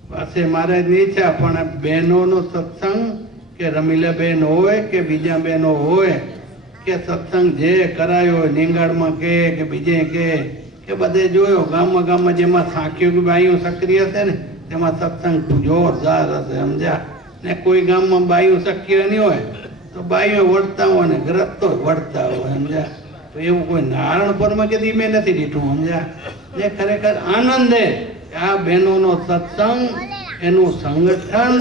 પાસે મહારાજની ઈચ્છા. પણ બહેનોનો સત્સંગ કે રમીલાબેન હોય કે બીજા બહેનો હોય કે સત્સંગ જે કરાયો હોય નીંગાળમાં કે બીજે કે બધે જોયો ગામમાં જેમાં સાંખ્યો બાઈઓ સક્રિય હશે ને તેમાં સત્સંગ જોરદાર હશે. સમજ્યા? ને કોઈ ગામમાં બાઈઓ સક્રિય નહીં હોય તો બાઈઓ વળતા હોય ને ગ્રસ્તો વળતા હોય. સમજ્યા? તો એવું કોઈ નારણપુરમાં કે ધીમે નથી દીઠું. સમજ્યા? એ ખરેખર આનંદ છે. આ બહેનોનો સત્સંગ, એનું સંગઠન,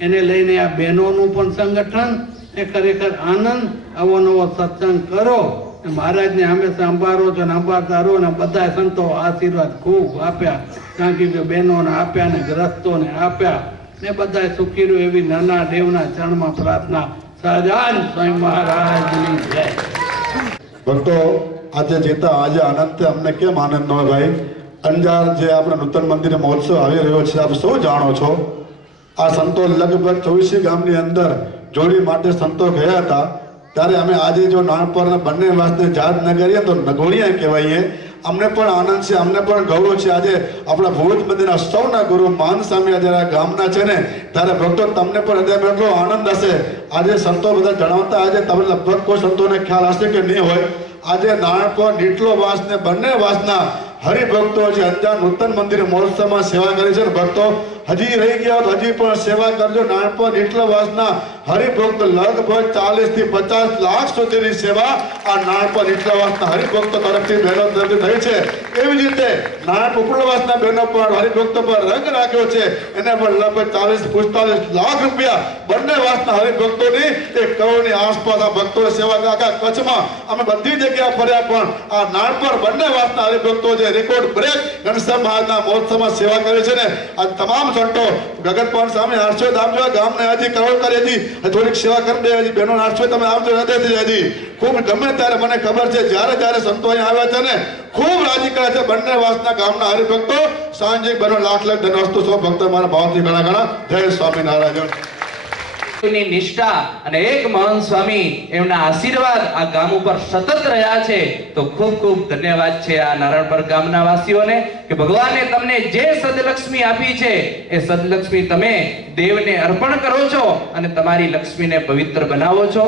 એને લઈને આ બહેનોનું પણ સંગઠન એ ખરેખર આનંદ. આવો નવો સત્સંગ કરો. મહારાજને હંમેશા અંબારો છો ને અંબારતા રહો ને બધા સંતો આશીર્વાદ ખૂબ આપ્યા. કારણ કે બહેનોને આપ્યા ને ગ્રસ્તોને આપ્યા ને બધા સુખી રહ્યો એવી નાના દેવના ચરણમાં પ્રાર્થના. સહજાન સ્વામી મહારાજની જય. ભક્તો આજે જેતા આજે આનંદ અમને કેમ આનંદ ન હોય ભાઈ? અંજાર જે આપણે નૂતન મંદિર મહોત્સવ આવી રહ્યો છે આપ સૌ જાણો છો. આ સંતો લગભગ 24 ગામની અંદર જોડી માટે સંતો ગયા હતા. ત્યારે અમે આજે જો નાનપુરના બંને વાસને યાદ ન કરીએ તો નગોડિયા કહેવાઈએ. અમને પણ આનંદ છે, અમને પણ ગૌરવ છે. આજે આપણા ભુજ મંદિરના સૌના ગુરુ માન સ્વામી આજે આ ગામના છે ને ત્યારે ભક્તો તમને પણ હૃદયમાં એટલો આનંદ હશે. આજે સંતો બધા જણાવતા આજે તમે લગભગ કોઈ સંતોને ખ્યાલ હશે કે નહીં હોય. આજે નાનપુર નીટલો વાસ ને બંને વાસના હરિભક્તો જે અંજાર નૂતન મંદિર મહોત્સવમાં સેવા કરી છે ને ભક્તો હજી રહી ગયા તો હજી પણ સેવા કરજો. નાનપુર નીટલો વાસના હરિભક્ત લગભગ 40 થી 50 લાખ સુધીની સેવા આ નાનપુર નીટલા વાસના હરિભક્તો તરફથી બહેનો તરફથી થઈ છે. એવી જ રીતે નાનપુર ઉપરવાસના બહેનો પણ હરિભક્તો પર રંગ રાખ્યો છે. એને પણ લગભગ 40-45 લાખ રૂપિયા બંને વાસના હરિભક્તોની 1 કરોડની આસપાસ આ ભક્તોએ સેવા આખા કચ્છમાં અમે બધી જગ્યા ફર્યા પણ આ નાનપુર બંને વાસના હરિભક્તો જે રેકોર્ડ બ્રેક ગણેશ મહારાજના મહોત્સવમાં સેવા કરે છે ને આ તમામ સંતો ગગનપાન સામે આશ્રય આપજો. ગામને હજી કરોડ કરે હજી થોડીક સેવા કરી દે. હજી બહેનો આશ્રય તમે આપજો હૃદયથી. હજી ખૂબ ગમે ત્યારે મને ખબર છે જ્યારે સંતો અહીંયા આવ્યા છે ને ખૂબ રાજી કરે છે બંને વાસના ગામના હરિભક્તો. સાંજે બનો લાખ ધન્યવાદ. સૌ ભક્તો મારા ભાવથી ઘણા જય સ્વામિનારાયણ. ની નિષ્ઠા અને એક મહાન સ્વામી એમના આશીર્વાદ આ ગામ ઉપર સતત રહ્યા છે તો ખૂબ ખૂબ ધન્યવાદ છે આ નારણપર ગામના વાસીઓને કે ભગવાને તમને જે સદલક્ષ્મી આપી છે એ સદલક્ષ્મી તમે દેવને અર્પણ કરો છો અને તમારી લક્ષ્મીને પવિત્ર બનાવો છો.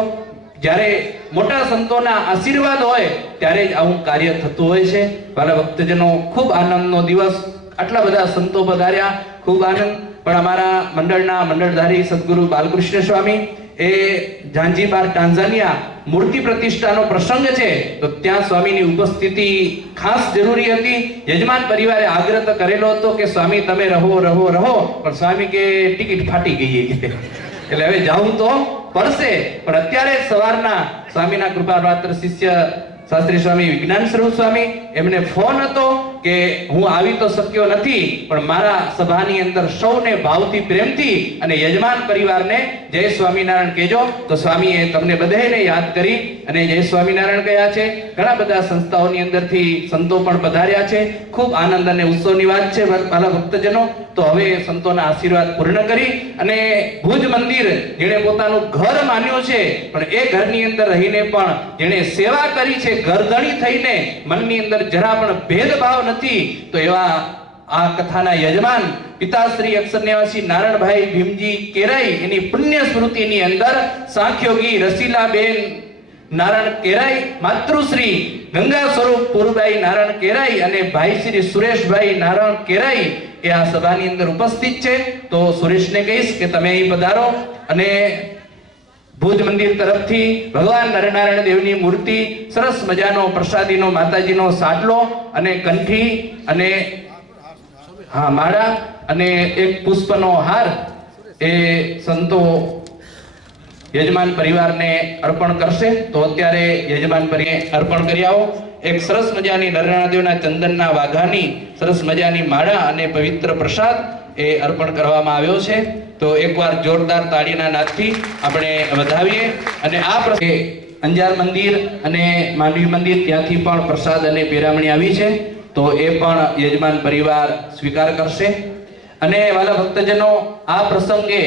જ્યારે મોટા સંતોના આશીર્વાદ હોય ત્યારે જ આવું કાર્ય થતું હોય છે. વાલા ભક્તજનો ખૂબ આનંદનો દિવસ. આટલા બધા સંતો પધાર્યા, ખૂબ આનંદ. પણ અમારા મંડળના મંડળધારી સદગુરુ બાલકૃષ્ણ સ્વામી એ ઝાંઝીબાર ટાંઝાનિયા મૂર્તિ પ્રતિષ્ઠાનો પ્રસંગ છે તો ત્યાં સ્વામીની ઉપસ્થિતિ ખાસ જરૂરી હતી. યજમાન પરિવારે આગ્રહ કરેલો હતો કે સ્વામી તમે રહો પણ સ્વામી કે ટિકિટ ફાટી ગઈ કે એટલે હવે જાઉં તો પડશે. પણ અત્યારે સવારના સ્વામીના કૃપાપાત્ર શિષ્ય શાસ્ત્રી સ્વામી વિજ્ઞાન સ્વરૂપ સ્વામી એમને ફોન હતો કે હું આવી તો શક્યો નથી પણ મારા સભાની અંદર સૌને ભાવથી પ્રેમથી અને યજમાન પરિવારને જય સ્વામિનારાયણ કહેજો. તો સ્વામીએ તમને બધાને યાદ કરી અને જય સ્વામિનારાયણ કહ્યા છે. ઘણા બધા સંસ્થાઓની અંદરથી સંતો પણ પધાર્યા છે. ખૂબ આનંદ અને ઉત્સવની વાત છે મારા ભક્તજનો. તો હવે સંતોના આશીર્વાદ પૂર્ણ કરી અને ભુજ મંદિર જેણે પોતાનું ઘર માન્યું છે પણ એ ઘરની અંદર રહીને પણ જેણે સેવા કરી છે ઘરધણી થઈને મનની અંદર જરા પણ ભેદભાવ નથી તો એવા આ કથાના યજમાન પિતાશ્રી અક્ષર નિવાસી નારણભાઈ ભીમજી કેરાઈ એની પુણ્ય સ્મૃતિની અંદર સાંખ્યોગી રસીલાબેન નારાયણ કેરાઈ, માતૃશ્રી ગંગા સ્વરૂપ પુરુબાઈ નારાયણ કેરાઈ અને ભાઈ શ્રી સુરેશભાઈ નારાયણ કેરાઈ એ આ સભાની અંદર ઉપસ્થિત છે. તો સુરેશને કહીશ કે તમે અહીં પધારો અને ભુજ મંદિર તરફથી ભગવાન નરનારાયણ દેવની મૂર્તિ, સરસ મજાનો પ્રસાદીનો માતાજીનો સાટલો અને કંઠી અને માળા અને એક પુષ્પનો હાર એ સંતો યજમાન પરિવારને અર્પણ કરશે. તો અત્યારે યજમાન પરિવારને અર્પણ કરી આવો. એક સરસ મજાની નરનારાયણ દેવના ચંદનના વાઘાની સરસ મજાની માળા અને પવિત્ર પ્રસાદ એ અર્પણ કરવામાં આવ્યો છે. તો એકવાર જોરદાર તાળીના નાદથી આપણે વધાવીએ. અને આ પ્રસંગે અંજાર મંદિર અને માંડવી મંદિર ત્યાંથી પણ પ્રસાદ અને પેરામણી આવી છે. તો એ પણ યજમાન પરિવાર સ્વીકાર કરશે. અને વાલા ભક્તજનો, આ પ્રસંગે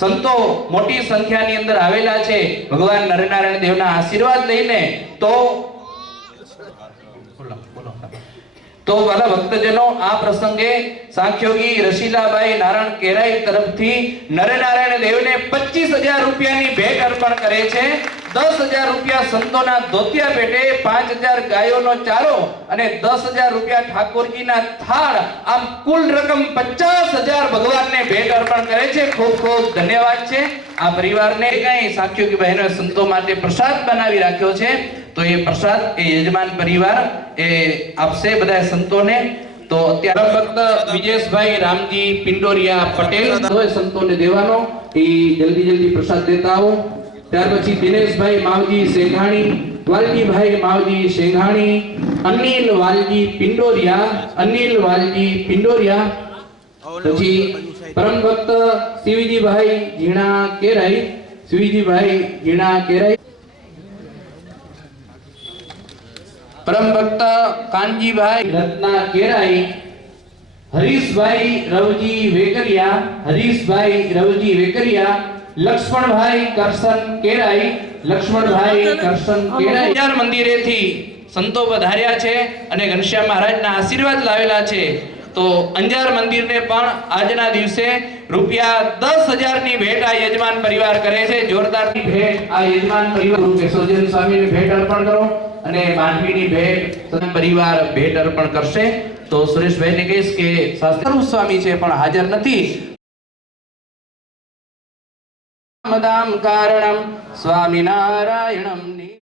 સંતો મોટી સંખ્યાની અંદર આવેલા છે ભગવાન નરનારાયણ દેવના આશીર્વાદ લઈને. તો વાલા ભક્તજનો, આ પ્રસંગે સાંખ્યોગી રસીલાબાઈ નારાયણ કેરાઈ તરફથી નરનારાયણ દેવને 25,000 રૂપિયાની ભેટ અર્પણ કરે છે. 10,000 રૂપિયા સંતોના ધોતિયા પેટે, 5,000 ગાયોનો ચારો અને 10,000 રૂપિયા ઠાકોરજીના થાળ, આમ કુલ રકમ 50,000 ભગવાનને ભેટ અર્પણ કરે છે. ખૂબ ખૂબ ધન્યવાદ છે આ પરિવારને. કઈ સાંખ્યોગી બહેનો સંતો માટે પ્રસાદ બનાવી રાખ્યો છે. તો એ પ્રસાદ એ યજમાન પરિવાર એ આપશે બધા સંતોને. તો અત્યારે ભક્ત વિજેશભાઈ રામજી પિંડોરિયા પટેલ સંતોને દેવાનો, એ જલ્દી પ્રસાદ દેતા આવો. ત્યાર પછી દિનેશભાઈ માવજી શેઘાણી, વાલજીભાઈ માવજી શેઘાણી, અનિલ વાલજી પિંડોરિયા, પછી પરમ ભક્ત શિવજીભાઈ ઝીણા કેરાઈ, પરમ ભક્ત કાનજીભાઈ રત્ના કેરાઈ, હરીશભાઈ રવજી વેકરિયા, લક્ષ્મણભાઈ કરશન કેરાઈ, અંજાર મંદિરેથી સંતો વધાર્યા છે અને ઘનશ્યામ મહારાજના આશીર્વાદ લાવેલા છે. તો અંજાર મંદિરને પણ આજના દિવસે ₹10,000 ની ભેટ આ યજમાન પરિવાર કરે છે. જોરદાર ભેટ આ યજમાન પરિવાર કેશવજન સ્વામીને ભેટ અર્પણ કરો અને માંડવીની ભેટ પરિવાર ભેટ અર્પણ કરશે. તો સુરેશભાઈને કહીશ કે શાસ્ત્રી સ્વામી છે પણ હાજર નથી. મદામ કારણમ સ્વામિનારાયણમ